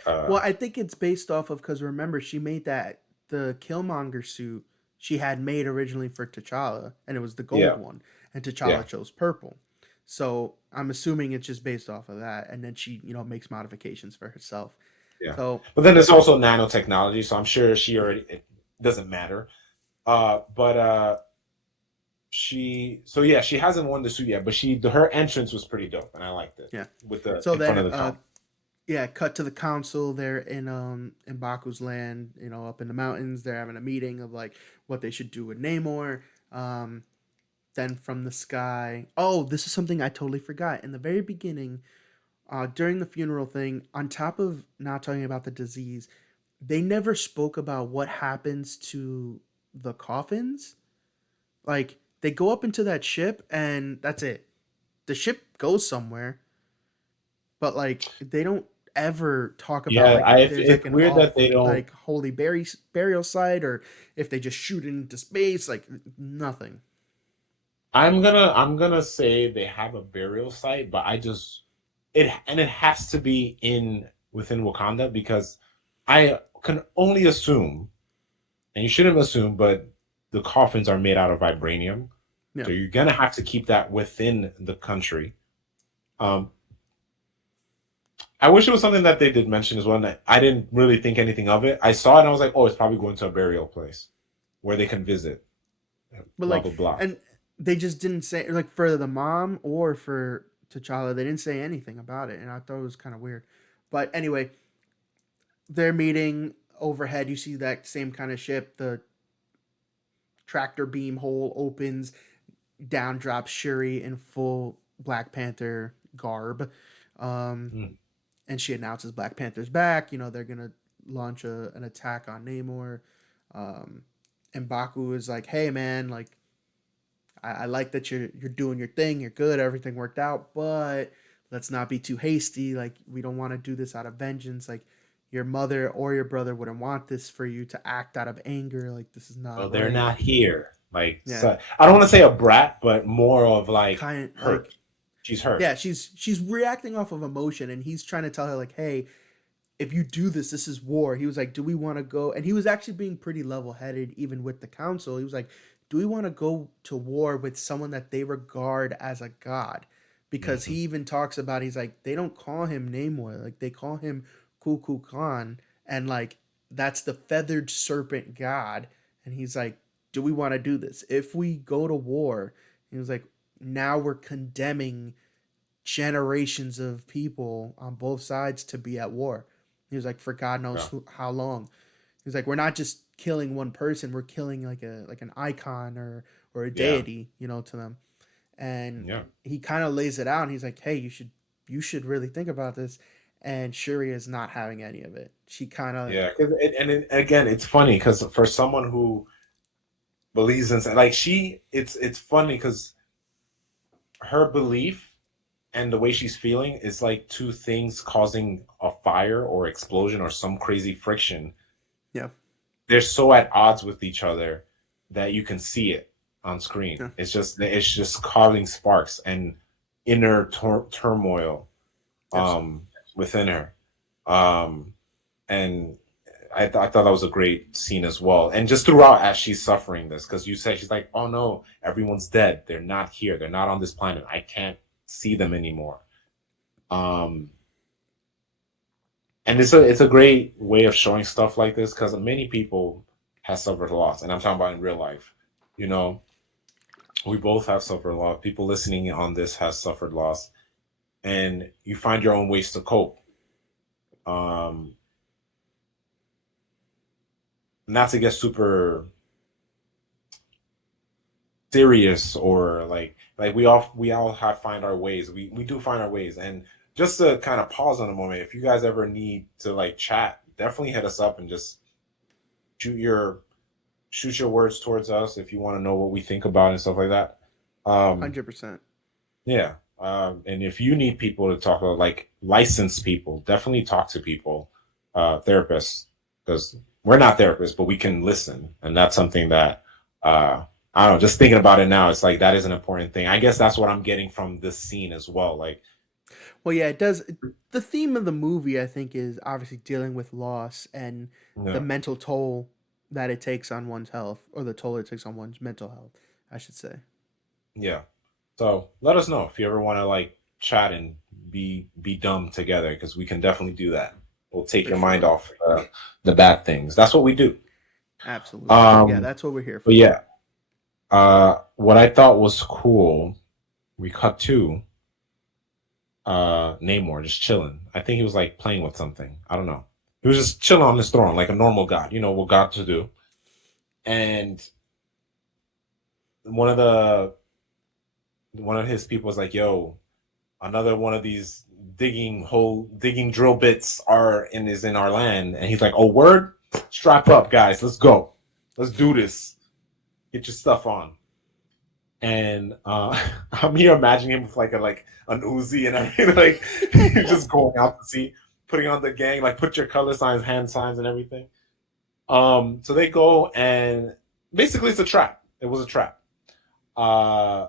uh, Well, I think it's based off of because remember she made that the Killmonger suit she had made originally for T'Challa, and it was the gold yeah, one, and yeah, T'Challa chose purple. So I'm assuming it's just based off of that, and then she makes modifications for herself. yeah. So But then there's also nanotechnology, so I'm sure she already it doesn't matter. But so yeah, she hasn't won the suit yet, but her entrance was pretty dope, and I liked it yeah, with the so in front then of the count. yeah, cut to the council. They're in Baku's land, up in the mountains. They're having a meeting of like what they should do with Namor. Um, then from the sky. Oh, this is something I totally forgot. In the very beginning, during the funeral thing, on top of not talking about the disease, they never spoke about what happens to the coffins. Like they go up into that ship and that's it. The ship goes somewhere, but like they don't ever talk about Yeah, like if there's it's like an weird that off they don't. like holy burial site or if they just shoot it into space. Like nothing. I'm gonna say they have a burial site, but it has to be in within Wakanda because I can only assume, and you shouldn't assume, but the coffins are made out of vibranium, Yeah, so you're gonna have to keep that within the country. Um, I wish it was something that they did mention as well. And I didn't really think anything of it. I saw it and I was like, oh, it's probably going to a burial place where they can visit. but Blah like blah blah. and they just didn't say like for the mom or for T'Challa. They didn't say anything about it, and I thought it was kind of weird. But anyway, they're meeting overhead. You see that same kind of ship. The tractor beam hole opens. Down drops Shuri in full Black Panther garb. Um, Mm. and she announces Black Panther's back. They're gonna launch an attack on Namor. Um, and Baku is like, "Hey, man, like, I like that you're doing your thing. You're good. Everything worked out, but let's not be too hasty. Like, we don't want to do this out of vengeance. Like, your mother or your brother wouldn't want this for you to act out of anger. Like, this is Well, not they're right. not here. Like, Yeah, so, I don't want to say a brat, but more of like kind of hurt. like She's hurt. yeah. She's reacting off of emotion, and he's trying to tell her like, hey, if you do this, this is war. He was like, do we want to go? And he was actually being pretty level headed, even with the council. He was like, do we want to go to war with someone that they regard as a god? Because he Hmm. even talks about, he's like, they don't call him Namor, like they call him Kuku Khan, and like that's the feathered serpent god. And he's like, do we want to do this? If we go to war, he was like, now we're condemning generations of people on both sides to be at war. He was like, for God knows Yeah. how long. He's like, we're not just killing one person, we're killing like an icon or a Yeah. deity, to them. And Yeah. he kind of lays it out, and he's like, hey, you should really think about this. And Shuri is not having any of it. She kind of Yeah. Again, it's funny because for someone who believes in like it's funny because her belief and the way she's feeling is like two things causing a fire or explosion or some crazy friction. yeah They're so at odds with each other that you can see it on screen. yeah It's just causing sparks and inner turmoil yes um, within her. Um, and I thought that was a great scene as well. And just throughout as she's suffering this, because you said she's like, oh no, everyone's dead. They're not here. They're not on this planet. I can't see them anymore. Um, and it's a great way of showing stuff like this because many people have suffered loss, and I'm talking about in real life. You know, we both have suffered loss. People listening on this has suffered loss, and you find your own ways to cope. Um, Not to get super serious or like we all have find our ways. We do find our ways, and just to kind of pause on a moment, if you guys ever need to like chat, definitely hit us up and just shoot your shoot your words towards us if you want to know what we think about it and stuff like that. Um, 100%. yeah. And if you need people to talk about, like licensed people, definitely talk to people, therapists, because we're not therapists, but we can listen. And that's something that, I don't know, just thinking about it now, it's like that is an important thing. I guess that's what I'm getting from this scene as well. Like, Well, yeah, it does. The theme of the movie, I think, is obviously dealing with loss and the yeah, mental toll that it takes on one's health, or the toll it takes on one's mental health, I should say. yeah. So let us know if you ever want to like chat and be dumb together, because we can definitely do that. We'll take For your mind sure. off the bad things. That's what we do. Absolutely. Yeah, Um, that's what we're here but for. yeah, what I thought was cool, we cut to Namor just chilling. I think he was like playing with something. I don't know. He was just chilling on his throne like a normal god. You know what God to do. And one of the one of his people was like, "Yo, another one of these digging drill bits are in is in our land." And he's like, "Oh, word, strap up, guys, let's go, let's do this, get your stuff on." And I'm here imagining him with like an Uzi and everything, like he's just going out to sea, putting on the gang, like put your color signs, hand signs, and everything. So they go and basically it's a trap. It was a trap. Uh,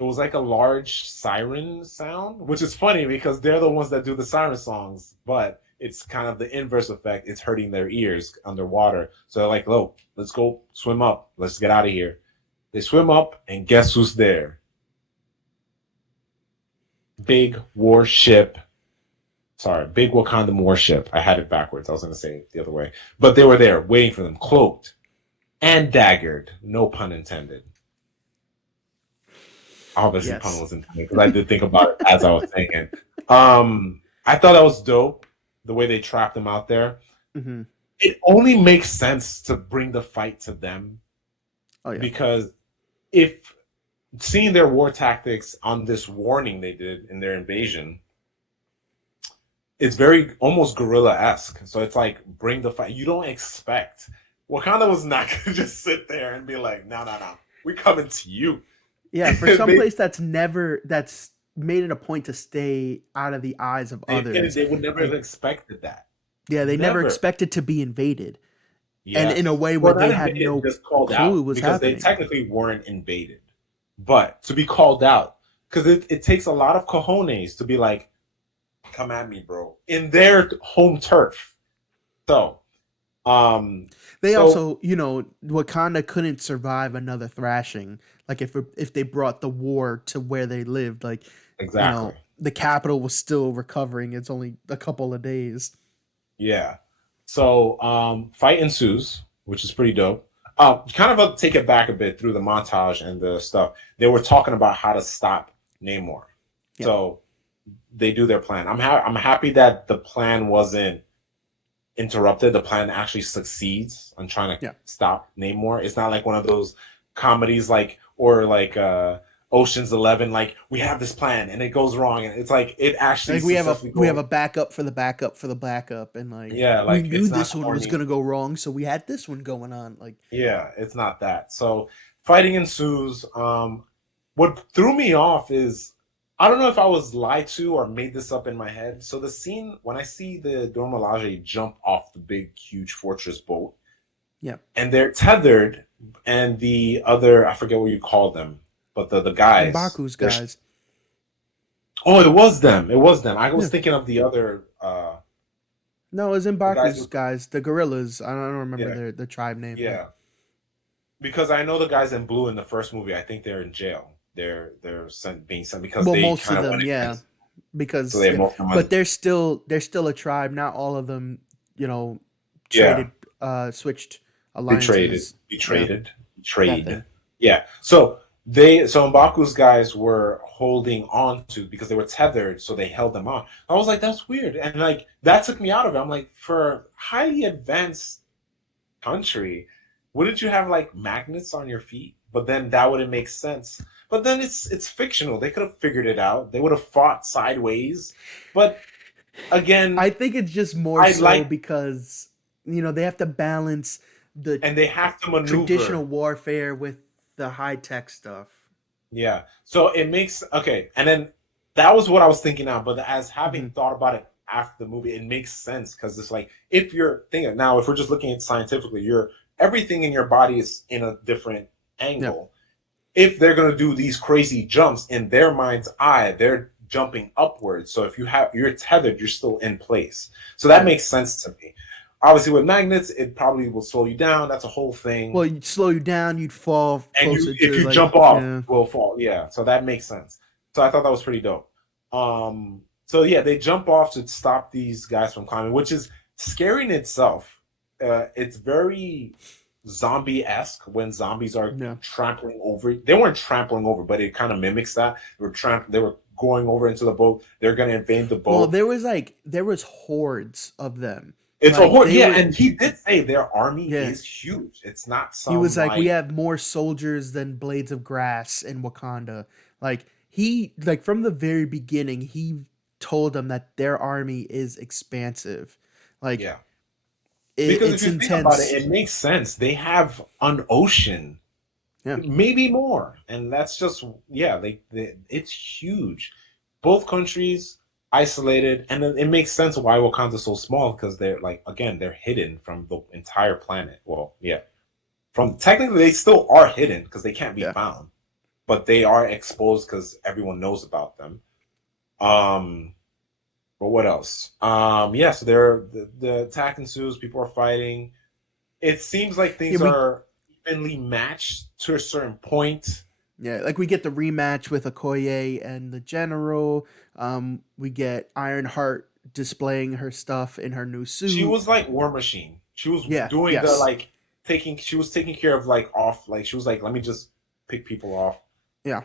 it was like a large siren sound, which is funny because they're the ones that do the siren songs, but it's kind of the inverse effect. It's hurting their ears underwater. So they're like, "Look, let's go swim up. Let's get out of here." They swim up, and guess who's there? Big warship. Sorry, big Wakandan warship. I had it backwards. I was going to say it the other way. But they were there waiting for them, cloaked and daggered. No pun intended. Obviously, pun Yes. was intended because I did think about it as I was saying it. I thought that was dope, the way they trapped them out there. Hmm. It only makes sense to bring the fight to them Oh, yeah. because if seeing their war tactics on this warning they did in their invasion, it's very almost guerrilla esque. So it's like bring the fight. You don't expect Wakanda was not gonna just sit there and be like, "No, no, no, we coming to you." Yeah, for some they, place that's made it a point to stay out of the eyes of others. they would never have Like, expected that. yeah, they never Never. expected to be invaded, and in a Yes. way where Well, they not had invaded, no just called clue out was because they happening. technically weren't invaded, but to be called out because it takes a lot of cojones to be like, "Come at me, bro," in their home turf. So, um, They so also, Wakanda couldn't survive another thrashing. Like if they brought the war to where they lived, like exactly. the capital was still recovering. It's only a couple of days. Yeah. So fight ensues, which is pretty dope. Kind of take it back a bit through the montage and the stuff. They were talking about how to stop Namor. Yep. So they do their plan. I'm happy that the plan wasn't interrupted. The plan actually succeeds on trying to Yeah. stop Namor. It's not like one of those comedies like or like Ocean's 11, like we have this plan and it goes wrong, and it's like it actually Like we have a successfully we have goes. a backup for the backup for the backup, and like Yeah, we like knew it's not this one was corny. gonna go wrong, so we had this one going on. Like, Yeah, it's not that. So fighting ensues. What threw me off is I don't know if I was lied to or made this up in my head. So the scene when I see the Dora Milaje jump off the big, huge fortress boat, yeah, and they're tethered, and the other I forget what you call them, but the guys. M'Baku's guys. Oh, it was them. It was them. I was Yeah. thinking of the other No, it was the guys M'Baku's with guys, the gorillas. I don't remember yeah the tribe name, but yeah because I know the guys in blue in the first movie. I think they're in jail. They're being sent because well, they most kind of of them, went yeah, against. So because they yeah, most of but them. they're still a tribe. Not all of them, you know, Yeah, traded, switched betrayed, alliances. Yeah, betrayed, that betrayed. thing. Yeah. So Mbaku's guys were holding on to because they were tethered, so they held them on. I was like, that's weird, and like that took me out of it. I'm like, for a highly advanced country, wouldn't you have like magnets on your feet? But then that wouldn't make sense. But then it's fictional. They could have figured it out. They would have fought sideways. But again, I think it's just more I so like because they have to balance. the and they have to traditional maneuver. warfare with the high tech stuff. Yeah. So it makes okay, and then that was what I was thinking now. But as having Hmm. thought about it after the movie, it makes sense because it's like if you're thinking now, if we're just looking at scientifically, you're everything in your body is in a different Yeah. angle. If they're gonna do these crazy jumps in their mind's eye, they're jumping upwards. So if you're tethered, you're still in place. So that Yeah. makes sense to me. Obviously, with magnets, it probably will slow you down. That's a whole thing. Well, you'd slow you down. You'd fall And you closer if to you like jump off, yeah. will fall. Yeah, so that makes sense. So I thought that was pretty dope. So yeah, they jump off to stop these guys from climbing, which is scary in itself. It's very zombie-esque when zombies are Yeah. trampling over. They weren't trampling over, but it kind of mimics that. They were going over into the boat. They're gonna invade the Well, boat. there was hordes of them. It's a Like horde. they Yeah, were and he did say their army yeah. is huge. It's not He was some like, we like have more soldiers than blades of grass in Wakanda. Like he like from the very beginning, he told them that their army is expansive. Like yeah. Because if it's you think about it, intense. it makes sense. They have an ocean, Yeah. maybe more, and that's just yeah. It's huge. Both countries isolated, and then it makes sense why Wakanda's so small because they're like again they're hidden from the entire planet. Well, yeah, from technically they still are hidden because they can't be Yeah. found, but they are exposed because everyone knows about them. Um, but what else? Yeah, so the attack ensues. People are fighting. It seems like Yeah, things are evenly matched to a certain point. like we get the rematch with Okoye and the general. We get Ironheart displaying her stuff in her new She suit. was like War Machine. She was Yeah, doing the yes. like taking. She was taking care of like off. Like she was like, let me just pick people off. Yeah.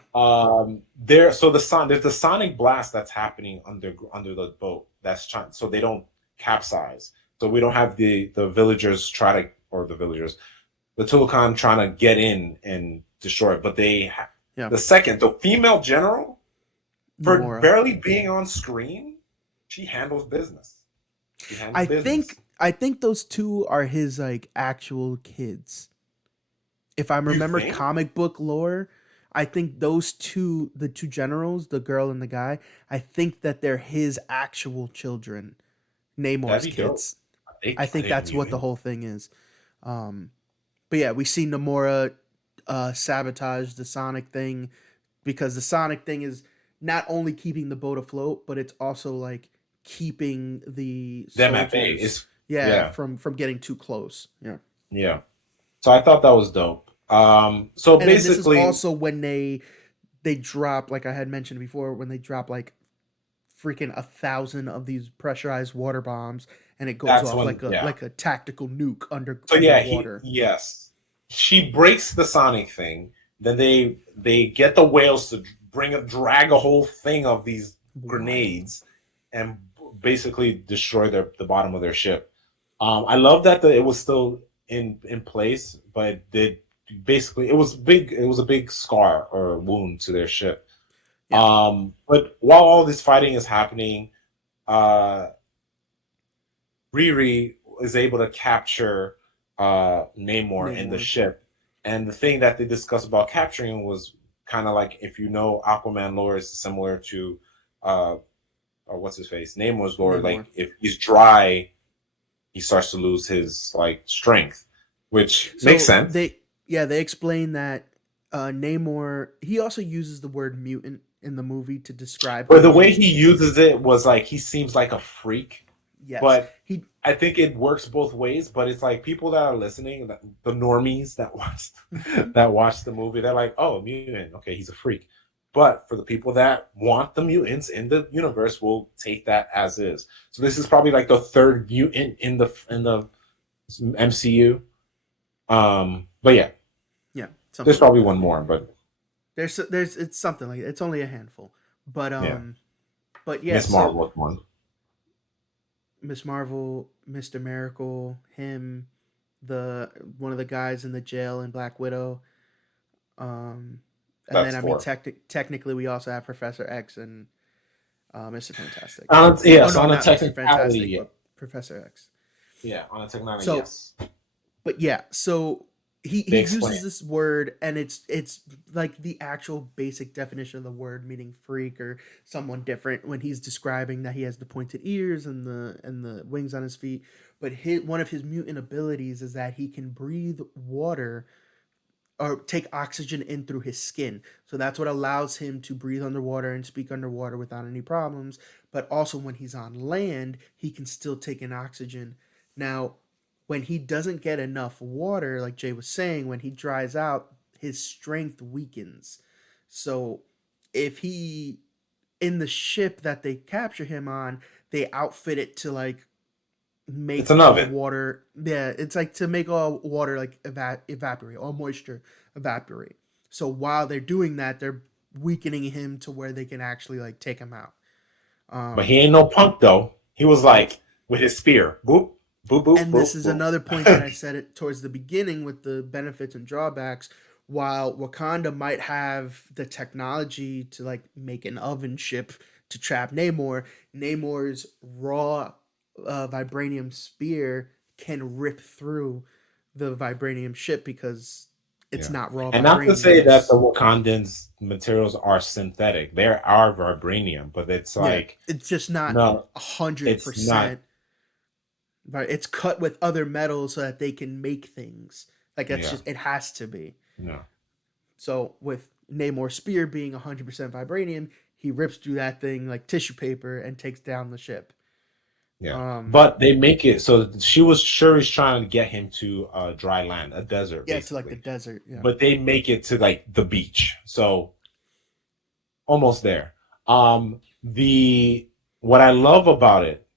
There. So there's the sonic blast that's happening under the boat. That's trying. So they don't capsize. So we don't have the villagers try to or the villagers the Tulakan trying to get in and destroy it. But Yeah. the female general for Namora. barely being on screen, she handles business. She handles business. I think those two are his like actual kids. If I You remember think comic book lore, I think those two, the two generals, the girl and the guy, I think that they're his actual children, that'd Namor's be dope? kids. They I think play a that's what the mutant. whole thing is. Um, but yeah, we see Namora sabotage the Sonic thing because the Sonic thing is not only keeping the boat afloat, but it's also like keeping the Them at bay. soldiers, It's yeah, yeah, from getting too close. Yeah. yeah. So I thought that was dope. So And then this is basically, also when they drop, like I had mentioned before, when they drop like freaking 1,000 of these pressurized water bombs, and it goes that's off when yeah. like a tactical nuke So yeah, he underwater. yes, she breaks the Sonic thing. Then they get the whales to drag a whole thing of these Wild. grenades and basically destroy the bottom of their ship. I love that it was still in place, but it basically it was big. It was a big scar or wound to their ship. Yeah. But while all this fighting is happening, uh, Riri is able to capture Namor in the Namor. ship. And the thing that they discussed about capturing was kind of like if you know Aquaman lore is similar to or what's his face Namor's lore. Namor. Like if he's dry, he starts to lose his like strength, which makes So sense. they explain that Namor, he also uses the word mutant in the movie to describe But who the he way is. he uses it was like he seems like a freak, Yes. but He I think it works both ways. But it's like people that are listening, the normies that watch the movie, they're like, "Oh, mutant, okay, he's a freak." But for the people that want the mutants in the universe, will take that as is. So this is probably like the third mutant in the MCU. But yeah, yeah, there's something like probably that. one more, but There's it's something like it's only a handful. But yeah, yeah, Miss so Marvel was one. Miss Marvel, Mr. Miracle, him, the one of the guys in the jail in Black Widow. Um, and That's then I mean, four. technically, we also have Professor X and Mister Fantastic. Oh Yes, no, on a not Mister Fantastic, technicality, but Professor X. yeah, on a technicality, So yes. But yeah, so he They explain. uses this word, and it's like the actual basic definition of the word, meaning freak or someone different, when he's describing that he has the pointed ears and the wings on his feet. But one of his mutant abilities is that he can breathe water or take oxygen in through his skin. So that's what allows him to breathe underwater and speak underwater without any problems. But also when he's on land, he can still take in oxygen. Now, when he doesn't get enough water, like Jay was saying, when he dries out, his strength weakens. So if he in the ship that they capture him on, they outfit it to like It's make an all oven. water. Yeah, it's like to make all water like evaporate, all moisture evaporate. So while they're doing that, they're weakening him to where they can actually like take him out. But Um, he ain't no punk though. He was nope. like with his spear, boop, boop, boop, And this boop, is boop. another point that I said it towards the beginning with the benefits and drawbacks. While Wakanda might have the technology to like make an oven ship to trap Namor, Namor's raw vibranium spear can rip through the vibranium ship because it's Yeah. not raw And not to vibranium. say that the It's Wakandans materials are synthetic. They are vibranium, but it's yeah, like it's just not no, a hundred it's not. percent. Right, it's cut with other metals so that they can make things. Like that's Yeah, just it has to be. no. So with Namor's spear being 100% vibranium, he rips through that thing like tissue paper and takes down the ship. Yeah. Um, But they make it so she was sure he's trying to get him to dry land, a desert yeah, to like the basically. desert. Yeah, But they make it to like the beach. So almost there. The what I love about it,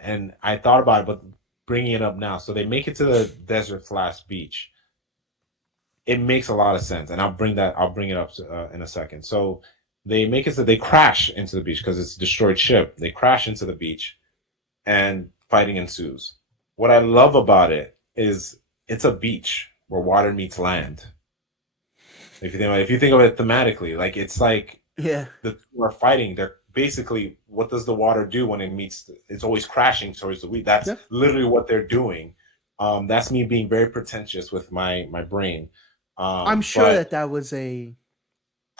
and I thought about it, but bringing it up now. So they make it to the desert slash beach. It makes a lot of sense, and I'll bring it up in a second. So they make it so they crash into the beach because it's a destroyed ship. They crash into the beach, and fighting ensues. What I love about it is it's a beach where water meets land. If you think of it thematically, like it's like yeah, the two are fighting. They're basically, what does the water do when it meets? It's always crashing towards the weed. That's yeah. literally what they're doing. That's me being very pretentious with my brain. I'm sure But that that was a.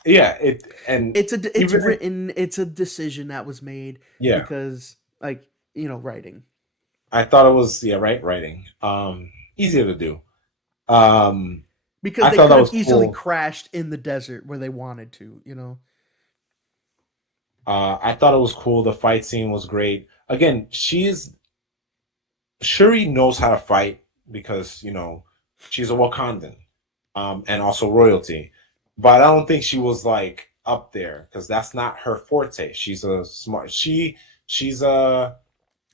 yeah, it and It's even written. It's a decision that was made yeah, because like writing I thought it was yeah, right, writing. Easier to do. Um, because I they thought could that have was easily cool. crashed in the desert where they wanted to. You know. I thought it was cool. The fight scene was great. Again, Shuri knows how to fight because she's a Wakandan, and also royalty. But I don't think she was like up there because that's not her forte. She's a smart. She's a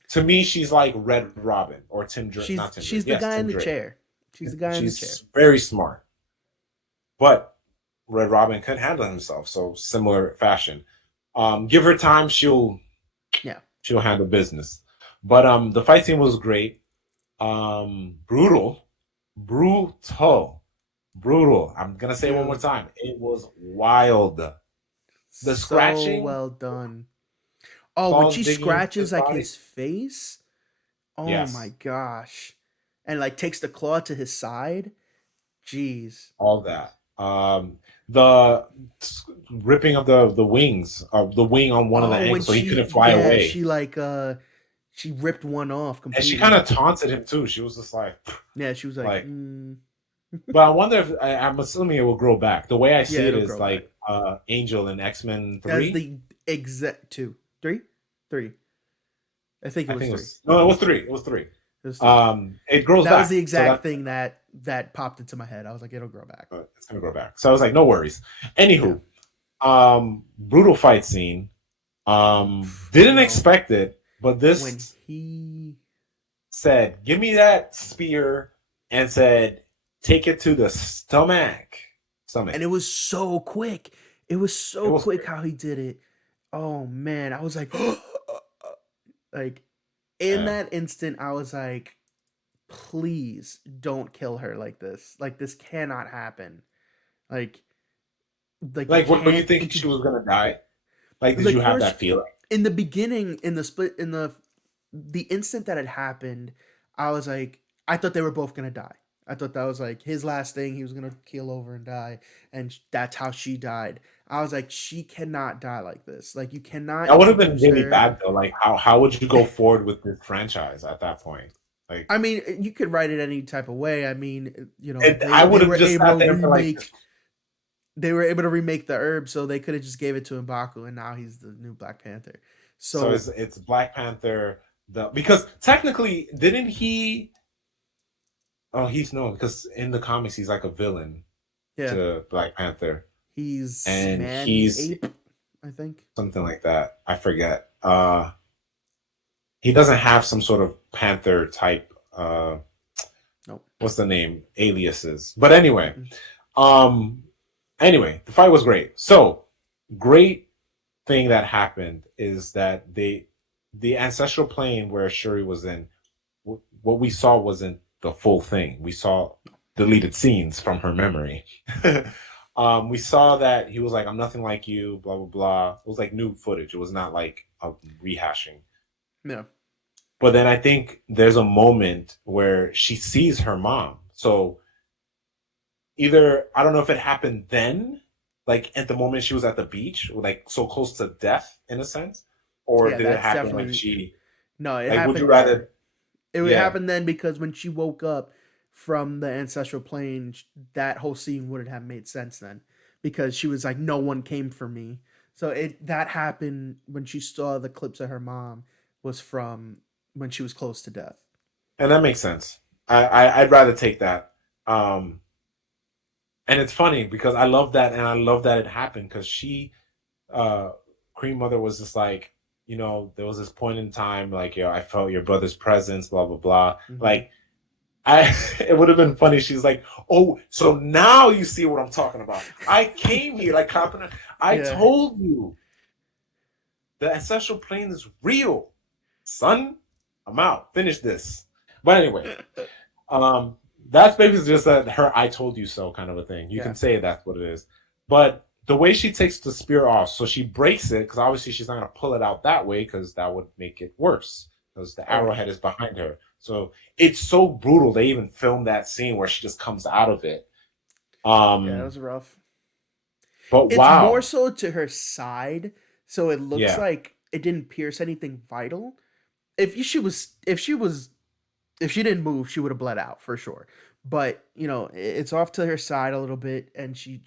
to me she's like Red Robin or Tim Drake, not Tim Drake. She's the Yes, guy in Tim the Drake. chair. She's the guy in the chair. She's very smart, but Red Robin couldn't handle himself. So similar fashion. Give her time, Yeah. she'll handle business. But the fight scene was great. Brutal, brutal, brutal. I'm gonna say it one more Dude, time. It was wild. The so scratching, well done. Oh, when claws she digging into his scratches like body. his face. Oh my Yes, gosh. And like takes the claw to his side. Jeez. all that. The ripping of the wings of the wing on one of the Oh, when ankles, so he she couldn't fly away. she ripped one off And she kind completely. of taunted him too. She was just Yeah, she was like, like. But I wonder if I'm assuming it will grow back. The way I yeah, see it it'll is grow back. like Angel in X-Men As 3. the exact two, three, three. I think it I was think it three. was no, it was 3. It was 3. It was three. It grows That was the back, so exact thing that popped into my head. I was like, it'll grow back. it's gonna grow back. So I was like, no worries. Yeah. Anywho, brutal fight scene. Didn't Yo, expect it, but when this he said, "Give me that spear," and said, "Take it to the stomach." and Stomach. it was so quick. It was It so was quick quick. how he did it. Oh man, I was like, like in Yeah. that instant, I was like, please don't kill her like this. Like this cannot happen. Like like you Like, what were you can't thinking into she was gonna die? Like, did you like have first that feeling? in the beginning in the split in the instant that it happened, I was like, I thought they were both gonna die. I thought that was like his last thing. He was gonna keel over and die, and that's how she died. I was like, she cannot die like this. Like, you cannot That would have been introduce really her. bad though. Like how would you go forward with this franchise at that point? Like I mean, you could write it any type of way. I mean, and I they would have were just able sat to there for like remake. They were able to remake the herb, so they could have just gave it to M'Baku, and now he's the new Black Panther. so So it's Black Panther the because technically didn't he oh he's no because in the comics he's like a villain yeah, to Black Panther he's and man he's ape, I think. something like that. I forget. He doesn't have some sort of Panther type Nope. what's the name? Aliases. But anyway, Mm-mm. um the fight was great. So great thing that happened is that the ancestral plane where Shuri was in, what we saw wasn't the full thing. We saw deleted scenes from her memory. We saw that he was like, "I'm nothing like you," blah blah blah. It was like new footage. It was not like a rehashing. Yeah, But then I think there's a moment where she sees her mom. So either I don't know if it happened then, like at the moment she was at the beach, like so close to death in a sense, or yeah, did it that's happen like definitely she no. It like would you happened there. rather It would yeah. happen then because when she woke up from the ancestral plane, that whole scene wouldn't have made sense then, because she was like, "No one came for me." So it that happened when she saw the clips of her mom was from when she was close to death. And that makes sense. I'd rather take that. Um and it's funny because I love that and I love that it happened because she Cream Mother was just like, there was this point in time like, I felt your brother's presence, blah blah blah. Hmm. Like I it would have been funny. She's like, "Oh, so now you see what I'm talking about. I came here like confident. I Yeah, told you the ancestral plane is real, son. I'm out. Finish this." But anyway, um, that's basically just her "I told you so" kind of a thing. You yeah. can say that's what it is, but the way she takes the spear off, so she breaks it because obviously she's not gonna pull it out that way because that would make it worse because the Oh yeah, arrowhead is behind her. So it's so brutal. They even filmed that scene where she just comes out of it. yeah. It Um, was rough. but It's more wow, so to her side, so it looks yeah, like it didn't pierce anything vital. If she didn't move, she would have bled out for sure. But it's off to her side a little bit, and she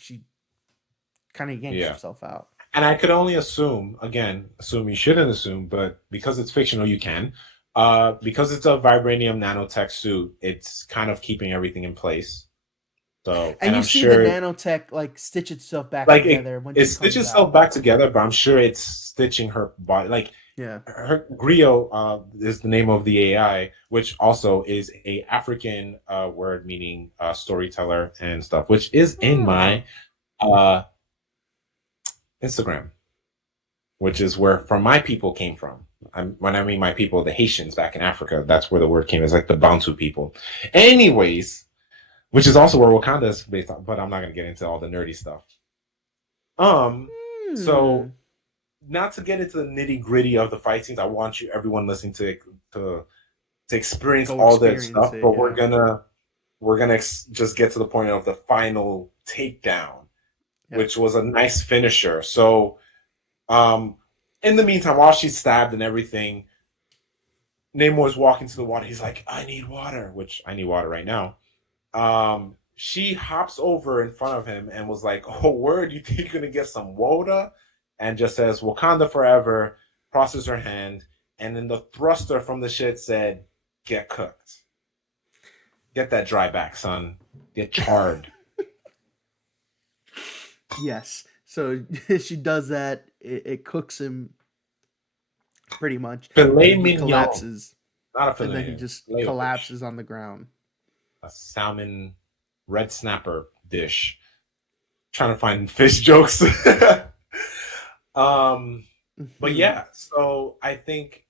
kind of yanks yeah. herself out. And I could only assume, again, assume you shouldn't assume, but because it's fictional, you can. Because it's a vibranium nanotech suit, it's kind of keeping everything in place. So, and And you I'm see the sure nanotech like stitch itself back like it together when it she stitches comes itself out. back together, but I'm sure it's stitching her body. Like Yeah. her Griot is the name of the AI, which also is a African word meaning storyteller and stuff, which is in Oh. my uh, Instagram, which is where from my people came from. When I mean my people, the Haitians back in Africa, that's where the word came. It's like the Bantu people. Anyways, which is also where Wakanda is based on, but I'm not gonna get into all the nerdy stuff. Um, so Hmm. not to get into the nitty gritty of the fight scenes, I want everyone listening to to experience Go all that experience stuff. it. But Yeah. we're gonna just get to the point of the final takedown, Yeah. which was a nice finisher. So, um, in the meantime, while she's stabbed and everything, Namor's walking to the water. He's like, "I need water," which I need water right now. She hops over in front of him and was like, "Oh, word, you think you're gonna get some water?" And just says "Wakanda forever," crosses her hand, and then the thruster from the shit said, "Get cooked, get that dry back, son, get charred." Yes. So she does that. It cooks him pretty much, and Filet then he mignon, collapses, not a and then he filet, just filet of fish, collapses on the ground. a salmon red snapper dish. Trying to find fish jokes. um, but Hmm. yeah, so I think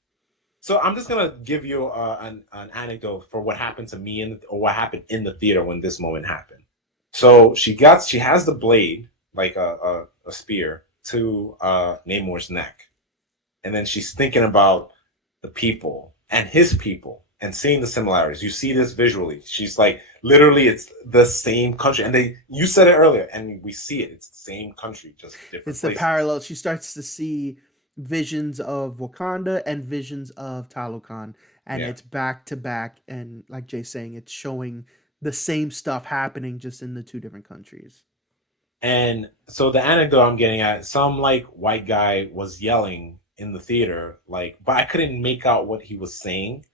so. I'm just gonna give you an anecdote for what happened to me or what happened in the theater when this moment happened. So she has the blade like a spear to Namor's neck, and then she's thinking about the people and his people. and seeing the similarities. You see this visually. She's like literally it's the same country. And you said it earlier, and we see it. It's the same country, just different It's the places. parallel. She starts to see visions of Wakanda and visions of Talokan, and Yeah. it's back to back. And like Jay's saying, it's showing the same stuff happening just in the two different countries. And so the anecdote I'm getting at, some like white guy was yelling in the theater, like, but I couldn't make out what he was saying.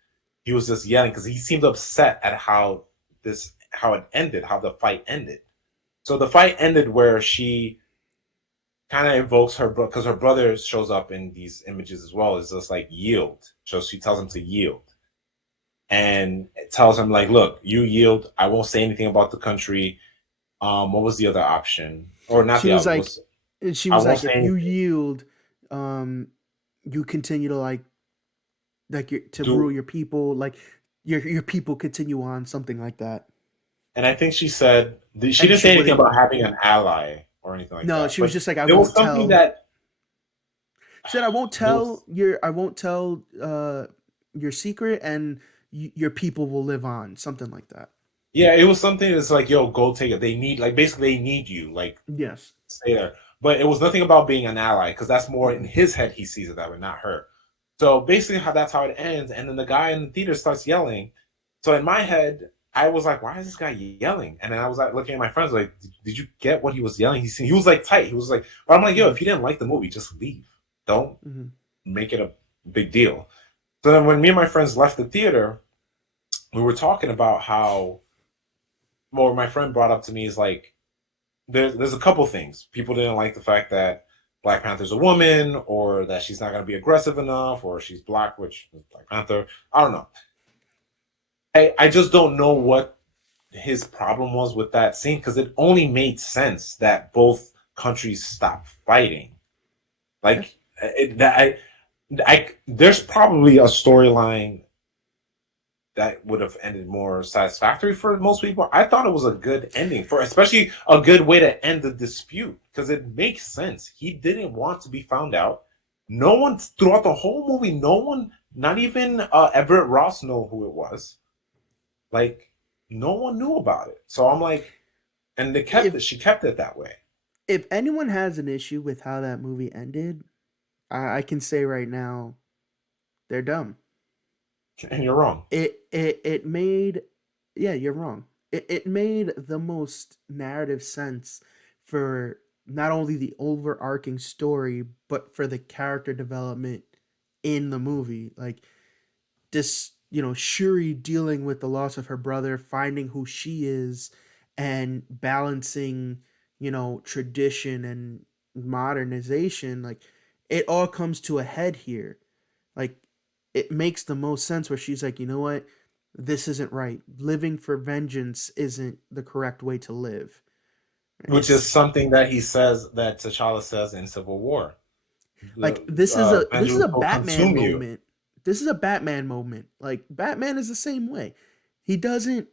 He was just yelling because he seemed upset at how it ended, how the fight ended. So the fight ended where she kind of invokes her brother because her brother shows up in these images as well. It's just like yield. So she tells him to yield and tells him like, look, you yield. I won't say anything about the country. What was the other option? Or not She the was other like, was she I was won't like, say if you anything. yield, um, you continue to like to rule Do your people, like your people continue on, something like that. and I think she said she And didn't she say anything wouldn't. about having an ally or anything like No, that. she was But just like, I there was won't something tell. that She said, there was I won't tell your secret, and your people will live on, something like that. yeah, it was something that's like, yo, go take it. They need like basically they need you, like Yes. stay there. But it was nothing about being an ally because that's more in Mm-mm. his head he sees it that way, not her. So basically how that's how it ends. And then the guy in the theater starts yelling. So in my head, I was like, why is this guy yelling? And then I was like looking at my friends like, did you get what he was yelling? He was like tight. He was like, but I'm like, yo, Mm-hmm. if you didn't like the movie, just leave. Don't Mm-hmm. make it a big deal. So then when me and my friends left the theater, we were talking about how well my friend brought up to me is like there's a couple things. People didn't like the fact that Black Panther's a woman, or that she's not going to be aggressive enough, or she's black, which is Black Panther. I don't know. I just don't know what his problem was with that scene because it only made sense that both countries stopped fighting. Yeah. Like that, there's probably a storyline that would have ended more satisfactory for most people. I thought it was a good ending for, especially a good way to end the dispute because it makes sense. He didn't want to be found out. No one throughout the whole movie, no one, not even Everett Ross, know who it was. Like no one knew about it. So I'm like, and they kept If it. She kept it that way, anyone has an issue with how that movie ended, I can say right now, they're dumb. and you're wrong. It made, yeah, you're wrong. It made the most narrative sense for not only the overarching story but for the character development in the movie. Like this, Shuri dealing with the loss of her brother, finding who she is, and balancing, tradition and modernization. Like it all comes to a head here. Like it makes the most sense where she's like, you know what? This isn't right. Living for vengeance isn't the correct way to live. Which is It's something that he says that T'Challa says in Civil War. like The this is a vengeance will Batman consume you. moment. This is a Batman moment. Like Batman is the same way. He doesn't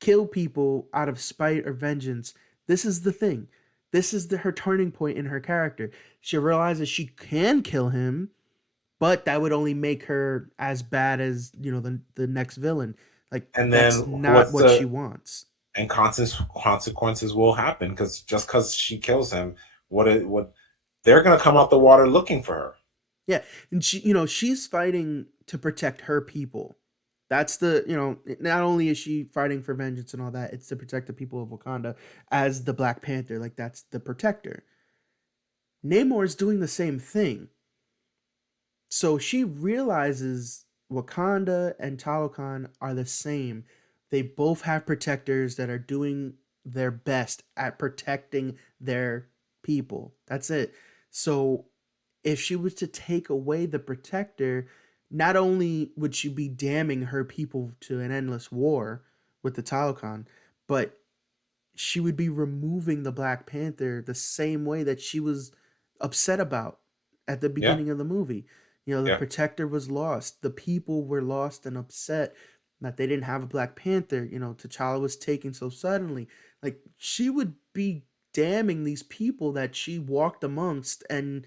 kill people out of spite or vengeance. This is the thing. This is her turning point in her character. She realizes she can kill him, but that would only make her as bad as, the next villain. Like And then that's not what's what she the wants. and consequences will happen because just because she kills him, what they're gonna come out the water looking for her. Yeah, and she's fighting to protect her people. That's not only is she fighting for vengeance and all that, it's to protect the people of Wakanda as the Black Panther. Like that's the protector. Namor is doing the same thing. So she realizes Wakanda and Talokan are the same. They both have protectors that are doing their best at protecting their people. That's it. So if she was to take away the protector, not only would she be damning her people to an endless war with the Talokan, but she would be removing the Black Panther the same way that she was upset about at the Yeah, beginning of the movie. The yeah, protector was lost. The people were lost and upset that they didn't have a Black Panther. T'Challa was taken so suddenly. Like she would be damning these people that she walked amongst and,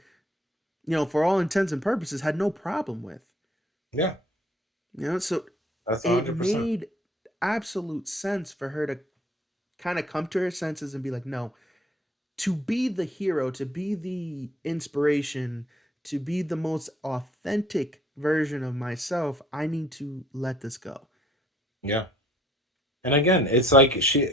for all intents and purposes, had no problem with. yeah. So That's It 100%. made absolute sense for her to kind of come to her senses and be like, no, to be the hero, to be the inspiration, to be the most authentic version of myself, I need to let this go. Yeah. And again, it's like she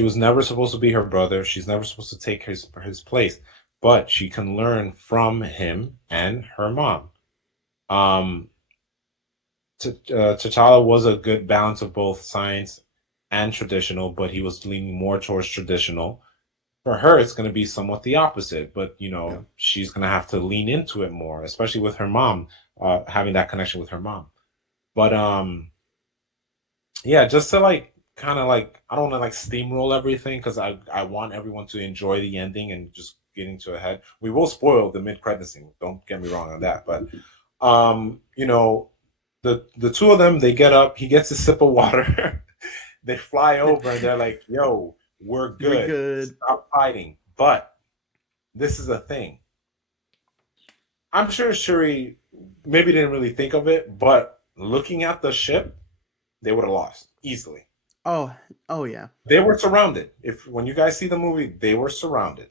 was never supposed to be her brother. She's never supposed to take his place, but she can learn from him and her mom. Um, T'Challa was a good balance of both science and traditional, but he was leaning more towards traditional. For her, it's going to be somewhat the opposite, but Yeah. she's going to have to lean into it more, especially with her mom, having that connection with her mom. But yeah, just to like kind of like I don't want to like steamroll everything because I want everyone to enjoy the ending and just getting to a head. We will spoil the mid credit scene. Don't get me wrong on that, but the two of them they get up. He gets a sip of water. They fly over and they're like, "Yo, we're We good. good. Stop fighting." But this is a thing. I'm sure Shuri maybe didn't really think of it, but looking at the ship, they would have lost easily. Oh, oh yeah. They were surrounded. If when you guys see the movie, they were surrounded.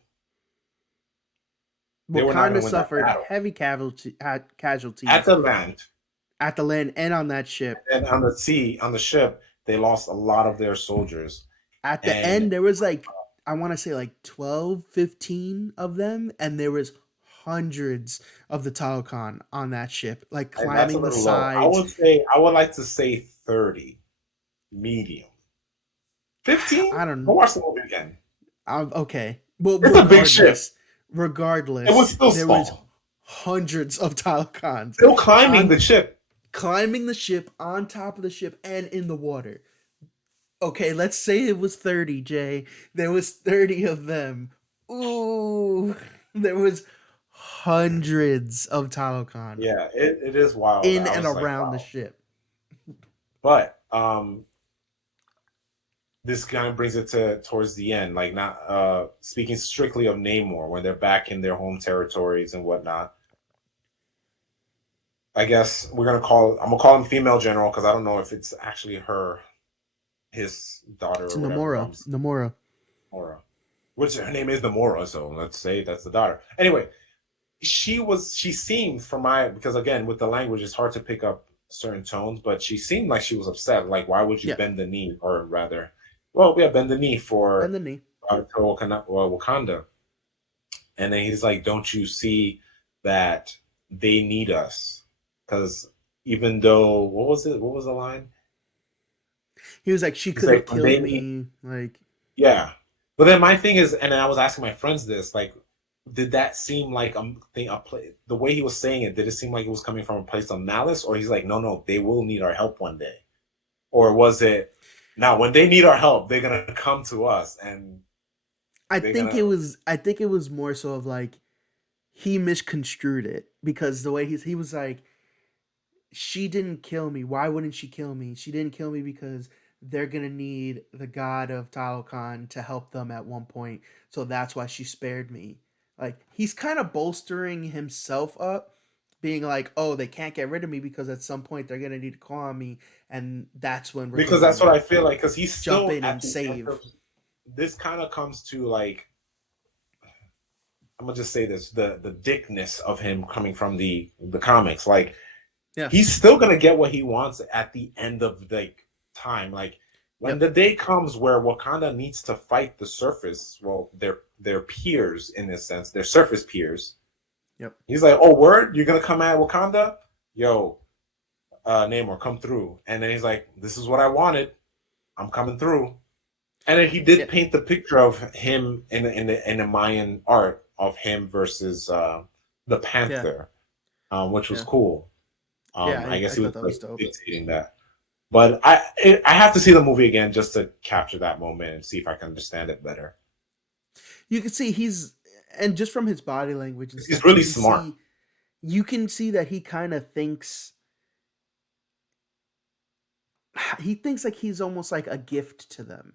They were not going Wakanda to win that suffered battle. heavy At casualties the land at the land and on that ship. and on the sea, on the ship, they lost a lot of their soldiers. At the And end, there was like, I want to say like 12, 15 of them, and there was hundreds of the Talokan on that ship, like that's a climbing the little low. sides. I would like to say 30 medium. 15? I don't. Go watch the movie again. Okay. Well, It's a big ship. It was regardless, still there was small. hundreds of Talcons Still climbing the on ship. climbing the ship, on top of the ship, and in the water. Okay, let's say it was 30, Jay. There was 30 of them. Ooh, there was hundreds of Talcon Yeah, it is wild. in I and was like, around the wow. ship. But this kind of brings it to towards the end, like not speaking strictly of Namor when they're back in their home territories and whatnot. I guess I'm gonna call him female general because I don't know if it's actually his daughter It's or whatever, but Namora. I'm just Namora. Namora, which her name is Namora, so let's say that's the daughter. Anyway, she seemed from my because again with the language it's hard to pick up certain tones, but she seemed like she was upset. Like, why would you Yeah, bend the knee, or rather, well, yeah, bend the knee bend for the knee. Wakanda? And then he's like, "Don't you see that they need us? Because even though what was it? What was the line? He was like, she He's could have like, when they killed need, me. Like, yeah." But then my thing is, and I was asking my friends this, like, did that seem like the way he was saying it? Did it seem like it was coming from a place of malice, or he's like, "No, no, they will need our help one day," or was it, "Now when they need our help, they're gonna come to us and they're gonna." I think it was more so of like he misconstrued it because the way he was like, she didn't kill me. Why wouldn't she kill me? She didn't kill me because they're gonna need the god of Talokan to help them at one point. So that's why she spared me. Like he's kind of bolstering himself up, being like, "Oh, they can't get rid of me because at some point they're gonna need to call on me, and that's when we're Because gonna, that's what I feel like. Because he's jump still in at and the end save." of this. Kind of comes to like I'm gonna just say this: the dickness of him coming from the comics. Like Yeah. he's still gonna get what he wants at the end of like time. Like when Yep. the day comes where Wakanda needs to fight the surface, well, their peers in this sense, their surface peers. Yep. He's like, "Oh, word, you're gonna come at Wakanda, yo, Namor, come through." And then he's like, "This is what I wanted. I'm coming through." And then he Yeah. did paint the picture of him in the Mayan art of him versus the Yeah. Panther, which was Yeah. cool. Yeah. I guess I he thought was that like was dope. dictating that. But I have to see the movie again just to capture that moment and see if I can understand it better. You can see and just from his body language and He's stuff, really smart. you can see that he kind of thinks he thinks like he's almost like a gift to them.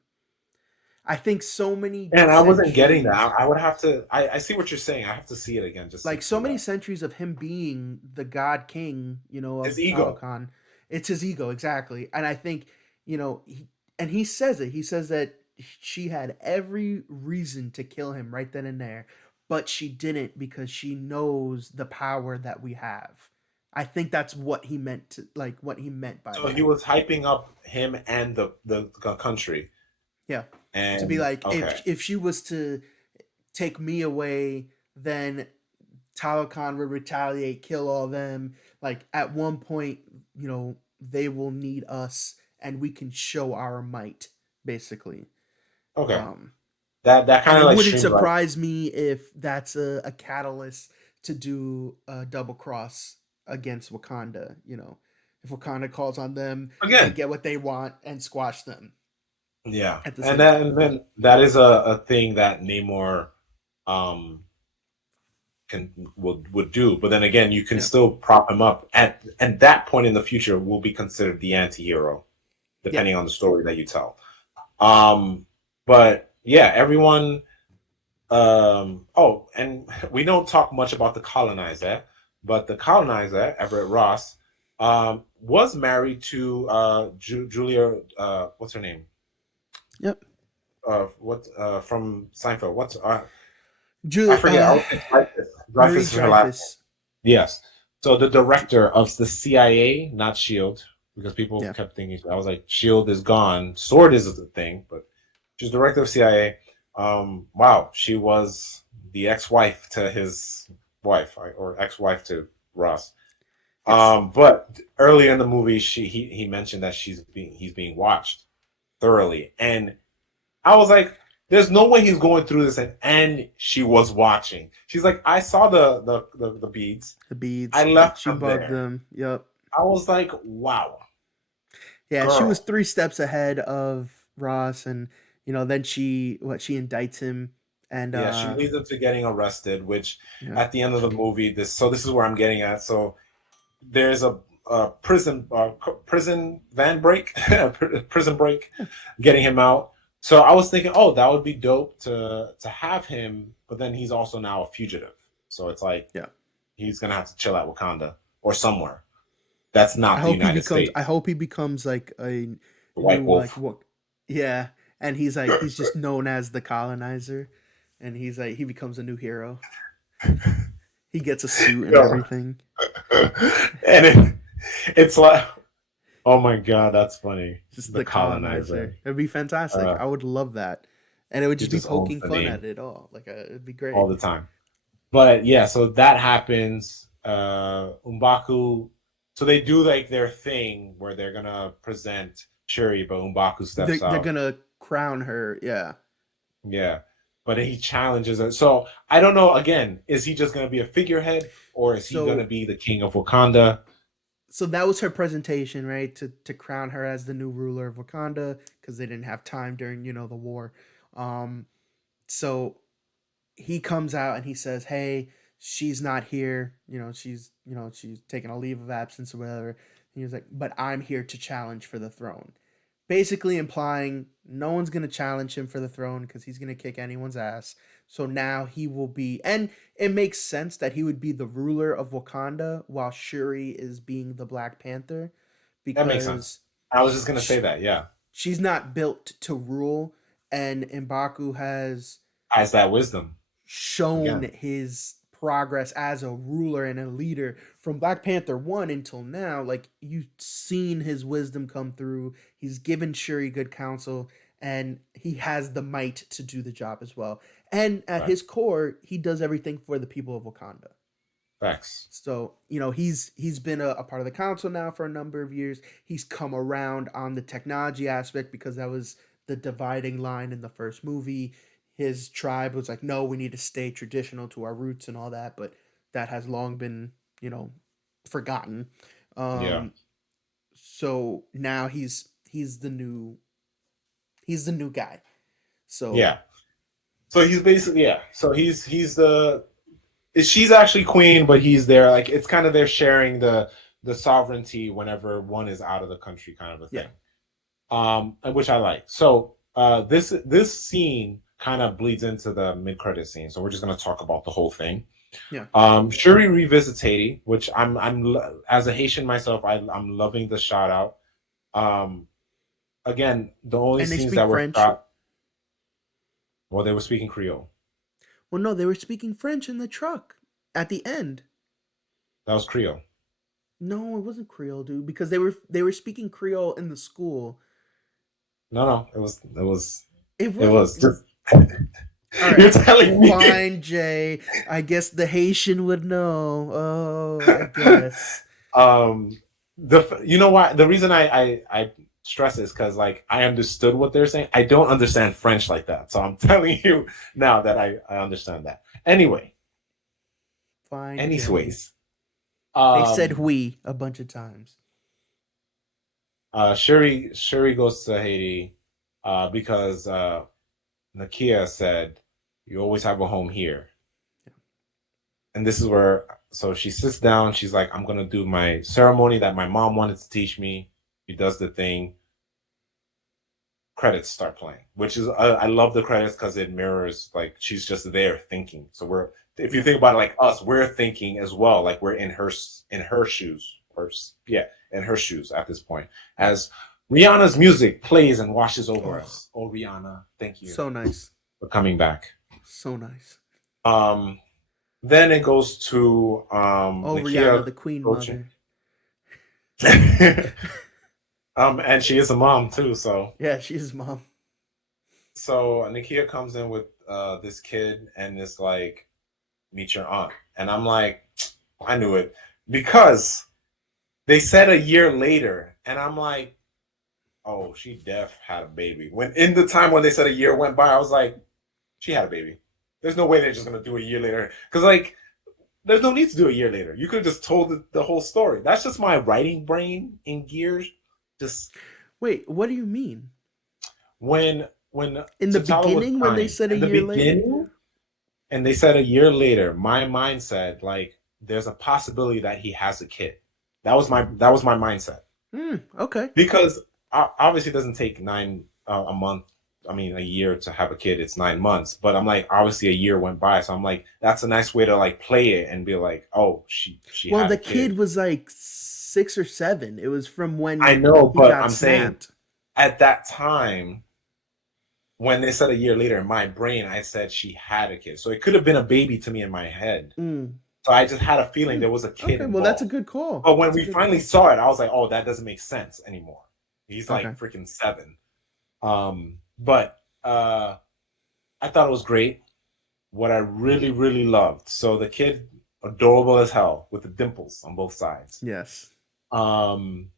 I think so many And I wasn't getting that. centuries, I would have to. I see what you're saying. I have to see it again just to like so see many that. centuries of him being the god king, His of ego. Talokan, It's his ego, exactly. And I think, and he says it. He says that she had every reason to kill him right then and there, but she didn't because she knows the power that we have. I think that's what he meant to, like, what he meant by So he that. was hyping up him and the country. Yeah. To be And like, okay, if she was to take me away, then Talokan would retaliate, kill all them. Like at one point, they will need us, and we can show our might, basically. okay, Um, that and kind of it like wouldn't streamlined. surprise me if that's a catalyst to do a double cross against Wakanda. If Wakanda calls on them, they Again, get what they want and squash them yeah, at the and same time. then that is a thing that Namor um can would do. But then again, you can Yeah, still prop him up at that point in the future will be considered the anti-hero, yeah. depending on the story that you tell. But yeah, everyone oh, and we don't talk much about the colonizer, but the colonizer, Everett Ross, was married to Julia what's her name? Yep. What from Seinfeld? What's I Ju- forget. I uh, would say Dreyfus. Marie Dreyfus is her last name. Dreyfus. Yes. So the director of the CIA, not Shield, because people Yeah. kept thinking I was like, Shield is gone. Sword is the thing, but she's director of CIA. Wow, she was the ex-wife to his wife, or ex-wife to Ross. Yes. But earlier in the movie, he mentioned that he's being watched thoroughly, and I was like, there's no way he's going through this, and she was watching. She's like, I saw the beads. The I beads. left She them bugged there. them. Yep. I was like, wow, Yeah, she was girl. 3 steps ahead of Ross, and then she indicts him, and Yeah, she leads them to getting arrested, which yeah, at the end of the movie, this is where I'm getting at. So there's a prison van break, prison break, getting him out. So I was thinking, oh, that would be dope to have him, but then he's also now a fugitive. So it's like yeah. he's gonna have to chill at Wakanda or somewhere. That's not the United I States. hope he becomes like a The White new, like, Wolf. what. Yeah, and he's just known as the colonizer, and he becomes a new hero. He gets a suit and Yeah. everything. And it's like, oh my god, that's funny. Just The the colonizer. colonizer. It'd be fantastic. Uh, I would love that, and it would he just be just owns poking the fun name at it all. Like, it'd be great. all the time. But yeah, so that happens. Umbaku. So they do like their thing where they're gonna present Shuri, but Umbaku steps They're out. gonna crown her. Yeah. Yeah. But he challenges it. So I don't know. Again, is he just gonna be a figurehead, or is he gonna So be the king of Wakanda? that was her presentation, right? To crown her as the new ruler of Wakanda because they didn't have time during the war. Um, so he comes out and he says, "Hey, she's not here. She's taking a leave of absence or whatever." And he was like, "But I'm here to challenge for the throne." Basically implying no one's going to challenge him for the throne because he's going to kick anyone's ass. So now he will be, and it makes sense that he would be the ruler of Wakanda while Shuri is being the Black Panther That makes sense. because I was just gonna sh- say that. Yeah, she's not built to rule, and M'Baku has has that wisdom shown again. his progress as a ruler and a leader from Black Panther 1 until now. Like, you've seen his wisdom come through. He's given Shuri good counsel, and he has the might to do the job as well. And at Right. his core, he does everything for the people of Wakanda. Facts. So, he's been a part of the council now for a number of years. He's come around on the technology aspect because that was the dividing line in the first movie. His tribe was like, no, we need to stay traditional to our roots and all that, but that has long been, forgotten. Yeah. Um, so now he's the new guy. So Yeah. So he's basically, yeah. So he's the she's actually queen, but he's there. Like it's kind of they're sharing the sovereignty whenever one is out of the country, kind of a yeah, thing. Which I like. So this scene kind of bleeds into the mid credit scene. So we're just gonna talk about the whole thing. Yeah. Shuri revisits Haiti, which as a Haitian myself, I'm loving the shout out. Um, again, the only And they scenes speak that were French. shot, well, they were speaking Creole. Well, no, they were speaking French in the truck at the end. That was Creole. No, it wasn't Creole, dude, because they were speaking Creole in the school. No, no, It it wasn't. was just. All You're right, telling me. fine, Jay. I guess the Haitian would know. Oh, I guess. um, you know what? The reason I stress this because like I understood what they're saying. I don't understand French like that, so I'm telling you now that I understand that. Fine, Jay. Anyways, They said um, "we" a bunch of times. Shuri goes to Haiti, because Nakia said, "You always have a home here." And this is where, so she sits down. She's like, "I'm gonna do my ceremony that my mom wanted to teach me." She does the thing. Credits start playing, which is I love the credits because it mirrors like she's just there thinking. So we're if you Yeah. think about it like us, we're thinking as well, like we're in her shoes, or yeah, in her shoes at this point Yeah. as Rihanna's music plays and washes over Oh, us. Oh, Rihanna, thank you so nice. for coming back. So nice. Um, then it goes to Oh, Rihanna, Nakia the Queen coaching. Mother. And she is a mom too, so Yeah, she's his mom. Nakia comes in with this kid and is like, meet your aunt. And I'm like, I knew it. Because they said a year later, and I'm like, oh, she def had a baby. When in the time when they said a year went by, I was like, she had a baby. There's no way they're just gonna do a year later. Cause like there's no need to do a year later. You could have just told the whole story. That's just my writing brain in gears. Just Wait, what do you mean? when In the T'Challa was beginning, when they crying said a in the year later? beginning, and they said a year later, my mind said like there's a possibility that he has a kid. That was my mindset Hmm. Okay. because obviously it doesn't take a month. I mean, a year to have a kid. It's 9 months, but I'm like, obviously a year went by, so I'm like, that's a nice way to like play it and be like, oh, she Well, had the a kid. kid was like 6 or 7. It was from I when know, he but got I'm saying snapped. at that time when they said a year later in my brain, I said she had a kid, so it could have been a baby to me in my head. Mm. So I just had a feeling Hmm. there was a kid Okay. Well, that's a involved. good call. But when That's a we good finally call. saw it, I was like, oh, that doesn't make sense anymore. He's Okay. like freaking 7. But I thought it was great. What I really, really loved. So the kid, adorable as hell, with the dimples on both sides. Yes. Um,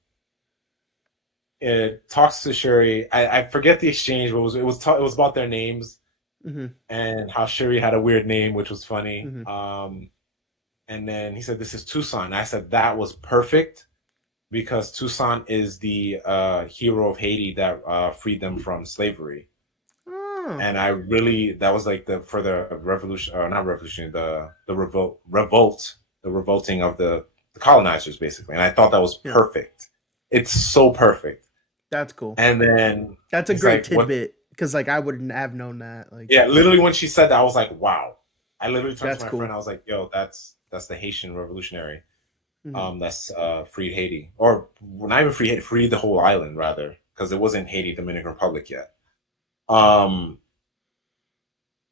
it talks to Shuri. I forget the exchange. But it was about their names Mm-hmm. and how Shuri had a weird name, which was funny. Mm-hmm. And then he said, "This is Tucson." And I said that was perfect because Tucson is the hero of Haiti that freed them from slavery. Oh. And I really that was like the for the revolution, or not revolution, the the revolting of the colonizers basically. And I thought that was Yeah. perfect. It's so perfect. That's cool. And then That's a he's great like, "What?" tidbit because, like, I wouldn't have known that. Like, Yeah, literally when she said that, I was like, "Wow!" I literally turned to that's my friend. cool. I was like, "Yo, that's the Haitian revolutionary. Mm-hmm. That's freed Haiti, or not even freed Haiti, freed the whole island rather, because it wasn't Haiti, Dominican Republic yet." Um,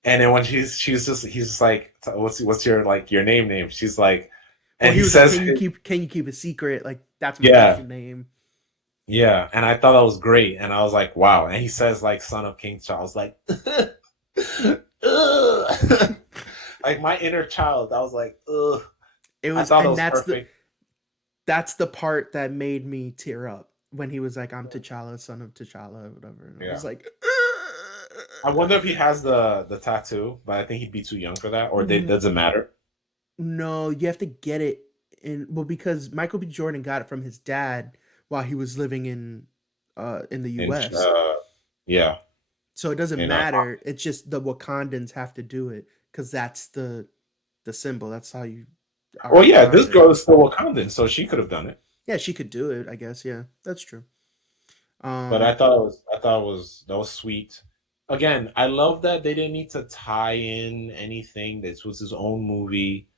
and then when he's just like, what's your like your name? She's like, Well, and he he was like, says, "Can you keep a secret? Like, that's my yeah, Haitian name." yeah. And I thought that was great. And I was like, wow. And he says like son of King Charles, like, ugh. Like my inner child. I was like, ugh. It I was, thought that and was that's the perfect. that's the part that made me tear up when he was like, "I'm T'Challa, son of T'Challa," or whatever. And I was Yeah. like, I wonder if he has the tattoo, but I think he'd be too young for that, or "Mm, does it matter? no, you have to get it in." Well, because Michael B. Jordan got it from his dad while he was living in the And U.S. yeah, So it doesn't in matter. It's just the Wakandans have to do it because that's the symbol. That's how you are well, yeah, this Wakandan. girl is still Wakandan, so she could have done it. Yeah, she could do it. I guess. Yeah, that's true. But I Um. thought it was I thought it was that was sweet. Again, I love that they didn't need to tie in anything. This was his own movie.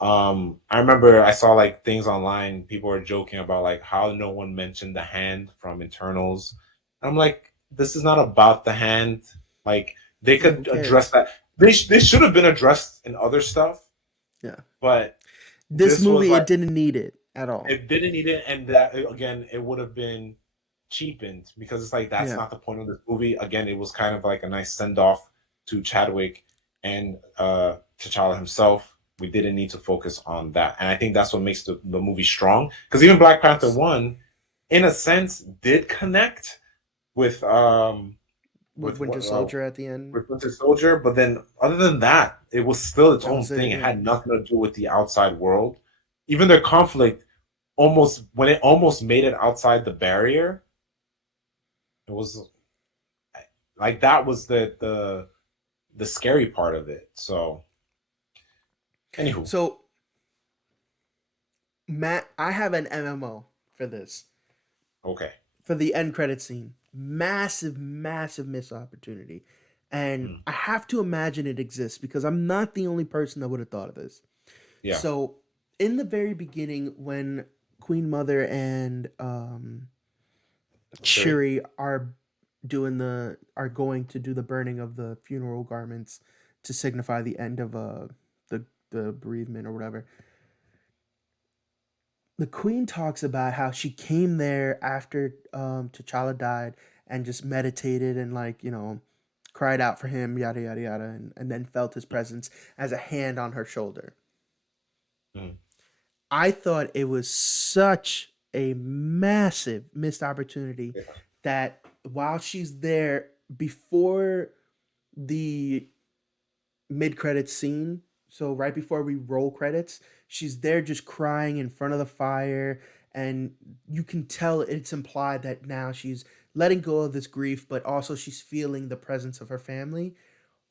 I remember I saw like things online. People were joking about like how no one mentioned the hand from Eternals. I'm like, this is not about the hand. Like they Yeah, who could address cares? that. They should have been addressed in other stuff, Yeah. but This this was movie, like it didn't need it at all. it didn't need it, and that again, it would have been cheapened because it's like that's Yeah. not the point of this movie. Again, it was kind of like a nice send off to Chadwick and T'Challa himself. We didn't need to focus on that, and I think that's what makes the movie strong. Because even Black Panther one, in a sense, did connect with With with Winter what Soldier at the end. with Winter Soldier, but then other than that, it was still its That own was it, thing. It yeah. had nothing to do with the outside world. Even their conflict almost when it almost made it outside the barrier, it was like that was the scary part of it. So, anywho, So, Matt, I have an MMO for this. okay. For the end credit scene. Massive, massive missed opportunity. And Mm, I have to imagine it exists because I'm not the only person that would have thought of this. yeah, So, in the very beginning, when Queen Mother and Shuri. Shuri are going to do the burning of the funeral garments to signify the end of the bereavement or whatever. The queen talks about how she came there after T'Challa died and just meditated and like cried out for him, yada yada yada, and then felt his presence as a hand on her shoulder. Mm, I thought it was such a massive missed opportunity yeah, that while she's there before the mid credits scene, so right before we roll credits, she's there just crying in front of the fire, and you can tell it's implied that now she's letting go of this grief, but also she's feeling the presence of her family.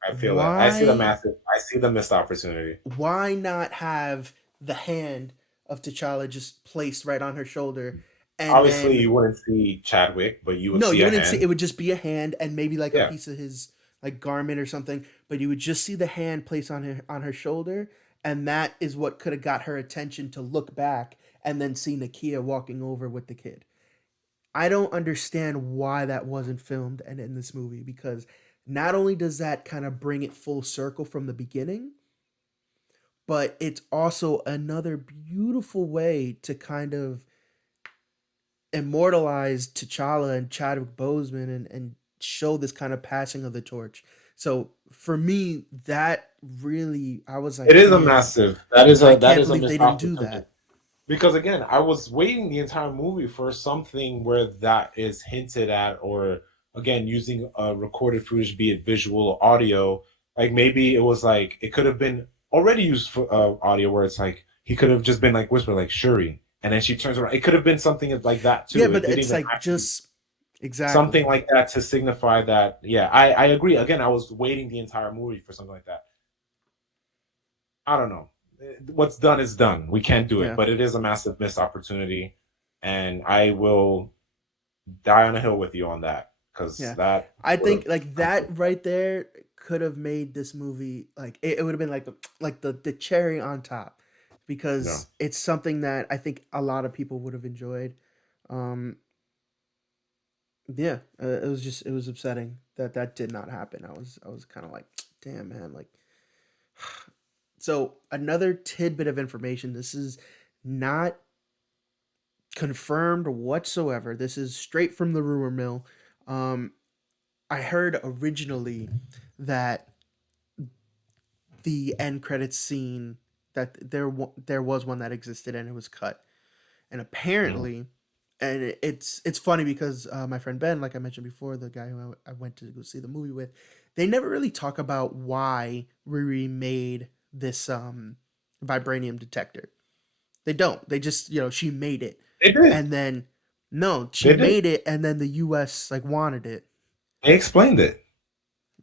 I feel that. I see the Why massive. I see the missed opportunity. why not have the hand of T'Challa just placed right on her shoulder, and Obviously, then you wouldn't see Chadwick, but you would no, see you a wouldn't see hand. it would just be a hand and maybe like a Yeah, piece of his like garment or something, but you would just see the hand placed on her shoulder, and that is what could have got her attention to look back and then see Nakia walking over with the kid. I don't understand why that wasn't filmed and in this movie because not only does that kind of bring it full circle from the beginning, but it's also another beautiful way to kind of immortalize T'Challa and Chadwick Boseman and show this kind of passing of the torch. So for me, that really, I was it like, is a damn, massive. I That can't is a believe they missed didn't do opportunity. that. Because again, I was waiting the entire movie for something where that is hinted at, or again, using recorded footage, be it visual or audio. Like maybe it was like it could have been already used for audio, where it's like he could have just been like whisper like Shuri, and then she turns around. It could have been something like that Yeah, too. but It didn't it's even like have to be just exactly. something like that to signify that. Yeah, I agree. Again, I was waiting the entire movie for something like that. I don't know. What's done is done. We can't do it, Yeah, but it is a massive missed opportunity, and I will die on a hill with you on that because yeah. that I would think have like completely. that right there could have made this movie like it would have been like the cherry on top No, because it's something that I think a lot of people would have enjoyed. Um, Yeah, it was upsetting that that did not happen. I was kind of like, damn man, like. So another tidbit of information. This is not confirmed whatsoever. This is straight from the rumor mill. Um, I heard originally that the end credits scene that there was one that existed and it was cut, and mm, apparently it's funny because my friend Ben, like I mentioned before, the guy who I went to go see the movie with, they never really talk about why Riri made this vibranium detector. They don't. They just she made it, they did. and then no, she They did. made it, and then the U.S. like wanted it. They explained it.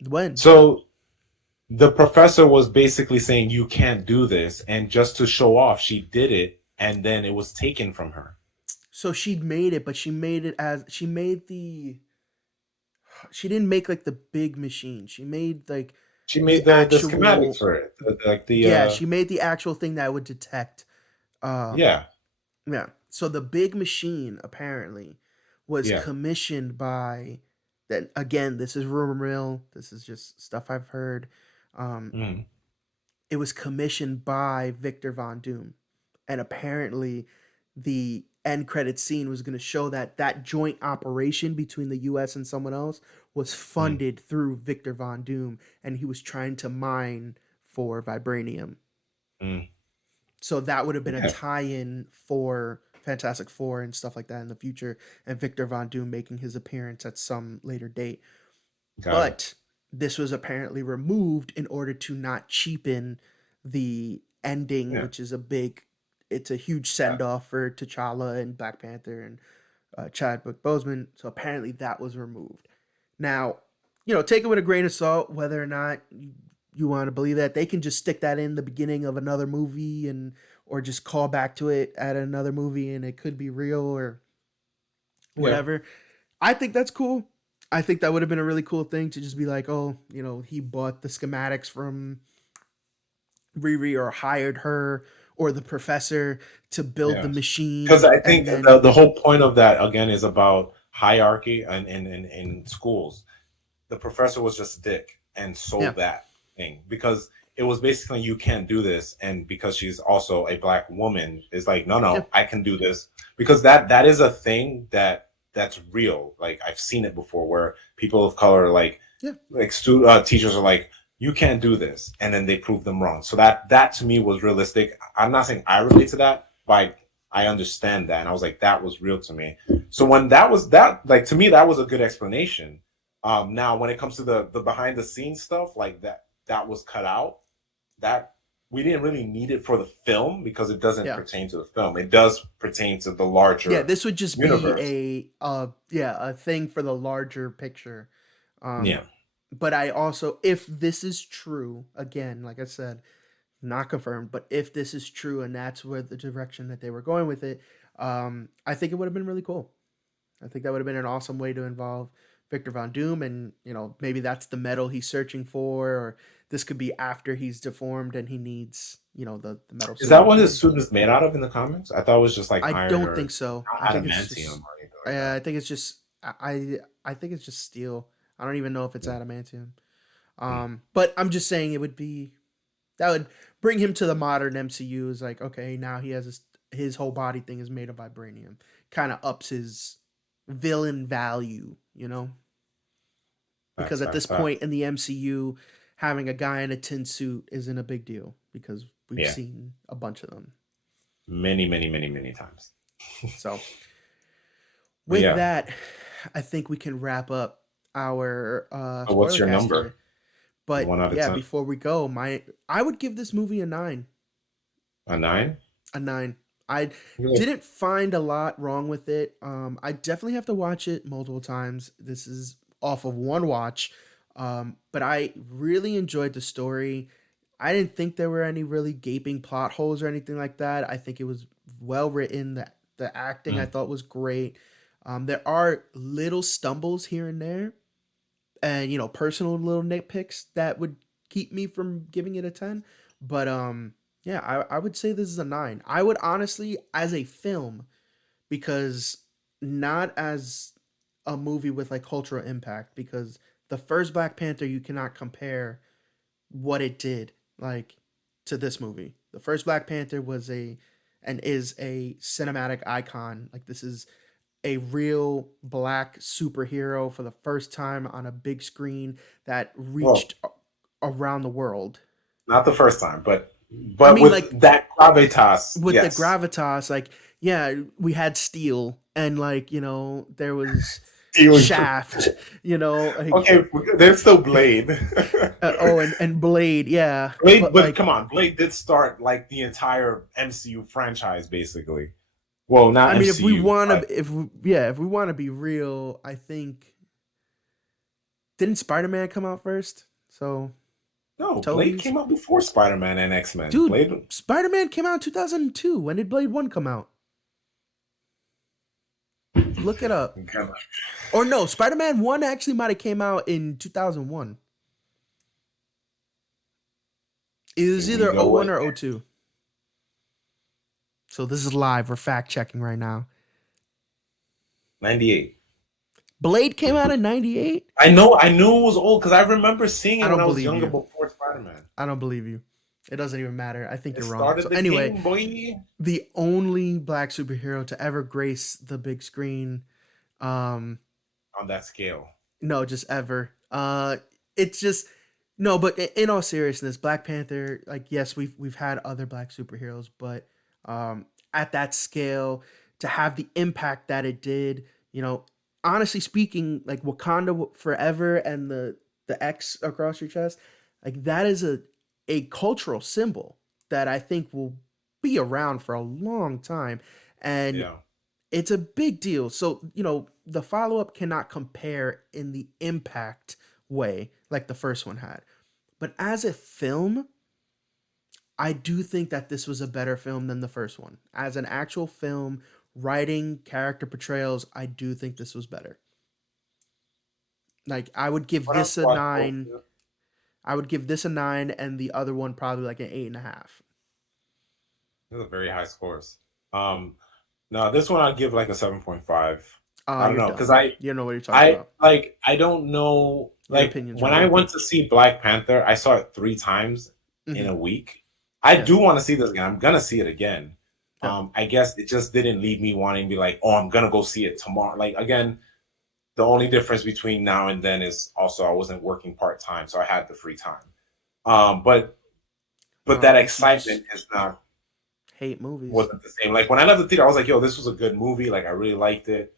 When So the professor was basically saying you can't do this, and just to show off, she did it, and then it was taken from her. so she'd made it, but she didn't make like the big machine. She made like She the made the schematics actual, for it, like the yeah, she made the actual thing that would detect. Um, yeah, yeah. So the big machine apparently was yeah. commissioned by that again, this is rumor mill. This is just stuff I've heard. Um, Mm, it was commissioned by Victor Von Doom. And apparently the end credit scene was going to show that that joint operation between the US and someone else was mm, funded through Victor Von Doom and he was trying to mine for vibranium. mm. So that would have been a Okay, tie-in for Fantastic Four and stuff like that in the future, and Victor Von Doom making his appearance at some later date. got it. But this was apparently removed in order to not cheapen the ending, Yeah, which is a big, it's a huge yeah. send off for T'Challa and Black Panther and Chadwick Boseman. So apparently that was removed. Now, take it with a grain of salt whether or not you want to believe that. They can just stick that in the beginning of another movie and or just call back to it at another movie and it could be real or Yeah. whatever. I think that's cool. I think that would have been a really cool thing to just be like, oh, he bought the schematics from Riri or hired her or the professor to build the Yeah. Because machine I and think then the whole point of that again is about hierarchy and in schools. The professor was just a dick and yeah, sold that thing because it was basically you can't do this, and because she's also a black woman, it's like yeah, no, I can do this because that is a thing that's real. Like I've seen it before where people of color yeah, teachers are like you can't do this, and then they prove them wrong. So that to me was realistic. I'm not saying I relate to that, but I understand that, and I was like that was real to me. So when that was that, like to me that was a good explanation. Now when it comes to the behind the scenes stuff, like that was cut out. That we didn't really need it for the film because it doesn't yeah. pertain to the film. It does pertain to the Yeah, larger this would just be universe. a thing for the larger picture. Um Yeah. but I also, if this is true, again, like I said, not confirmed, but if this is true and that's where the direction that they were going with it, I think it would have been really cool. I think that would have been an awesome way to involve Victor Von Doom, and maybe that's the metal he's searching for, or this could be after he's deformed and he needs the metal Is that suit. what his And suit is made out of in the comics? I thought it was just like I iron don't or think so. I not think it's adamantium just or anything like that. I think it's just I think it's just steel. I don't even know if it's Yeah. adamantium. Mm. But I'm just saying it would be that would bring him to the modern MCU. Is like, okay, now he has his whole body thing is made of vibranium. Kind of ups his villain value. Facts, Because at facts, this facts. point in the MCU, having a guy in a tin suit isn't a big deal because we've Yeah. seen a bunch of them. Many, many, many, many times. So But with yeah. that, I think we can wrap up our So what's spoiler your cast number? here. But One out of yeah, 10? before we go, I would give this movie a 9. A 9? A 9. I Yeah. didn't find a lot wrong with it. I definitely have to watch it multiple times. This is off of one watch. But I really enjoyed the story. I didn't think there were any really gaping plot holes or anything like that. I think it was well written. The acting I Mm. thought was great. There are little stumbles here and there, and personal little nitpicks that would keep me from giving it a 10. But yeah, I would say this is a 9. I would honestly, as a film, because not as a movie with like cultural impact, because the first Black Panther, you cannot compare what it did like to this movie. The first Black Panther was a and is a cinematic icon. Like, this is a real black superhero for the first time on a big screen that Well, reached around the world. not the first time, but I mean, like, with that gravitas, with the yes. gravitas, like, yeah, we had Steel, and like, there was Stealing from- Shaft, like, Okay, there's still Blade. oh, and Blade, yeah, Blade, but but like, come on, Blade did start like the entire MCU franchise, basically. Well, not I mean, if we MCU, want but to, if we want to be real, I think didn't Spider Man come out first? So no, Blade Toby's came out before Spider-Man and X-Men. dude, Blade, Spider Man came out in 2002. When did Blade 1 come out? Look it up. Or no, Spider Man 1 actually might have came out in 2001. It was Here we either go. '01 or '02. So this is live. We're fact checking right now. 98. Blade came out in '98. I know. I knew it was old because I remember seeing I it when don't I was believe younger you. before Spider-Man. I don't believe you. It doesn't even matter. I think It you're wrong. So started the anyway, game, boy. the only black superhero to ever grace the big screen. Um, On that scale. no, just ever. It's just no. But in all seriousness, Black Panther. Like, yes, we've had other black superheroes, but at that scale, to have the impact that it did, honestly speaking, like Wakanda Forever and the X across your chest, like that is a cultural symbol that I think will be around for a long time. And Yeah. it's a big deal. So, the follow up cannot compare in the impact way like the first one had. But as a film, I do think that this was a better film than the first one. As an actual film, writing, character portrayals, I do think this was better. Like, I would give What else this a do I hope? nine. I would give this a nine, and the other one probably like an 8.5. These are very high scores. Um, no, this one I'd give like a 7.5. Oh, I don't you're know because dumb. You don't know what you're talking about. I don't know Your like opinion's when I wrong. went to see Black Panther, I saw it 3 times in Hmm. a week. I Yeah. do want to see this again. I'm gonna see it again. Yeah. I guess it just didn't leave me wanting to be like, oh, I'm gonna go see it tomorrow. Like again, the only difference between now and then is also I wasn't working part time, so I had the free time. But Well, that I guess you just excitement is not hate movies. wasn't the same. Like when I left the theater, I was like, yo, this was a good movie. Like I really liked it.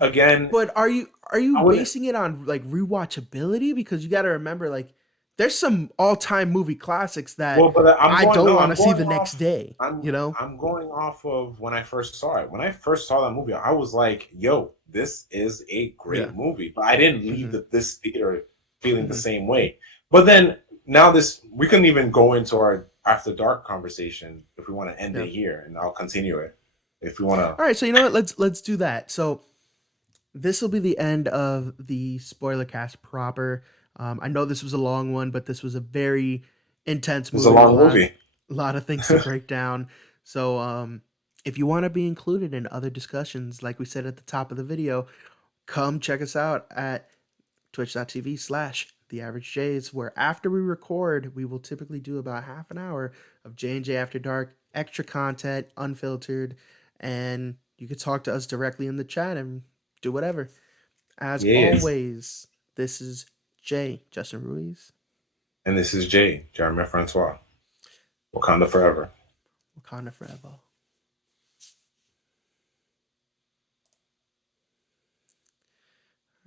Again, But are you I wouldn't. basing it on like rewatchability? Because you got to remember, like, there's some all time movie classics that Well, but I'm I going. don't No, want I'm to see going the next off. day. I'm You know? I'm going off of when I first saw it. When I first saw that movie, I was like, "Yo, this is a Yeah. great movie." But I didn't leave Hmm. this theater feeling the Hmm. same way. But then now this, we can even go into our after dark conversation if we want to end Yeah. it here, and I'll continue it if we want to. All right. So you know what? Let's do that. So this will be the end of the spoiler cast proper. I know this was a long one, but this was a very intense It was a movie with long movie. a lot of things to break down. So if you want to be included in other discussions, like we said at the top of the video, come check us out at twitch.tv/the average J's, where after we record, we will typically do about half an hour of J&J After Dark, extra content, unfiltered, and you can talk to us directly in the chat and do whatever. As Yes. always, this is Jay, Justin Ruiz. And this is Jay, Jeremy Francois. Wakanda forever. Wakanda forever.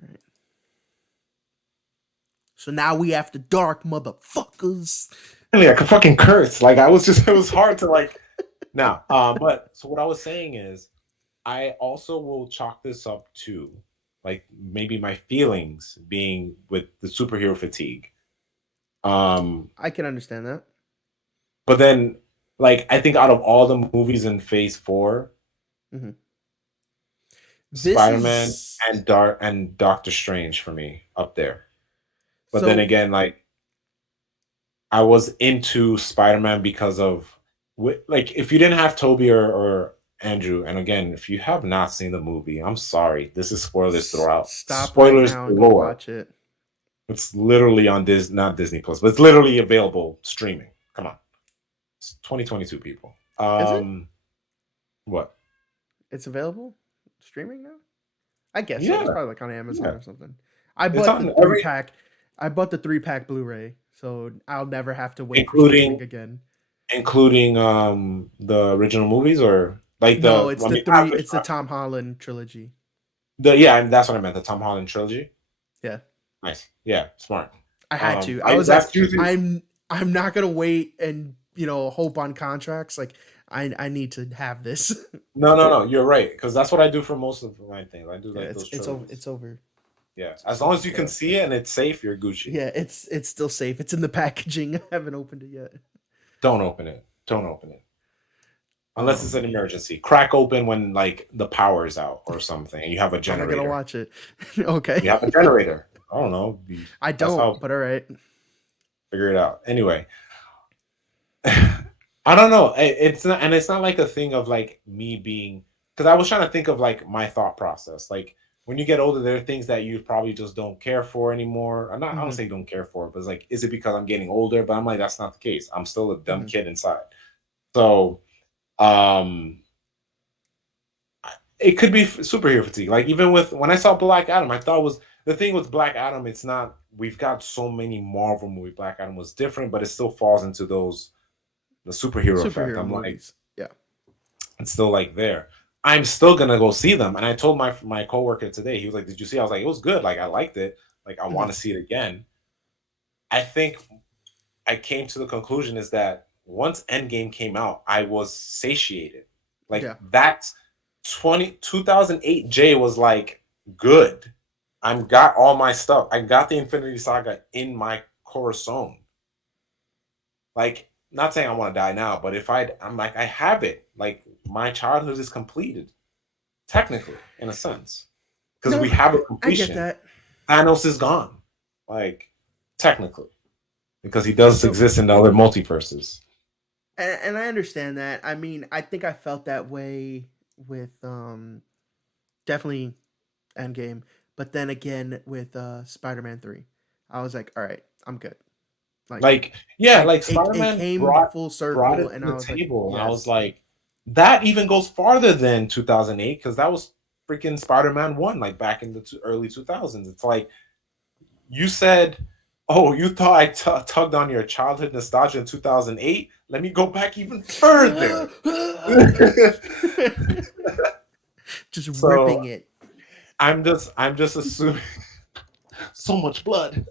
All right. So now we after dark, motherfuckers. I could fucking curse. Like I was just, it was hard to like. Now, but so what I was saying is, I also will chalk this up to like maybe my feelings being with the superhero fatigue. I can understand that. But then like I think out of all the movies in Phase 4, Mm-hmm. Spider-Man and Doctor Strange for me up there. But So then again, like I was into Spider-Man because of like if you didn't have Toby or Andrew, and again, if you have not seen the movie, I'm sorry. This is spoilers throughout. Stop Spoilers right now and go galore. watch it. It's literally on not Disney Plus, but it's literally available streaming. Come on. It's 2022 people. Is it? What? It's available streaming now. I guess so. Yeah. It's probably like on Amazon Yeah. or something. I It's bought on the every- 3-pack. I bought the 3-pack Blu-ray, so I'll never have to wait Including- for streaming again. Including the original movies or like the No, it's I the mean, three. It's the Tom Holland trilogy. that's what I meant. The Tom Holland trilogy. Yeah. Nice. Yeah, smart. I had to. That's usually- I'm not gonna wait and hope on contracts. Like I need to have this. No. You're right because that's what I do for most of my things. I do like Yeah, those. it's over. trilogies. It's over. Yeah, as long as you can see it and it's safe, you're Gucci. Yeah, it's still safe. It's in the packaging. I haven't opened it yet. Don't open it. Don't open it. Unless it's an emergency. Crack open when like the power is out or something and you have a I'm generator. not gonna watch it. Okay. You have a generator. I don't know. I don't. But all right. Figure it out. Anyway, I don't know. It's not, and it's not like a thing of like me being, because I was trying to think of like my thought process. Like when you get older, there are things that you probably just don't care for anymore. I don't Hmm. say don't care for, but it's like, is it because I'm getting older? But I'm like, that's not the case. I'm still a dumb Hmm. kid inside. So, um, it could be superhero fatigue. Like even with when I saw Black Adam, I thought was the thing with Black Adam. It's not we've got so many Marvel movie. Black Adam was different, but it still falls into those the superhero effect. Superhero I'm like, movies. Yeah. it's still like there. I'm still gonna go see them. And I told my coworker today, he was like, "Did you see?" I was like, "It was good. Like I liked it. Like I Hmm. want to see it again." I think I came to the conclusion is that once Endgame came out, I was satiated. Like Yeah. that 2008 J was like good. I'm got all my stuff. I got the Infinity Saga in my Corazon. Like, not saying I want to die now, but if I'm like, I have it. Like, my childhood is completed, technically, in a sense, because No, we have a I get completion. that. Thanos is gone, like, technically, because he does So, exist in the other multiverses. and I understand that. I mean, I think I felt that way with definitely Endgame, but then again with Spider-Man 3. I was like, all right, I'm good. Like Like, yeah, it like it Spider-Man came brought full brought circle it and to I the was like, table, and I was yes. like, that even goes farther than 2008 because that was freaking Spider-Man 1, like back in the early 2000s. It's like you said, oh, you thought I tugged on your childhood nostalgia in 2008. Let me go back even further. Just So ripping it. I'm just assuming so much blood.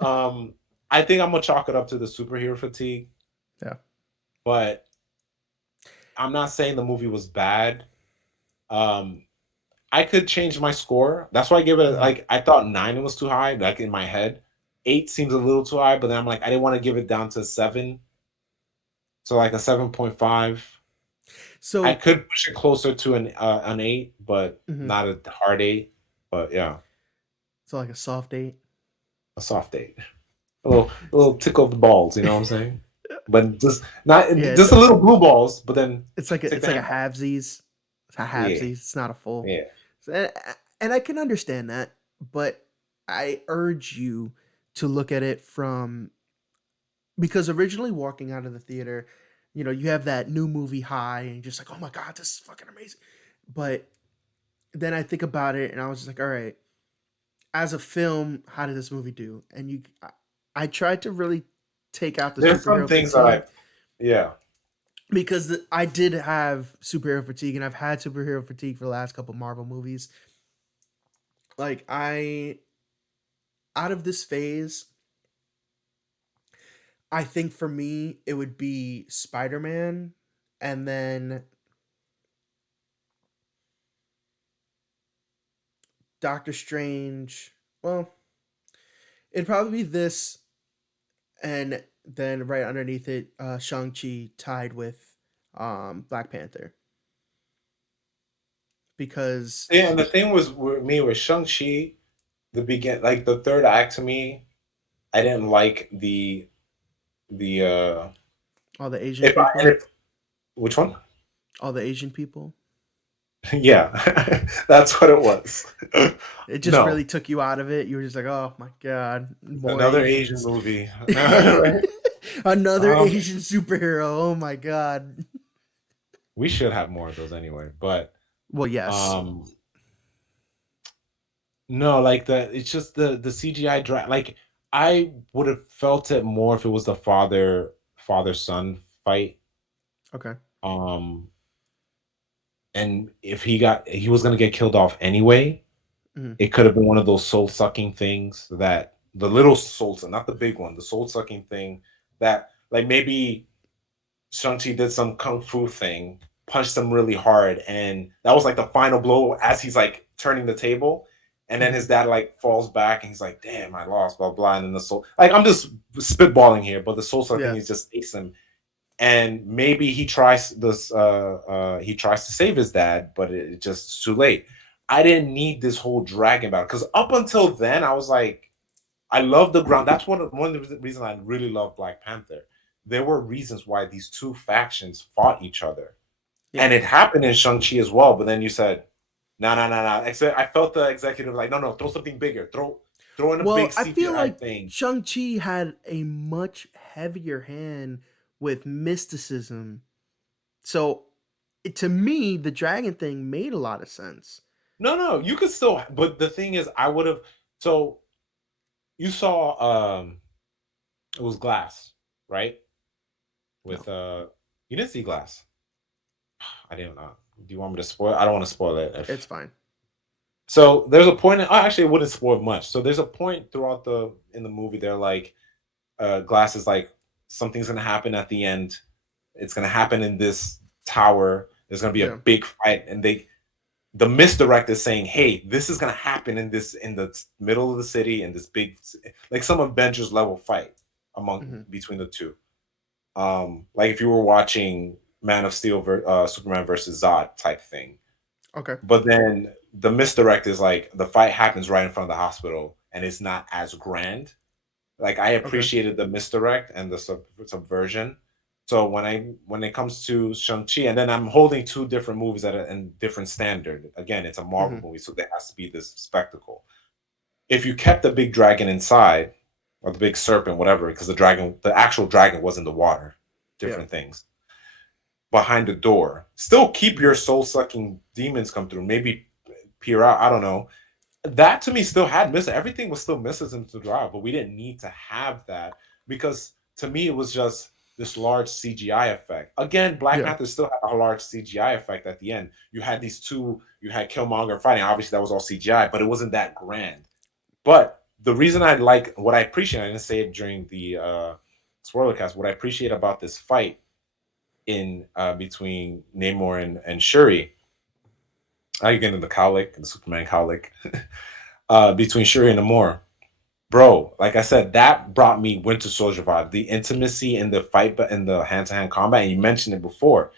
um, I think I'm gonna chalk it up to the superhero fatigue, Yeah. but I'm not saying the movie was bad. Um, I could change my score. That's why I gave it Mhm. like I thought 9 was too high, like in my head. 8 seems a little too high, but then I'm like I didn't want to give it down to 7, so like a 7.5. I So, could push it closer to an 8, but mhm. not a hard 8. But yeah, So like a soft date. a soft 8. A little tickle of the balls, you know what I'm saying? But just not Yeah, just a little blue balls, but then take it's the like a hand off. halvesies. It's a Yeah, halvesies. It's not a full. yeah. So, and I can understand that, but I urge you to look at it from because originally walking out of the theater, you have that new movie high and you're just like, oh my god, this is fucking amazing. But then I think about it and I was just like, all right, as a film, how did this movie do? And I tried to really take out the There's some superhero things that fatigue yeah. because I did have superhero fatigue and I've had superhero fatigue for the last couple Marvel movies. Like I out of this phase, I think for me it would be Spider-Man and then Doctor Strange. Well, it'd probably be this and then right underneath it, Shang-Chi tied with Black Panther. Because Yeah, and the thing was with me with Shang-Chi, like the third act to me, I didn't like the all the Asian if I people, and if which one? all the Asian people, Yeah, that's what it was. it just No, really took you out of it. You were just like, oh my god, more another Asian Asians. movie. Right? Another Um, Asian superhero. Oh my god. we should have more of those anyway, but Well, yes. um, no, like it's just the CGI drag. Like I would have felt it more if it was the father son fight. Okay. Um, and if he was gonna get killed off anyway, Mhm. it could have been one of those soul sucking things that the little soul, not the big one, the soul sucking thing that like maybe Shang-Chi did some kung fu thing, punched him really hard, and that was like the final blow as he's like turning the table. And then Mhm. his dad like falls back and he's like, damn, I lost, blah blah. And then the soul like I'm just spitballing here, but the soul sucking Yeah. is just takes him. And maybe he tries to save his dad, but it's just too late. I didn't need this whole dragon battle because up until then I was like, I love the ground. That's one of the reasons I really love Black Panther. There were reasons why these two factions fought each other, Yeah. and it happened in Shang-Chi as well. But then you said, no, no, no, no. I felt the executive like, no, no, throw something bigger. Throw in a big Well, I feel CGI like thing. Shang-Chi had a much heavier hand with mysticism. So, to me, the dragon thing made a lot of sense. No, no, you could still. But the thing is, I would have. So you saw, it was Glass, right? No, With you didn't see Glass. I didn't know. Do you want me to spoil? I don't want to spoil it. it's If fine. so, there's a point. Actually, it wouldn't spoil much. So there's a point throughout the in the movie. They're like, Glass is like, something's gonna happen at the end. It's gonna happen in this tower. There's gonna be a Yeah. big fight, and the misdirect is saying, "Hey, this is gonna happen in the middle of the city in this big, like some Avengers level fight Hmm. between the two." Like if you were watching Man of Steel, Superman versus Zod type thing. Okay. But then the misdirect is like the fight happens right in front of the hospital, and it's not as grand. Like I Okay. appreciated the misdirect and the subversion. So when it comes to Shang-Chi, and then I'm holding two different movies at a different standard. Again, it's a Marvel Hmm. movie, so there has to be this spectacle. If you kept the big dragon inside, or the big serpent, whatever, because the actual dragon was in the water, Yeah. different things behind the door. Still keep Hmm. your soul sucking demons come through. Maybe peer out. I don't know. That to me still had miss. Everything was still misses into drive, but we didn't need to have that because to me it was just this large CGI effect. Again, Black Yeah. Panther still had a large CGI effect at the end. You had these two. You had Killmonger fighting. Obviously, that was all CGI, but it wasn't that grand. But the reason I like what I appreciate, I didn't say it during the spoiler cast. What I appreciate about this fight in between Namor and Shuri. I get into the cowlick, the Superman cowlick, between Shuri and Namor. Bro, like I said, that brought me Winter Soldier vibe. The intimacy in the fight, but in the hand-to-hand combat, and you mentioned it before.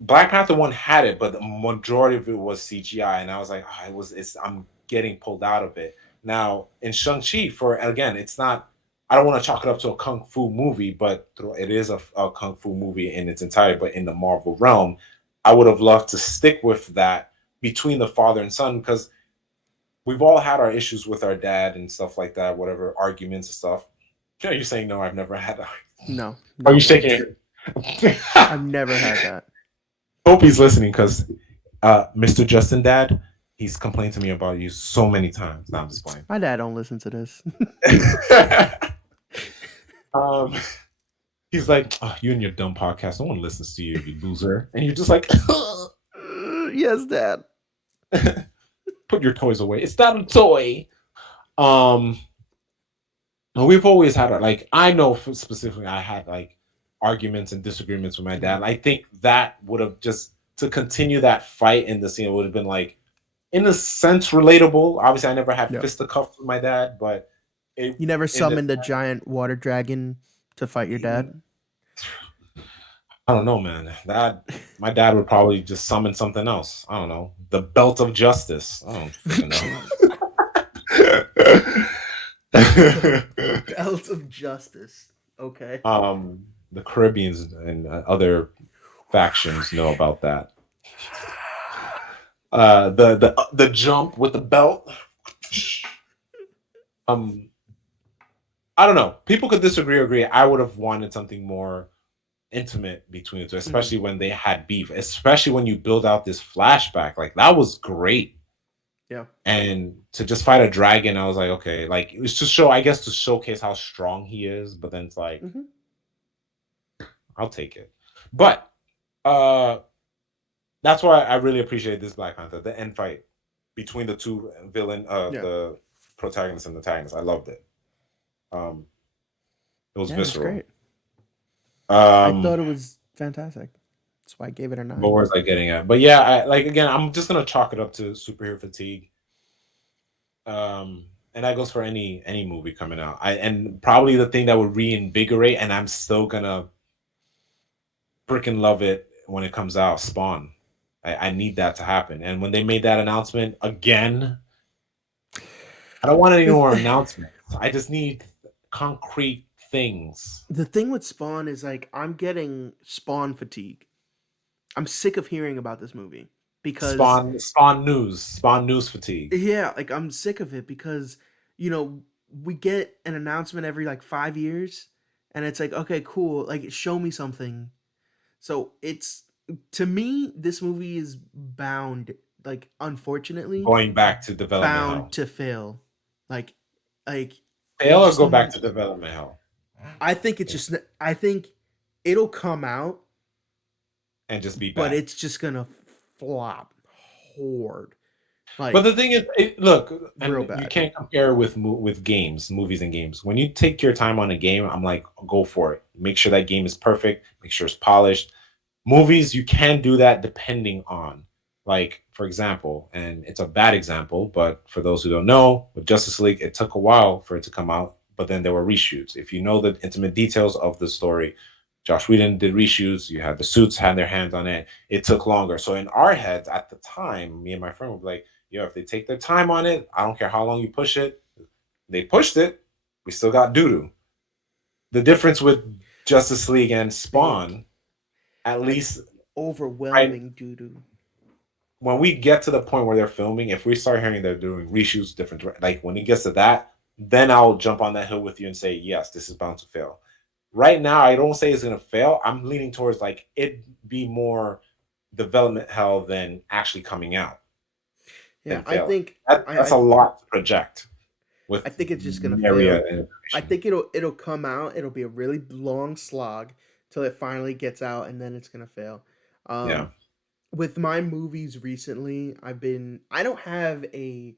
Black Panther one had it, but the majority of it was CGI, and I was like, oh, I'm getting pulled out of it. Now in Shang-Chi, for again, it's not. I don't want to chalk it up to a kung fu movie, but it is a kung fu movie in its entirety. But in the Marvel realm, I would have loved to stick with that between the father and son because we've all had our issues with our dad and stuff like that, whatever arguments and stuff. Yeah, you're saying no, I've never had. No, Are you not shaking once. your I've never had that. Hope he's listening because Mr. Justin Dad, he's complained to me about you so many times. Now I'm just playing. My dad don't listen to this. um, he's like, oh, you and your dumb podcast. No one listens to you, you loser. And you're just like, Yes, dad. put your toys away. It's not a toy. Um, we've always had like I know specifically I had like arguments and disagreements with my dad. Hmm. And I think that would have just to continue that fight in the scene would have been like in a sense relatable. Obviously, I never had Yeah. fisticuffs with my dad, but it You never in the summoned a giant water dragon to fight your dad? I don't know, man. That my dad would probably just summon something else. I don't know. The belt of justice. I don't freaking know. Belt of justice. Okay. The Caribbeans and other factions know about that. The jump with the belt. Um, I don't know. People could disagree or agree. I would have wanted something more intimate between the two, Hmm. especially when they had beef, especially when you build out this flashback. Like that was great. Yeah. And to just fight a dragon, I was like, okay, like it was to show, I guess, to showcase how strong he is. But then it's like, Hmm. I'll take it. But uh that's why I really appreciate this Black Panther, the end fight between the two Yeah. the protagonist and antagonist. I loved it. Um, it was Yeah, it was visceral. great. I thought Um, it was fantastic. That's why I gave it a but 9. where's I getting at? But yeah, I like again. I'm just gonna chalk it up to superhero fatigue. And that goes for any movie coming out. And probably the thing that would reinvigorate, and I'm still gonna freaking love it when it comes out. Spawn. I need that to happen. And when they made that announcement again, I don't want any The, more th- announcements. I just need concrete things. the thing with Spawn is like I'm getting Spawn fatigue. I'm sick of hearing about this movie because Spawn news fatigue. yeah, like I'm sick of it because you know we get an announcement every like 5 years, and it's like okay, cool, like show me something. So it's to me, this movie is bound, like unfortunately, Going back to development bound hell. to fail. Like, like it Fail or just. go back to development hell I think it's just. I think it'll come out, and just be but bad. it's just gonna flop hard, But like the thing is, look, real and you bad. can't compare with games, movies, and games. When you take your time on a game, I'm like, go for it. Make sure that game is perfect. Make sure it's polished. Movies, you can do that depending on, like, for example, and it's a bad example, but for those who don't know, with Justice League, it took a while for it to come out, but then there were reshoots. If you know the intimate details of the story, Josh Whedon did reshoots. You had the suits had their hands on it. It took longer. So in our heads at the time, me and my friend would be like, "Yo, if they take their time on it, I don't care how long you push it. They pushed it. We still got doo doo." The difference with Justice League and Thick, Spawn, at like least right overwhelming doo doo. when we get to the point where they're filming, if we start hearing they're doing reshoots, different, like when it gets to that, then I'll jump on that hill with you and say, yes, this is bound to fail. Right now, I don't say it's going to fail. I'm leaning towards like it be more development hell than actually coming out Yeah, than failing. I, That's I a lot to project I with think it's just gonna myriad fail. I information. think it'll come out. It'll be a really long slog till it finally gets out, and then it's gonna fail. Yeah, Um, with my movies recently, I don't have a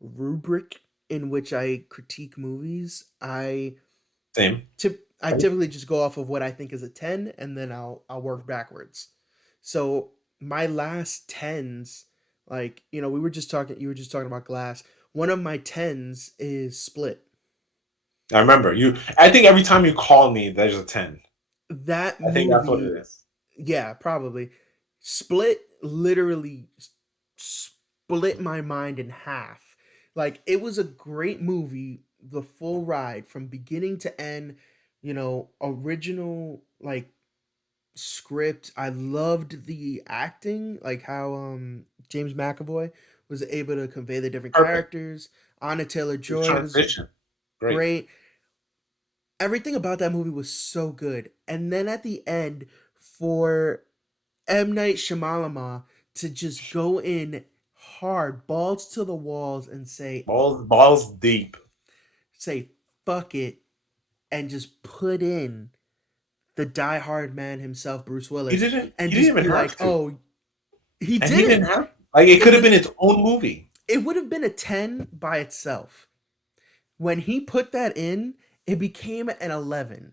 rubric in which I critique movies. same. I typically just go off of what I think is a 10, and then I'll work backwards. So my last tens, like we were just talking. You were just talking about Glass. One of my tens is Split. I remember you. I think every time you call me, there's a 10. That I think that's what movie, it is. yeah, probably. Split literally split my mind in half. Like it was a great movie, the full ride from beginning to end, original like script. I loved the acting, like how James McAvoy was able to convey the different Perfect. characters. Anna The Taylor-Joy was transition. Great. great. Everything about that movie was so good. And then at the end, for M Night Shyamalan to just go in hard, balls to the walls, and Balls deep. say fuck it, and just put in the diehard man himself, Bruce He Willis, didn't. and He didn't just even be like, have to, oh, he and he didn't didn't. have. Like it It could have been was its own movie. it would have been a 10 by itself. When he put that in, it became an 11.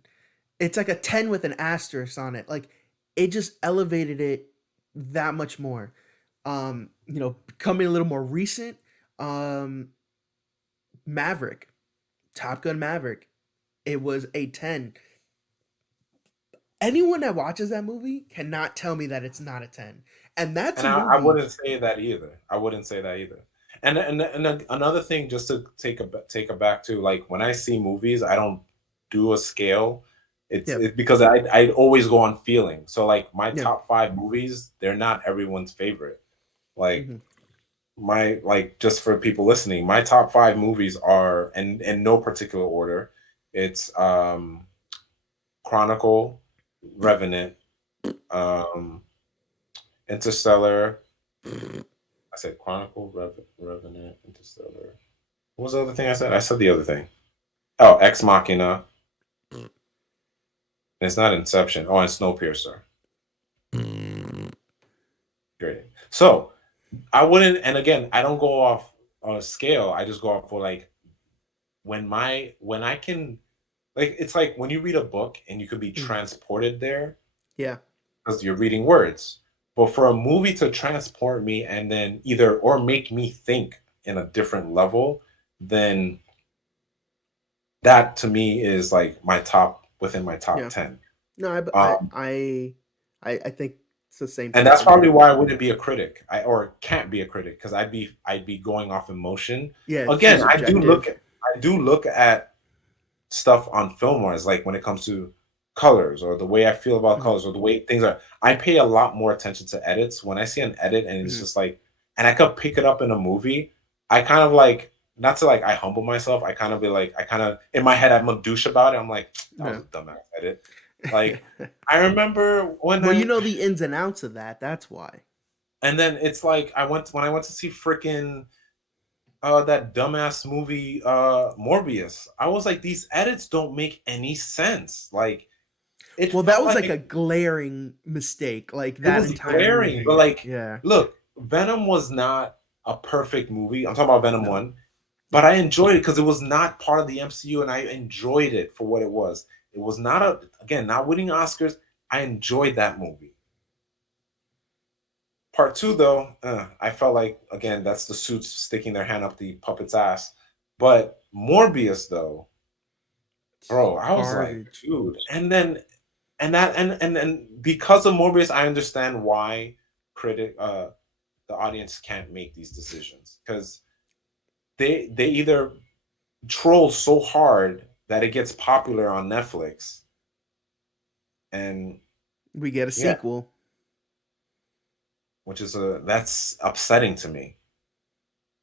It's like a 10 with an asterisk on it. Like it just elevated it that much more. Becoming a little more recent, um Maverick, Top Gun Maverick, it was a 10. Anyone that watches that movie cannot tell me that it's not a 10. And that's And a I movie. wouldn't say that either. I wouldn't say that either. And another thing, just to take a back to, like when I see movies, I don't do a scale. Yep. It's because I always go on feeling. So like my Yep. top five movies, they're not everyone's favorite. Like Hmm. my like just for people listening, my top five movies are in no particular order. It's Chronicle, Revenant, um, Interstellar. I said Chronicle, Revenant, Interstellar. What was the other thing I said? I said the other thing. Oh, Ex Machina. It's not Inception. Oh, and Snowpiercer. Great. So I wouldn't, and again, I don't go off on a scale. I just go off for like when I can, like it's like when you read a book and you could be Mm. transported there Yeah. because you're reading words. But for a movie to transport me and then either or make me think in a different level, then that to me is like my top within my top Yeah. 10. No, Um, I think It's the same And thing that's for me. probably why I wouldn't be a critic, or can't be a critic, because I'd be going off emotion. Yeah, it's too Again, subjective. I do look at stuff on film wise, like when it comes to colors or the way I feel about Mhm, colors or the way things are. I pay a lot more attention to edits. When I see an edit and it's mhm. just like, and I could pick it up in a movie, I kind of like, not to like I humble myself. I kind of be like, I kind of in my head I'm a douche about it. I'm like, that was Yeah. a dumbass edit. Like I remember when Well, you I, know the ins and outs of that. That's why. and then it's like I went to see freaking that dumbass movie Morbius. I was like, these edits don't make any sense. Like it Well, that felt was like a like glaring mistake. Like it that was entire glaring, but movie. like, Yeah. look, Venom was not a perfect movie. I'm talking about Venom No. 1, but Yeah. I enjoyed it because it was not part of the MCU and I enjoyed it for what it was. It was not again, not winning Oscars. I enjoyed that movie. Part two, though, I felt like, again, that's the suits sticking their hand up the puppet's ass. But Morbius, though, bro, I was like, Garbage. dude. And then, and because of Morbius, I understand why the audience can't make these decisions, because they either troll so hard that it gets popular on Netflix, and We get a yeah, sequel. which is that's upsetting to me.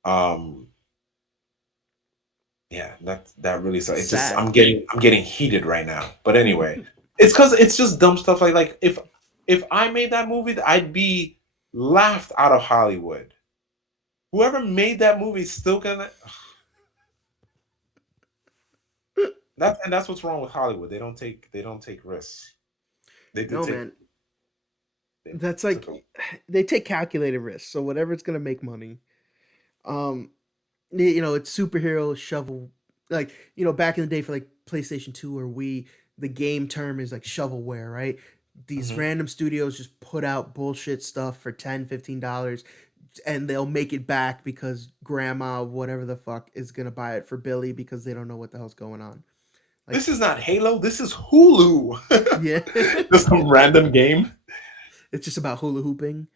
Um, yeah, that really so. It just Sad. I'm getting heated right now. But anyway, it's because it's just dumb stuff like if I made that movie, I'd be laughed out of Hollywood. Whoever made that movie is still gonna. That's what's wrong with Hollywood. They don't take risks. They No, take man. they That's took like a, they take calculated risks. So whatever's gonna make money. Um, it's superhero shovel. Like back in the day for like PlayStation 2 or Wii, the game term is like shovelware, right? These Mhm. random studios just put out bullshit stuff for $10, $15, and they'll make it back because grandma, whatever the fuck, is gonna buy it for Billy because they don't know what the hell's going on. Like, This is not Halo. This is Hulu. yeah, Just some random game. it's just about hula hooping.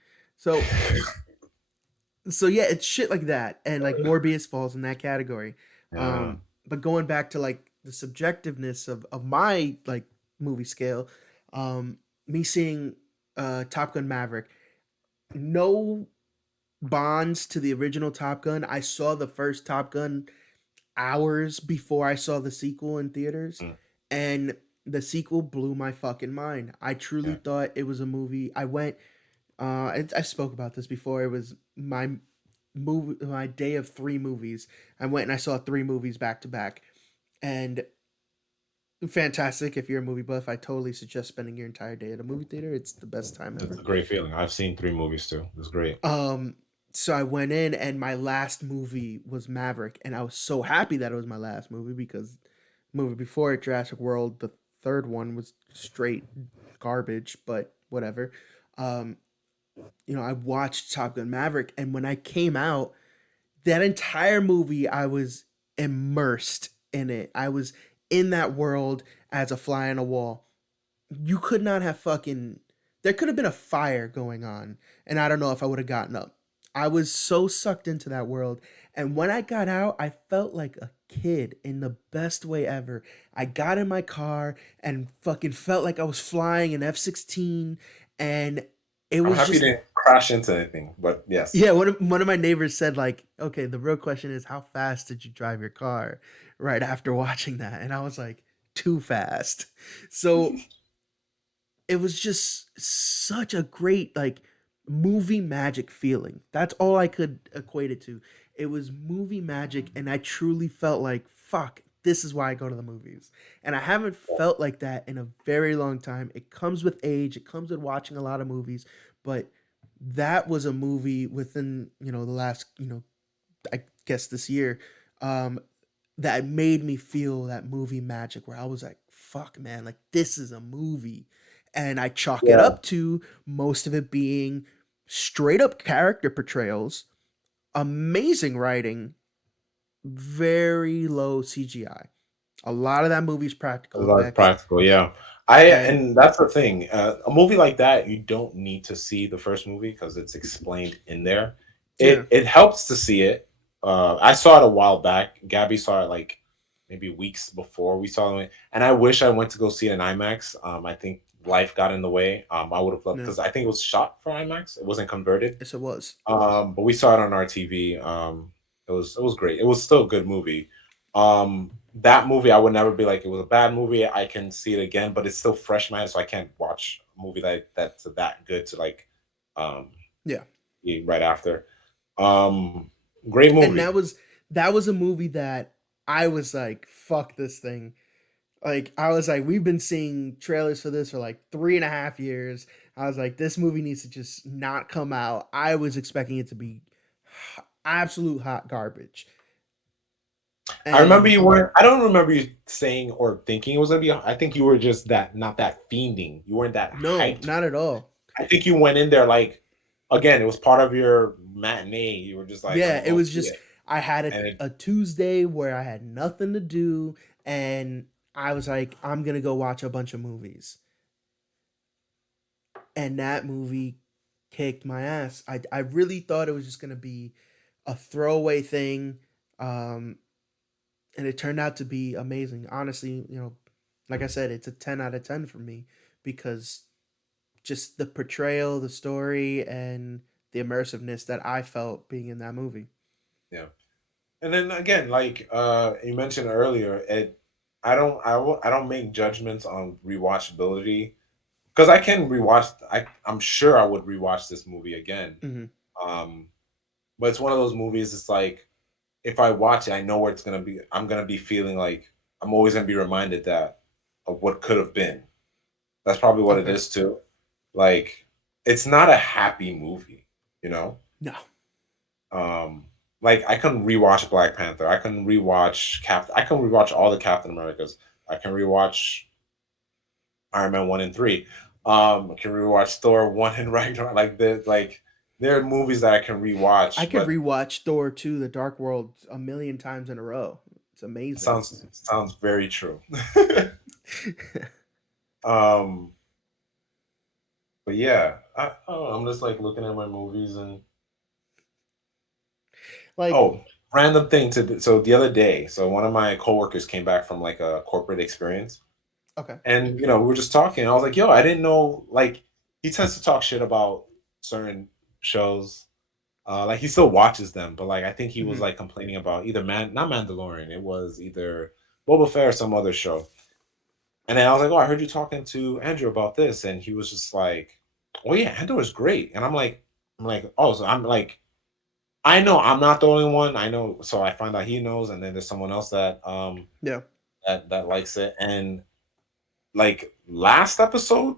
So yeah, it's shit like that, and like Morbius falls in that category. Yeah. But going back to like the subjectiveness of my like movie scale, me seeing Top Gun Maverick, no bonds to the original Top Gun. I saw the first Top Gun hours before I saw the sequel in theaters, Mm, and the sequel blew my fucking mind. I truly yeah. thought it was a movie. I went. I spoke about this before. It was my day of three movies. I went and I saw three movies back to back, and fantastic. If you're a movie buff, I totally suggest spending your entire day at a movie theater. It's the best time It's ever. a great feeling. I've seen three movies too. It's great. Um, so I went in, and my last movie was Maverick, and I was so happy that it was my last movie because the movie before it, Jurassic World, the third one was straight garbage, but whatever. Um, I watched Top Gun Maverick, and when I came out, that entire movie, I was immersed in it. I was in that world as a fly on a wall. You could not have fucking. There could have been a fire going on, and I don't know if I would have gotten up. I was so sucked into that world. And when I got out, I felt like a kid in the best way ever. I got in my car and fucking felt like I was flying an F 16. And it I'm was happy just. to crash into anything, but yes. Yeah, one of my neighbors said like, okay, the real question is how fast did you drive your car right after watching that? And I was like, too fast. So it was just such a great like movie magic feeling. That's all I could equate it to. It was movie magic, and I truly felt like fuck. This is why I go to the movies. And I haven't felt like that in a very long time. It comes with age, it comes with watching a lot of movies, but that was a movie within, the last, I guess this year, um, that made me feel that movie magic where I was like, fuck man, like this is a movie. And I chalk it Yeah. up to most of it being straight up character portrayals, amazing writing, very low CGI. A lot of that movie's A practical lot of effects. practical, yeah. And and that's the thing. A movie like that, you don't need to see the first movie because it's explained in there. yeah, It helps to see it. I saw it a while back. Gabby saw it like maybe weeks before we saw it, and I wish I went to go see it in IMAX. I think life got in the way. I would have loved no, because I think it was shot for IMAX. It wasn't converted. yes, it was. But we saw it on our TV. It was great. It was still a good movie. That movie I would never be like it was a bad movie. I can see it again, but it's still fresh in my head, so I can't watch a movie that's that good to like um Yeah, be right after. Um, Great and movie. that was a movie that I was like, fuck this thing. Like I was like, we've been seeing trailers for this for like 3.5 years. I was like, this movie needs to just not come out. I was expecting it to be absolute hot garbage. I remember And you weren't. I don't remember you saying or thinking it was gonna be. I think you were just that not that fiending. You weren't that no, hyped. not at all. I think you went in there like again. It was part of your matinee. You were just like, I'm Yeah, gonna it go was see just it, I had and it a Tuesday where I had nothing to do, and I was like, I'm gonna go watch a bunch of movies. And that movie kicked my ass. I really thought it was just gonna be a throwaway thing. Um, and it turned out to be amazing. Honestly, like I said, it's a 10 out of 10 for me because just the portrayal, the story, and the immersiveness that I felt being in that movie. yeah. And then again, like you mentioned earlier, I don't make judgments on rewatchability because I can rewatch. I'm sure I would rewatch this movie again. Hmm. Um, but it's one of those movies. It's like if I watch it, I know where it's gonna be. I'm gonna be feeling like I'm always gonna be reminded that of what could have been. That's probably what it Okay. is too. Like it's not a happy movie, you know. No. Um, like I can rewatch Black Panther. I can rewatch Cap. I can rewatch all the Captain Americas. I can rewatch Iron Man 1 and 3. I can rewatch Thor 1 and Ragnarok. Like there are movies that I can I rewatch, could but rewatch Thor 2 The Dark World a million times in a row. It's it amazing. sounds very true. um, but yeah, I don't know, I'm just like looking at my movies and Like, oh, random thing to so the other day, so one of my coworkers came back from like a corporate experience. okay. And we were just talking. I was like, "Yo, I didn't know." Like, he tends to talk shit about certain shows. Like he still watches them, but like I think he was Hmm. like complaining about either not Mandalorian. It was either Boba Fett or some other show. And then I was like, "Oh, I heard you talking to Andrew about this," and he was just like, "Oh yeah, Andrew is great." And I'm like, "Oh, so I'm like, I know I'm not the only one. I know." So I find out he knows, and then there's someone else Yeah. that likes it, and like last episode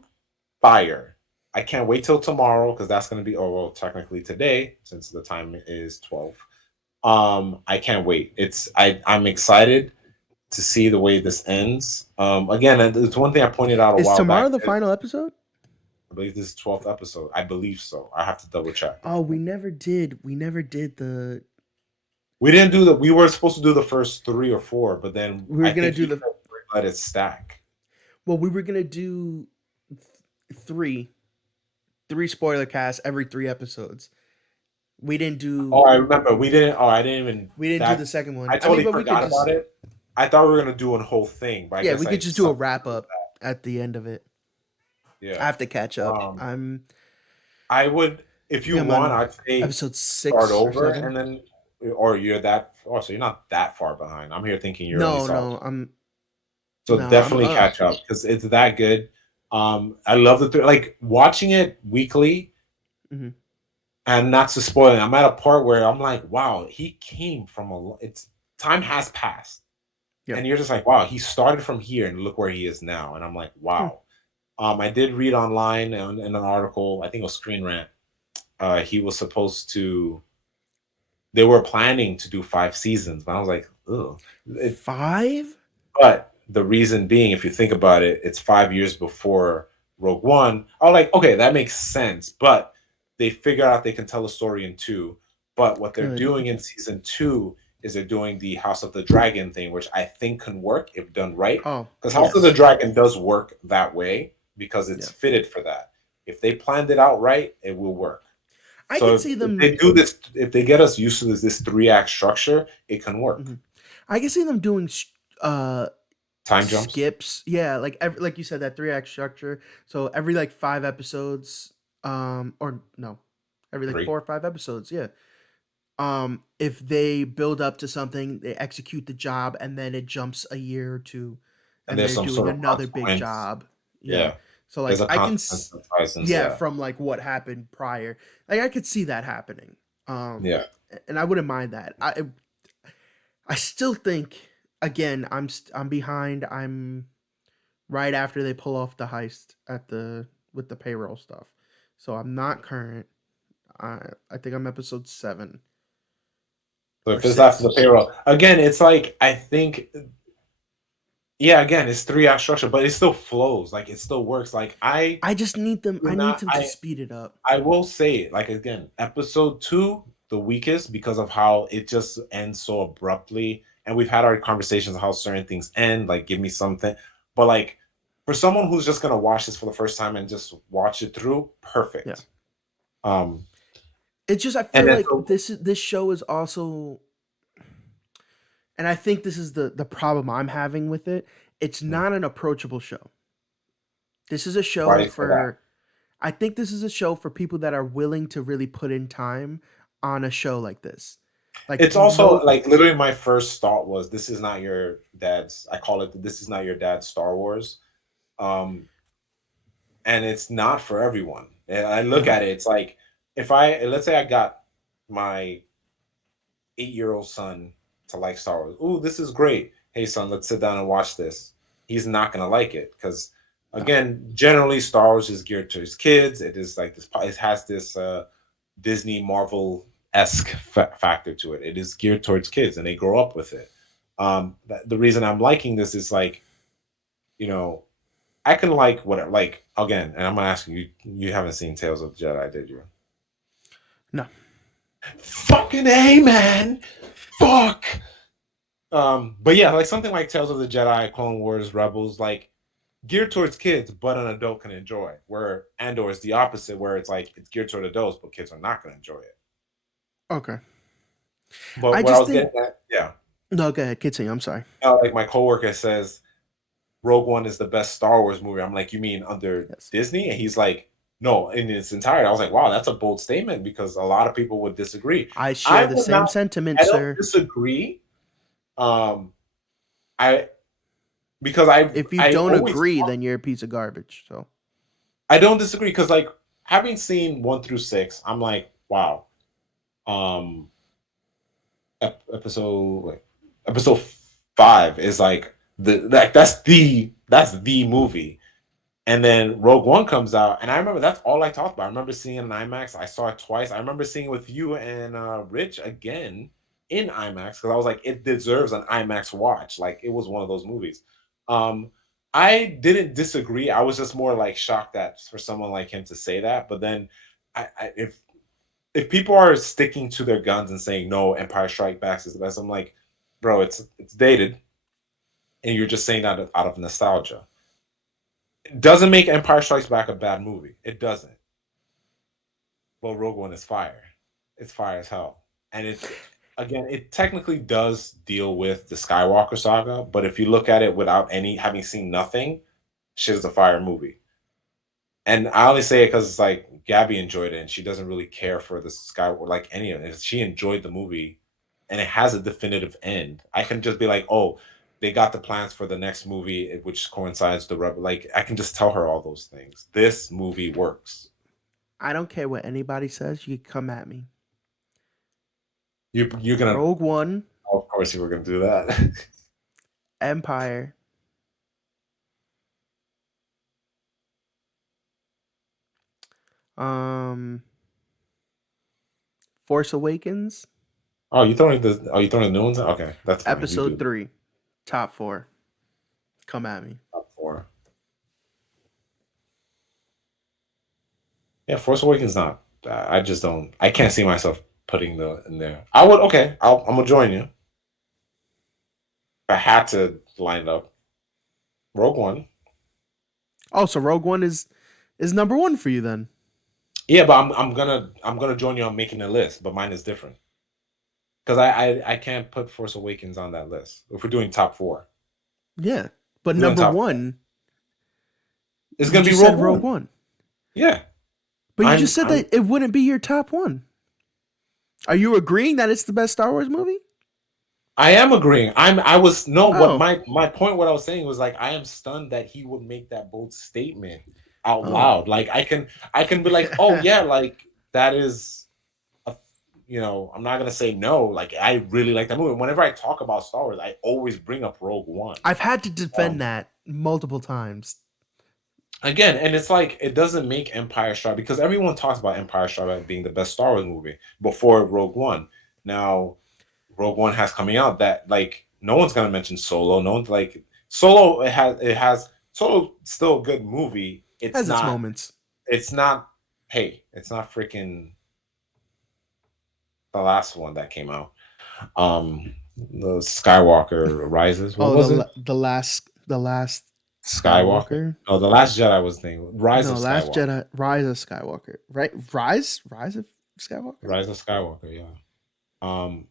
fire. I can't wait till tomorrow because that's gonna be well technically today since the time is 12. I can't wait. I'm excited to see the way this ends. Again, it's one thing I pointed out a Is while tomorrow back. the final episode? I believe this is 12th episode. I believe so. I have to double check. Oh, we never did. We never did the. We didn't do the we were supposed to do the first 3 or 4, but then We were I gonna think do he the. let it stack. Well, we were gonna do three, three spoiler casts every 3 episodes. We didn't Oh, do. I remember we didn't. Oh, I didn't even We didn't do the that. second one. I I mean, totally but we could forgot just. about it. I thought we were gonna do a whole thing, but I Yeah, guess we I could just do a something. wrap up at the end of it. I Yeah. have to catch up. Um, I would, if I think you I'm want, on I'd say episode start 6 or 7. over and then, or you're that. Oh, so you're not that far behind. I'm here thinking you already No, saw it, no, I'm so no, I'm definitely up. catch up because it's that good. I love like watching it weekly Hmm. and not to spoil it. I'm at a part where I'm like, wow, he came from it's time has passed. Yeah. And you're just like, wow, he started from here and look where he is now. And I'm like, Hmm. wow. I did read online in an article, I think it was Screen Rant. He was supposed to. They were planning to do 5 seasons, but I was like, ugh. 5? But the reason being, if you think about it, it's 5 years before Rogue One. I'm like, okay, that makes sense. But they figure out they can tell a story in two. But what they're Good. doing in season 2 is they're doing the House of the Dragon thing, which I think can work if done right. Oh, Because House of the yes. Dragon does work that way because it's Yeah. fitted for that. If they planned it out right, it will work. I So could see if them they do this, if they get us used to this 3 act structure, it can work. mhm. I could see them doing uh Time jumps, skips. Yeah, like like you said, that 3 act structure. So every like 5 episodes, or no, every like 3, 4 or 5 episodes, yeah. If they build up to something, they execute the job, and then it jumps a year or two, and and there's they're some doing sort of another big consequence. job. Yeah. Yeah, So there's like a consequence that ties into yeah, that. from like what happened prior. Like I could see that happening. Um Yeah. and I wouldn't mind that. I still think, again, I'm behind. I'm right after they pull off the heist at the with the payroll stuff. So I'm not current. I think I'm episode 7 So or if it's after 6. the payroll, again, it's like I think, yeah, again, it's 3 act structure, but it still flows. Like it still works. Like I just need them. do I need not, them to speed it up. I will say, like again, episode 2, the weakest because of how it just ends so abruptly. And we've had our conversations of how certain things end. Like, give me something, but like for someone who's just gonna watch this for the first time and just watch it through, Yeah. perfect. Um, It's just I and feel then like so this show is also, and I think this is the problem I'm having with it. It's not an approachable show. This is a why do show you say that? for I think this is a show for people that are willing to really put in time on a show like this. Like It's also no like literally my first thought was this is not your dad's. I call it this is not your dad's Star Wars. Um, and it's not for everyone. And I look uh at it, it's like if I let's say I got my 8-year-old son to like Star Wars. Ooh, this is great. Hey son, let's sit down and watch this. He's not gonna like it because no. again, generally Star Wars is geared to his kids. It is like this. It has this Disney Marvel esque factor to it. It is geared towards kids, and they grow up with it. The reason I'm liking this is like, you know, I can like whatever. Like again, and I'm gonna ask you. You haven't seen Tales of the Jedi, did you? No. Fucking A, man. Fuck. But yeah, like something like Tales of the Jedi, Clone Wars, Rebels, like geared towards kids, but an adult can enjoy. Where Andor is the opposite, where it's like it's geared toward adults, but kids are not gonna enjoy it. Okay. But I what I just was think getting at, yeah, no, go ahead, continue. I'm sorry. like my coworker says, Rogue One is the best Star Wars movie. I'm like, you mean under Yes. Disney? And he's like, no, in its entirety. I was like, wow, that's a bold statement because a lot of people would disagree. I I share the would same not. sentiment, I don't sir. disagree. Um, I because I If you I don't always agree, then you're a piece of garbage. So I don't disagree because like having seen 1 through 6, I'm like, wow. Um, episode wait, episode 5 is like that's the movie. And then Rogue One comes out, and I remember that's all I talked about. I remember seeing it in IMAX. I saw it twice. I remember seeing it with you and Rich again in IMAX because I was like, it deserves an IMAX watch. Like it was one of those movies. Um, I didn't disagree. I was just more like shocked that for someone like him to say that. But then, if people are sticking to their guns and saying no, Empire Strike Back is the best, I'm like, bro, it's dated, and you're just saying that out of nostalgia. It doesn't make Empire Strikes Back a bad movie. It doesn't. Well, Rogue One is fire. It's fire as hell. And it's again, it technically does deal with the Skywalker saga, but if you look at it without any having seen nothing, shit is a fire movie. And I only say it because it's like Gabby enjoyed it and she doesn't really care for the Skywalker like any of it. She enjoyed the movie and it has a definitive end. I can just be like, oh, they got the plans for the next movie, which coincides the like I can just tell her all those things. This movie works. I don't care what anybody says. You can come at me. You're gonna, Rogue One, oh, of course, you were gonna do that. Empire, um, Force Awakens, Oh, you throwing the you throwing the new ones? Okay, that's fine. You Episode do 3, top 4. Come at me. top 4. Yeah, Force Awakens not. I just don't. I can't see myself putting the in there. I would. Okay, I'm gonna join you. I had to line up Rogue One. Oh, so Rogue One is number one for you then? Yeah, but I'm gonna join you on making a list, but mine is different because I can't put Force Awakens on that list if we're doing top four. Yeah, but We're doing number top four. one, It's you gonna be just Rogue said Rogue One. One, Yeah, but you just I'm said I'm that it wouldn't be your top one. Are you agreeing that it's the best Star Wars movie? I am agreeing. I was no what Oh, my point. What I was saying was like I am stunned that he would make that bold statement out oh, loud. Like I can be like, oh yeah, like that is a, I'm not gonna say no. Like I really like that movie. Whenever I talk about Star Wars, I always bring up Rogue One. I've had to defend Um, that multiple times. Again, and it's like it doesn't make Empire Strike because everyone talks about Empire Strike Back being the best Star Wars movie before Rogue One. Now Rogue One has coming out that like no one's gonna mention Solo. No one's like Solo. It has Solo still a good movie. It's Has its not. moments. It's not. Hey, it's not freaking the last one that came out. The Skywalker Rises. What Oh, was it? the last Skywalker. Skywalker. Oh, the Last Jedi was the thing. Rise of No, Last Skywalker. Jedi, Rise of Skywalker. Right? Rise of Skywalker. Rise of Skywalker. Yeah. Um,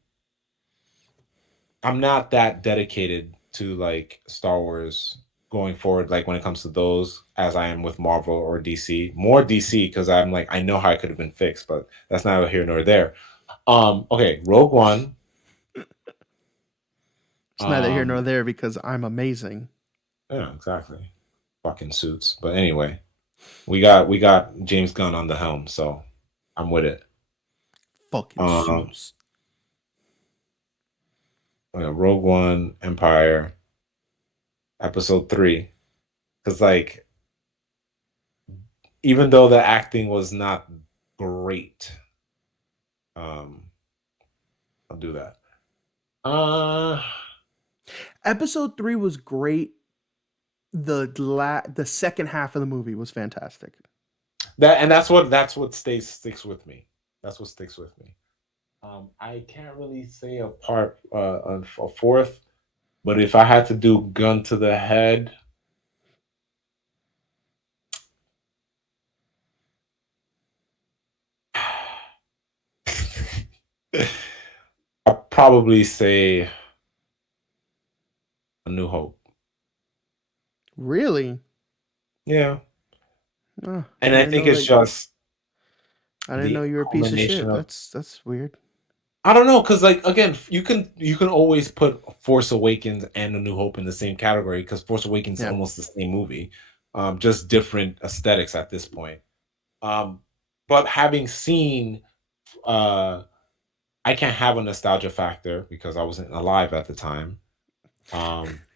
I'm not that dedicated to like Star Wars going forward, like when it comes to those, as I am with Marvel or DC. More DC because I'm like I know how it could have been fixed, but that's neither here nor there. Okay, Rogue One. It's neither here Um, nor there because I'm amazing. yeah, exactly. Fucking suits. But anyway, we got James Gunn on the helm, so I'm with it. Fucking Um, suits. Rogue One, Empire, Episode 3, because like even though the acting was not great, um, I'll do that. Uh Episode 3 was great. The second half of the movie was fantastic. that's what stays sticks with me. That's what sticks with me. I can't really say a fourth, but if I had to do gun to the head, I'd probably say A New Hope. Really? Yeah, Oh, and I I didn't think know it's that. just I didn't know the you were a piece of culmination shit. of That's weird. I don't know, because like again, you can always put Force Awakens and A New Hope in the same category because Force Awakens is Yeah. almost the same movie, just different aesthetics at this point. Um, but having seen, uh, I can't have a nostalgia factor because I wasn't alive at the time.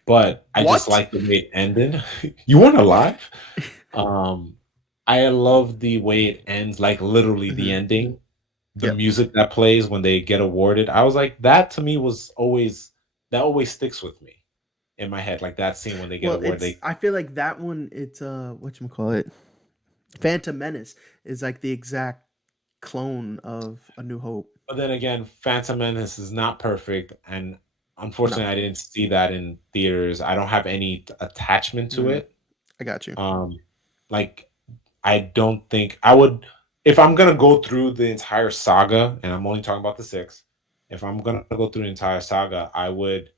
But I just What? like the way it ended. You weren't alive. Um, I love the way it ends, like literally the Hmm. ending, the Yep. music that plays when they get awarded. I was like, that to me was always that always sticks with me in my head. Like that scene when they get Well, awarded. it's. I feel like that one. It's what you call it. Phantom Menace is like the exact clone of A New Hope. But then again, Phantom Menace is not perfect, and No. unfortunately, I didn't see that in theaters. I don't have any attachment to Mm, it. I got you. Um, like I don't think I would if I'm gonna go through the entire saga, and I'm only talking about the six. If I'm gonna go through the entire saga, I would,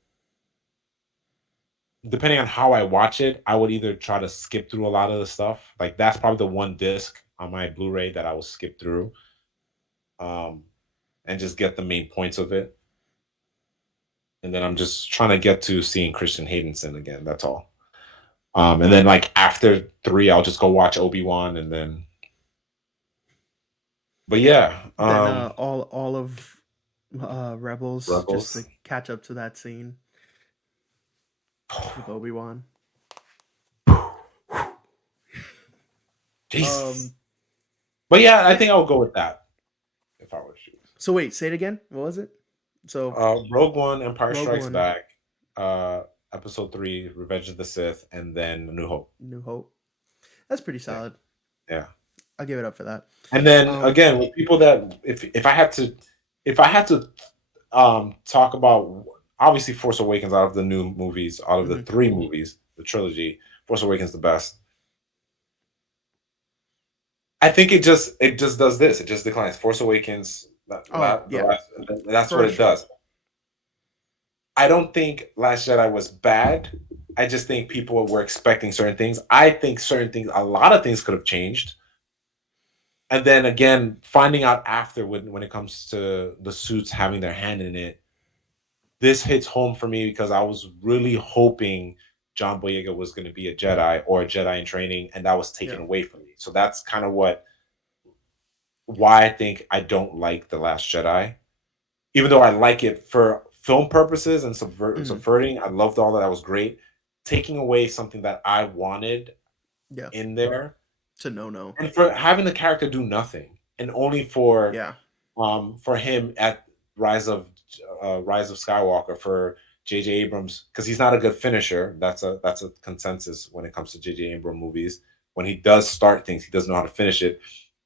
depending on how I watch it, I would either try to skip through a lot of the stuff. Like that's probably the one disc on my Blu-ray that I will skip through, um, and just get the main points of it. And then I'm just trying to get to seeing Christian Haydenson again. That's all. And then like after three, I'll just go watch Obi-Wan, and then. But yeah, Then all of Rebels just to Rebels. catch up to that scene with Obi Wan. Jesus. Um. But yeah, I Yeah. think I would go with that if I were to choose. So wait, say it again. What was it? So Rogue One, Empire Rogue Strikes One, Back, Episode 3, Revenge of the Sith, and then New Hope. New Hope. That's pretty Yeah, solid. yeah. I'll give it up for that. And then Um. again, with people that if I had to talk about Obviously, Force Awakens out of the new movies, out of the Hmm. three movies, the trilogy, Force Awakens the best. I think it just does this. It just declines. Force Awakens, Oh the yeah, last, that's what for it sure. does. I don't think Last Jedi was bad. I just think people were expecting certain things. I think certain things, a lot of things could have changed. And then again, finding out after when it comes to the suits having their hand in it, this hits home for me because I was really hoping John Boyega was going to be a Jedi or a Jedi in training, and that was taken Yeah. away from me. So that's kind of why I think I don't like The Last Jedi, even though I like it for film purposes and Hmm. subverting. I loved all that. That was great. Taking away something that I wanted Yeah. in there, It's a no. and for having the character do nothing, and only Yeah. for him at Rise of Skywalker for J.J. Abrams, because he's not a good finisher. That's a consensus when it comes to J.J. Abrams movies. When he does start things, he doesn't know how to finish it.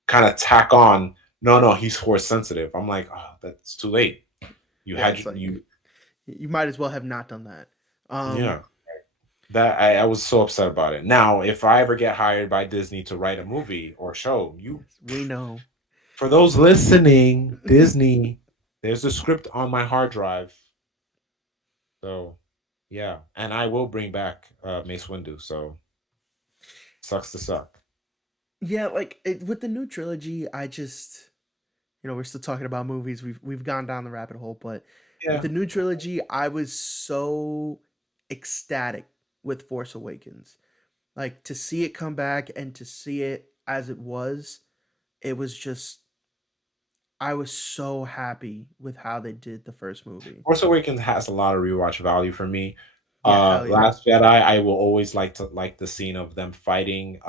Kind of tack on, no, he's force sensitive. I'm like, oh, that's too late. You Yeah. had It's like you, you might as well have not done that. yeah. That I was so upset about it. Now, if I ever get hired by Disney to write a movie or show, you Yes, we know. for those listening, Disney, there's a script on my hard drive. So yeah, and I will bring back Mace Windu. So sucks to suck. Yeah, like with the new trilogy, I just we're still talking about movies. We've gone down the rabbit hole, but with Yeah, the new trilogy, I was so ecstatic with Force Awakens. Like to see it come back and to see it as it was just I was so happy with how they did the first movie. Force Awakens has a lot of rewatch value for me. Yeah, hell yeah. Last Jedi, I will always like the scene of them fighting.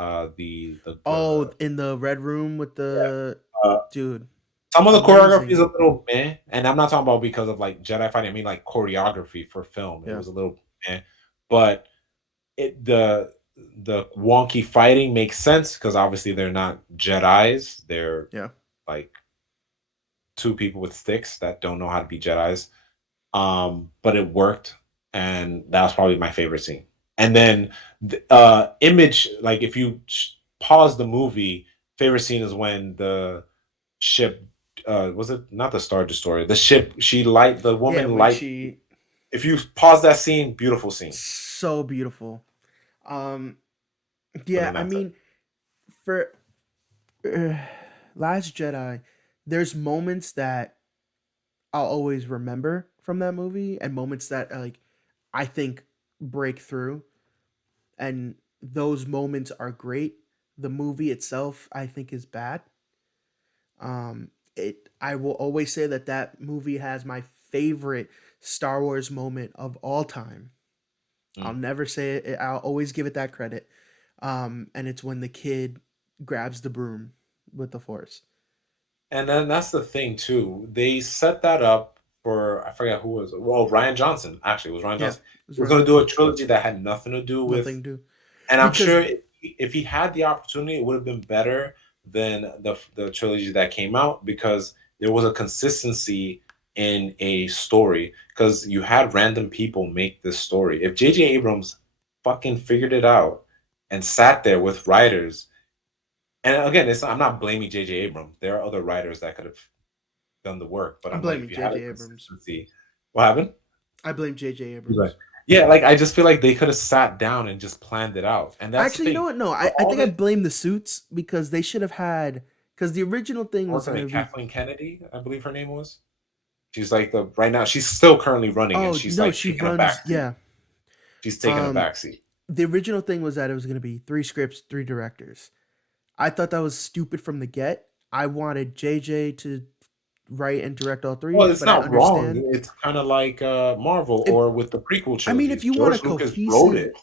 Oh, in the red room with Yeah. the Uh, dude, some of the choreography is amazing. a little meh, and I'm not talking about because of like Jedi fighting. I mean like choreography for film. It Yeah, was a little meh, but it the wonky fighting makes sense because obviously they're not Jedi's. They're yeah. like two people with sticks that don't know how to be Jedi's. But it worked, and that was probably my favorite scene. And then image, like if you pause the movie, favorite scene is when the ship was it not the Star Destroyer, the ship, the Yeah, woman when light. she If you pause that scene, beautiful scene. so beautiful. Um But yeah, then I that's it. mean for uh, Last Jedi, there's moments that I'll always remember from that movie and moments that like I think break through and those moments are great. The movie itself I think is bad. It I will always say that that movie has my favorite Star Wars moment of all time. I'll Mm. never say it. I'll always give it that credit. And it's when the kid grabs the broom with the force. And then that's the thing too. They set that up for I forget who was it. Well, Ryan Johnson. Actually, it was Ryan Yeah, Johnson. it was He was Ryan going to do a Johnson. trilogy that had nothing to do with. Nothing to do And I'm because sure if he had the opportunity, it would have been better than the trilogy that came out because there was a consistency in a story. Because you had random people make this story. If J.J. Abrams fucking figured it out and sat there with writers, and again, I'm not blaming J.J. Abrams. There are other writers that could have done the work. But I'm I'm like, blaming if you had a J.J. Abrams. consistency, what happened? I blame J.J. He's like, Abrams. yeah, like I just feel like they could have sat down and just planned it out. And that's the Actually, you know thing. what? No, For I all think I the blame the suits because they should have had because the original thing what's was her name? gonna be. Kathleen Kennedy, I believe her name was. She's like the right now. She's still currently running, and Oh she's no, like she taking a runs. back seat. Yeah. She's taking a Um, back seat. the original thing was that it was gonna be three scripts, three directors. I thought that was stupid from the get. I wanted JJ to write and direct all three, Well, it's but I not wrong. understand It's kind of like Marvel if or with the prequel I mean if trilogies. you want a George Lucas wrote cohesive it.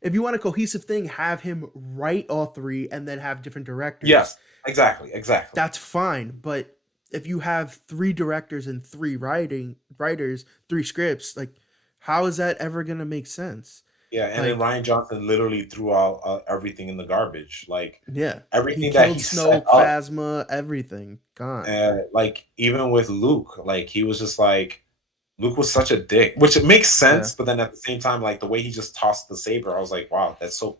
if you want a cohesive thing, have him write all three and then have different directors. Yes, exactly. That's fine, but if you have three directors and three writers, three scripts, like how is that ever gonna make sense? Yeah, and then Like, Ryan Johnson literally threw out everything in the garbage. Like yeah, he everything that killed he set Snoke, up, Phasma, everything gone. like even with Luke, like he was just like, Luke was such a dick, which it makes Yeah, sense, but then at the same time, like the way he just tossed the saber, I was like, wow, that's so.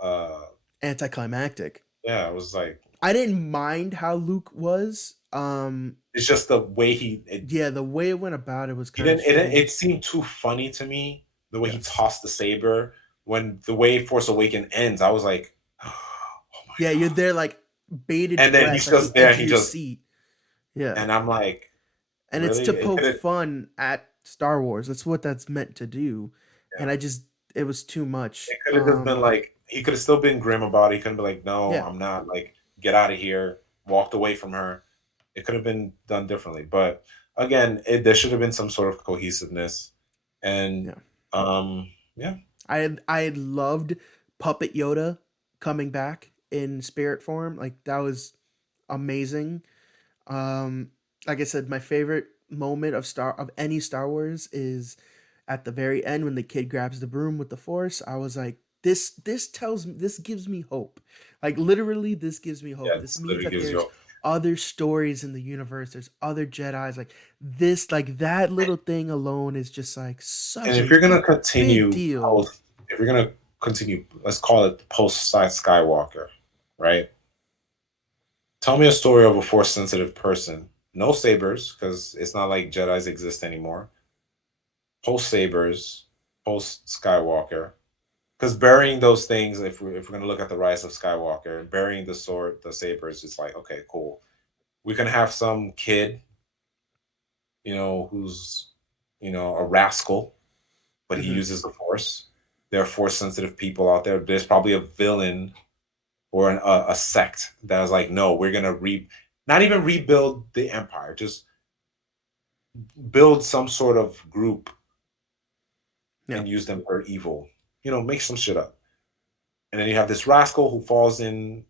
Uh, anticlimactic. yeah, I was like, I didn't mind how Luke was. it's just the way he Yeah, the way it went about it was he kind of didn't shitty. it seemed too funny to me the way he Yes. tossed the saber when the way Force Awaken ends. I was like, oh my Yeah, you're god! there like bated And then breath he's at the just there, edge and of he your just seat. Yeah. and I'm like, And it's really? to It poke could have fun at Star Wars. That's what that's meant to do. And yeah, I just it was too much. it could have just been like he could have still been grim about it. He couldn't be like, no, Yeah. I'm not. Like, get out of here. Walked away from her. It could have been done differently, but again, there should have been some sort of cohesiveness, and Yeah. yeah, I had loved Puppet Yoda coming back in spirit form. Like that was amazing. Um, like I said, my favorite moment of any Star Wars is at the very end when the kid grabs the broom with the Force. I was like, this gives me hope. Like literally, this gives me hope. yeah, This this means literally that gives you there's hope. other stories in the universe. There's other Jedi's. Like this, like that little thing alone is just like And such if a you're gonna big continue deal. post, if you're gonna continue, let's call it post Skywalker, right? Tell me a story of a force sensitive person. No sabers, because it's not like Jedi's exist anymore. Post sabers, post Skywalker. Because burying those things, if we're gonna look at the rise of Skywalker, burying the sword, the sabers, it's like, okay, cool. We can have some kid, who's a rascal, but he Hmm. uses the force. There are force sensitive people out there. There's probably a villain or a sect that is like, no, we're gonna not even rebuild the empire, just build some sort of group Yeah. and use them for evil. Make some shit up. And then you have this rascal who falls in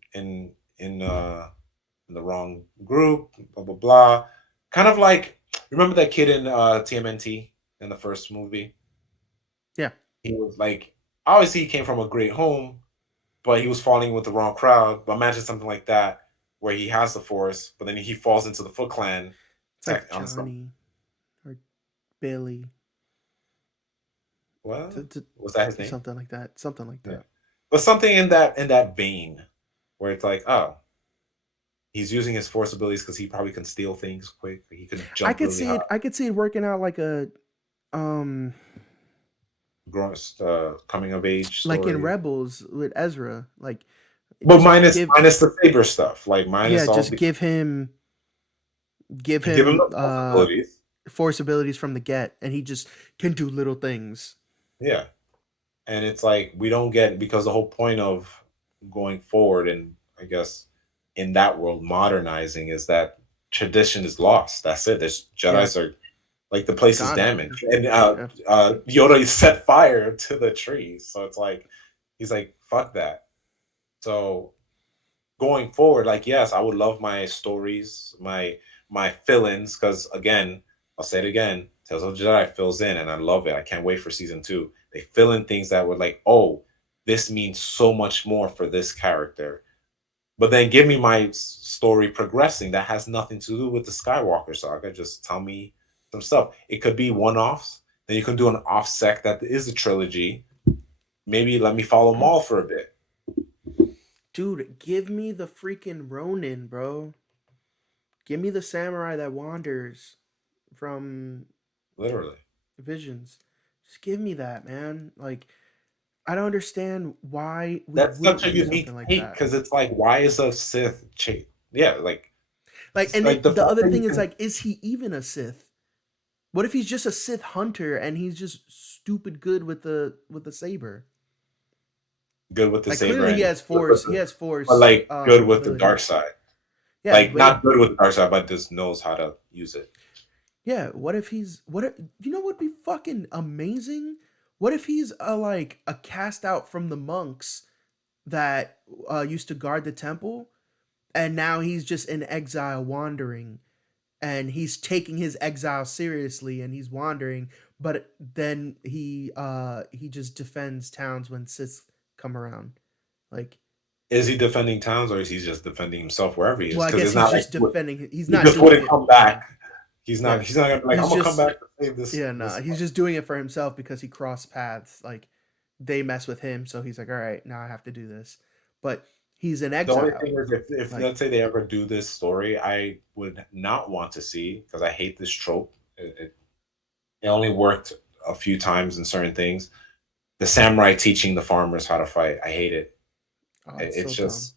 the wrong group, blah blah blah. Kind of like, remember that kid in TMNT in the first movie? Yeah. He was like, obviously he came from a great home, but he was falling with the wrong crowd. But imagine something like that where he has the force, but then he falls into the Foot Clan It's like on some Johnny or Billy, what to was that his name? something like that. Something like Yeah, that. but something in that vein where it's like, oh, he's using his force abilities because he probably can steal things quick. He can I jump could really see high. it. I could see it working out um, Growing, coming of age like in story, Rebels with Ezra. Like, but just minus give, minus the saber stuff, like yeah, minus all just the give give him him the force abilities. force abilities from the get, and he just can do little things. Yeah, and it's like we don't get, because the whole point of going forward, and I guess in that world modernizing, is that tradition is lost. That's it. There's Yeah, Jedi's are like, the place is gone. damaged, and Yeah, Yoda set fire to the trees. So it's like he's like, fuck that. So going forward, like, yes, I would love my stories, my fill-ins, because again, I'll say it again, Tales of the Jedi fills in, and I love it. I can't wait for season two. They fill in things that were like, oh, this means so much more for this character. But then give me my story progressing that has nothing to do with the Skywalker saga. Just tell me some stuff. It could be one-offs. Then you can do an offset that is a trilogy. Maybe let me follow Maul for a bit. dude, give me the freaking Ronin, bro. Give me the samurai that wanders from Literally. visions. Just give me that, man. Like, I don't understand why we That's such wouldn't a do unique something like take, that. because it's like, why is a Sith Yeah, like, Like, and like the the fact other that you thing is can like, is he even a Sith? What if he's just a Sith hunter and he's just stupid good with the saber? good with the Like saber clearly he and has good with force. He has but force like good with the dark abilities. side. Yeah, Like, but not good with the dark side, but just knows how to use it. yeah. What if he's what? If, you know what would be fucking amazing? What if he's a cast out from the monks that used to guard the temple, and now he's just in exile wandering, and he's taking his exile seriously, and he's wandering, but then he just defends towns when Sith come around. Like, Is he defending towns, or is he just defending himself wherever he is? well, I Because guess it's he's not like just defending. He's he not just doing wouldn't it. come back. He's not. Yeah. He's not gonna be like, He's I'm gonna come just back to save this. yeah, nah. This. He's just doing it for himself because he crossed paths. Like they mess with him, so he's like, all right, now I have to do this. But he's in The only exile. thing is, if Like let's say they ever do this story, I would not want to see because I hate this trope. It only worked a few times in certain things. The samurai teaching the farmers how to fight. I hate it. oh, it's It's so dumb. just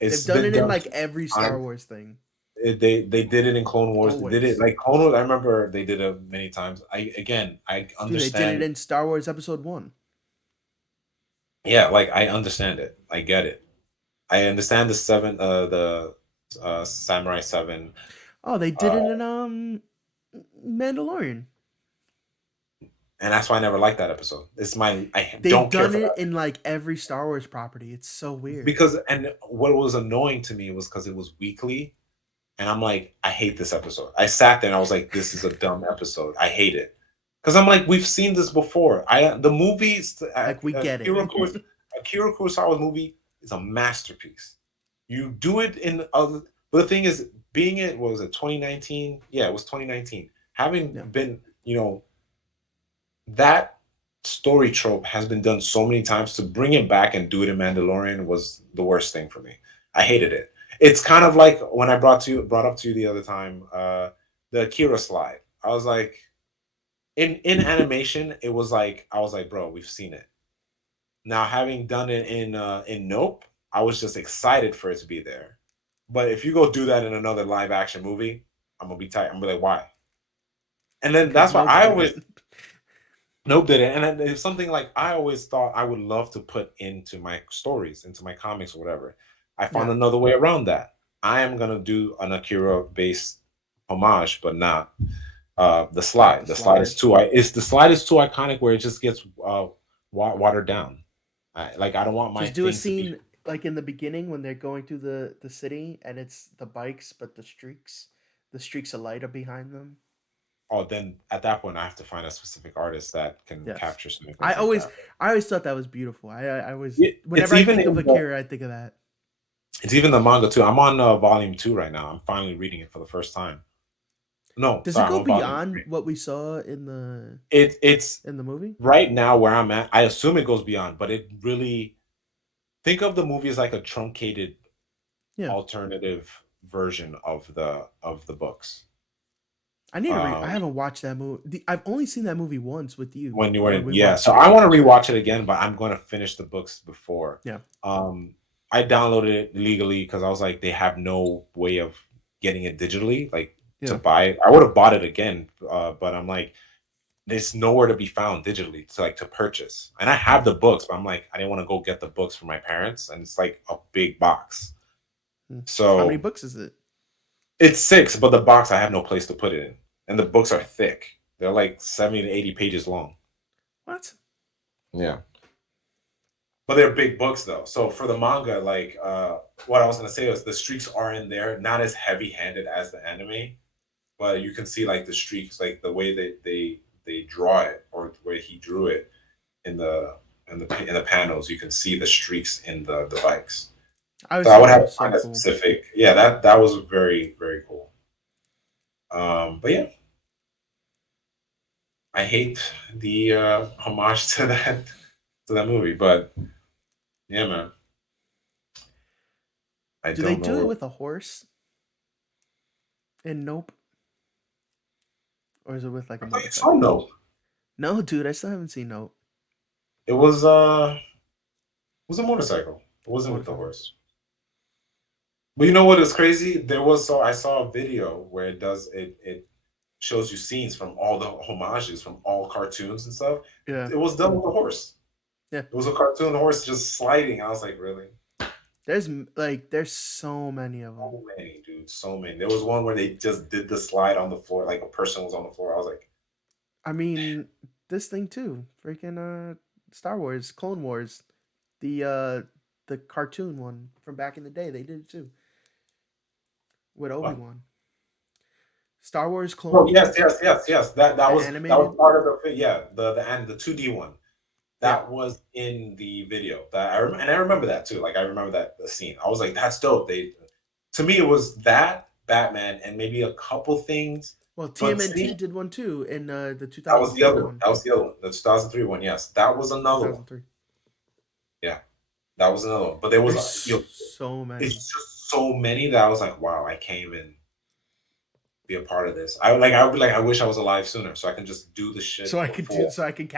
They've it's done been it in done like too every many Star times. Wars thing. They did it in Clone Wars. They did it Always. like Clone Wars. I remember they did it many times. I Dude, they did it understand. in Star Wars Episode 1. Yeah, like I understand it. I get it. I understand the Samurai 7. Oh, they did Uh, it in Mandalorian. and that's why I never liked that episode. It's my I They've don't care done for it that in like every Star Wars property. It's so weird. because and what was annoying to me was because it was weekly, and I'm like, I hate this episode. I sat there and I was like, this is a dumb episode. I hate it because I'm like, we've seen this before. I the movies, Like we get it. Akira Kurosawa's movie is a masterpiece. You do it in other, but the thing is, being it what was it 2019? Yeah, it was 2019. Having Yeah. been, that story trope has been done so many times to bring it back and do it in Mandalorian was the worst thing for me. I hated it. It's kind of like when I brought up to you the other time, the Akira slide. I was like, in animation, it was like I was like, bro, we've seen it. Now having done it in Nope, I was just excited for it to be there. But if you go do that in another live action movie, I'm gonna be tight. I'm gonna be like, why? And then Because that's why Nope I did always it. Nope did it. And it's something like I always thought I would love to put into my stories, into my comics or whatever. I found Yeah. another way around that. I am gonna do an Akira based homage, but not the The slide. slide. The slide is too iconic where it just gets watered down. I don't want my Just do a thing to be. scene like in the beginning when they're going through the city and it's the bikes, but the streaks of light are behind them. Oh, then at that point I have to find a specific artist that can Yes. capture some I things like always that. I always thought that was beautiful. I always It's whenever I even think of in the Akira, I think of that. it's even the manga too. I'm on volume 2 right now. I'm finally reading it for the first time. No, Does it sorry, I'm go on volume beyond 3. what we saw in the It's movie? right now where I'm at. I assume it goes beyond, but it really think of the movie as like a truncated Yeah. alternative version of the books. I need to read. I Um, haven't watched that movie. I've only seen that movie once with you when you were when in, we yeah. So watched I it. want to rewatch it again, but I'm going to finish the books before. Yeah. Um, I downloaded it legally because I was like, they have no way of getting it digitally, like to Yeah. buy it. I would have bought it again, but I'm like, there's nowhere to be found digitally to purchase. And I have the books, but I'm like, I didn't want to go get the books for my parents, and it's like a big box. Hmm. How many So books is it? it's 6, but the box I have no place to put it in, and the books are thick. They're like 70 to 80 pages long. What? Yeah. But they're big books though. So for the manga, like what I was gonna say was the streaks are in there, not as heavy handed as the anime, but you can see like the streaks, like the way that they draw it or the way he drew it in the panels, you can see the streaks in the bikes. I So always I thought would that have to was so find a cool. specific. Yeah, that was very very cool. But yeah, I hate the homage to that movie, but yeah, man, I Do they don't know do it where. with a horse in Nope, or is it with like a I thought you saw motorcycle? Nope. No, dude, I still haven't seen Nope. It was a motorcycle. It wasn't with the Motorcycle. horse. But you know what is crazy? I saw a video where it shows you scenes from all the homages from all cartoons and stuff. Yeah. It was done with a horse. Yeah. It was a cartoon horse just sliding. I was like, really? There's so many of them. So many, dude. So many. There was one where they just did the slide on the floor, like a person was on the floor. I was like, I mean, this thing too. Freaking Star Wars, Clone Wars, the cartoon one from back in the day. They did it too with Obi what? Wan. Star Wars Oh Clone yes, Wars, yes, yes, yes. That the was animated. part of the yeah the 2D one. Yeah, That was in the video. And I remember that too. Like I remember that the scene. I was like, that's dope. They to me it was that Batman and maybe a couple things Well, But TMNT see, did one too in the that was the 2003 other one. one, That was the other one. The 2003 one. Yes, that was another one. 2003. Yeah, that was another one. But there was, There's you know, so it's many. just so many that I was like, wow, I can't even be a part of this. I wish I was alive sooner so I can just do the So shit I could do. before. So I can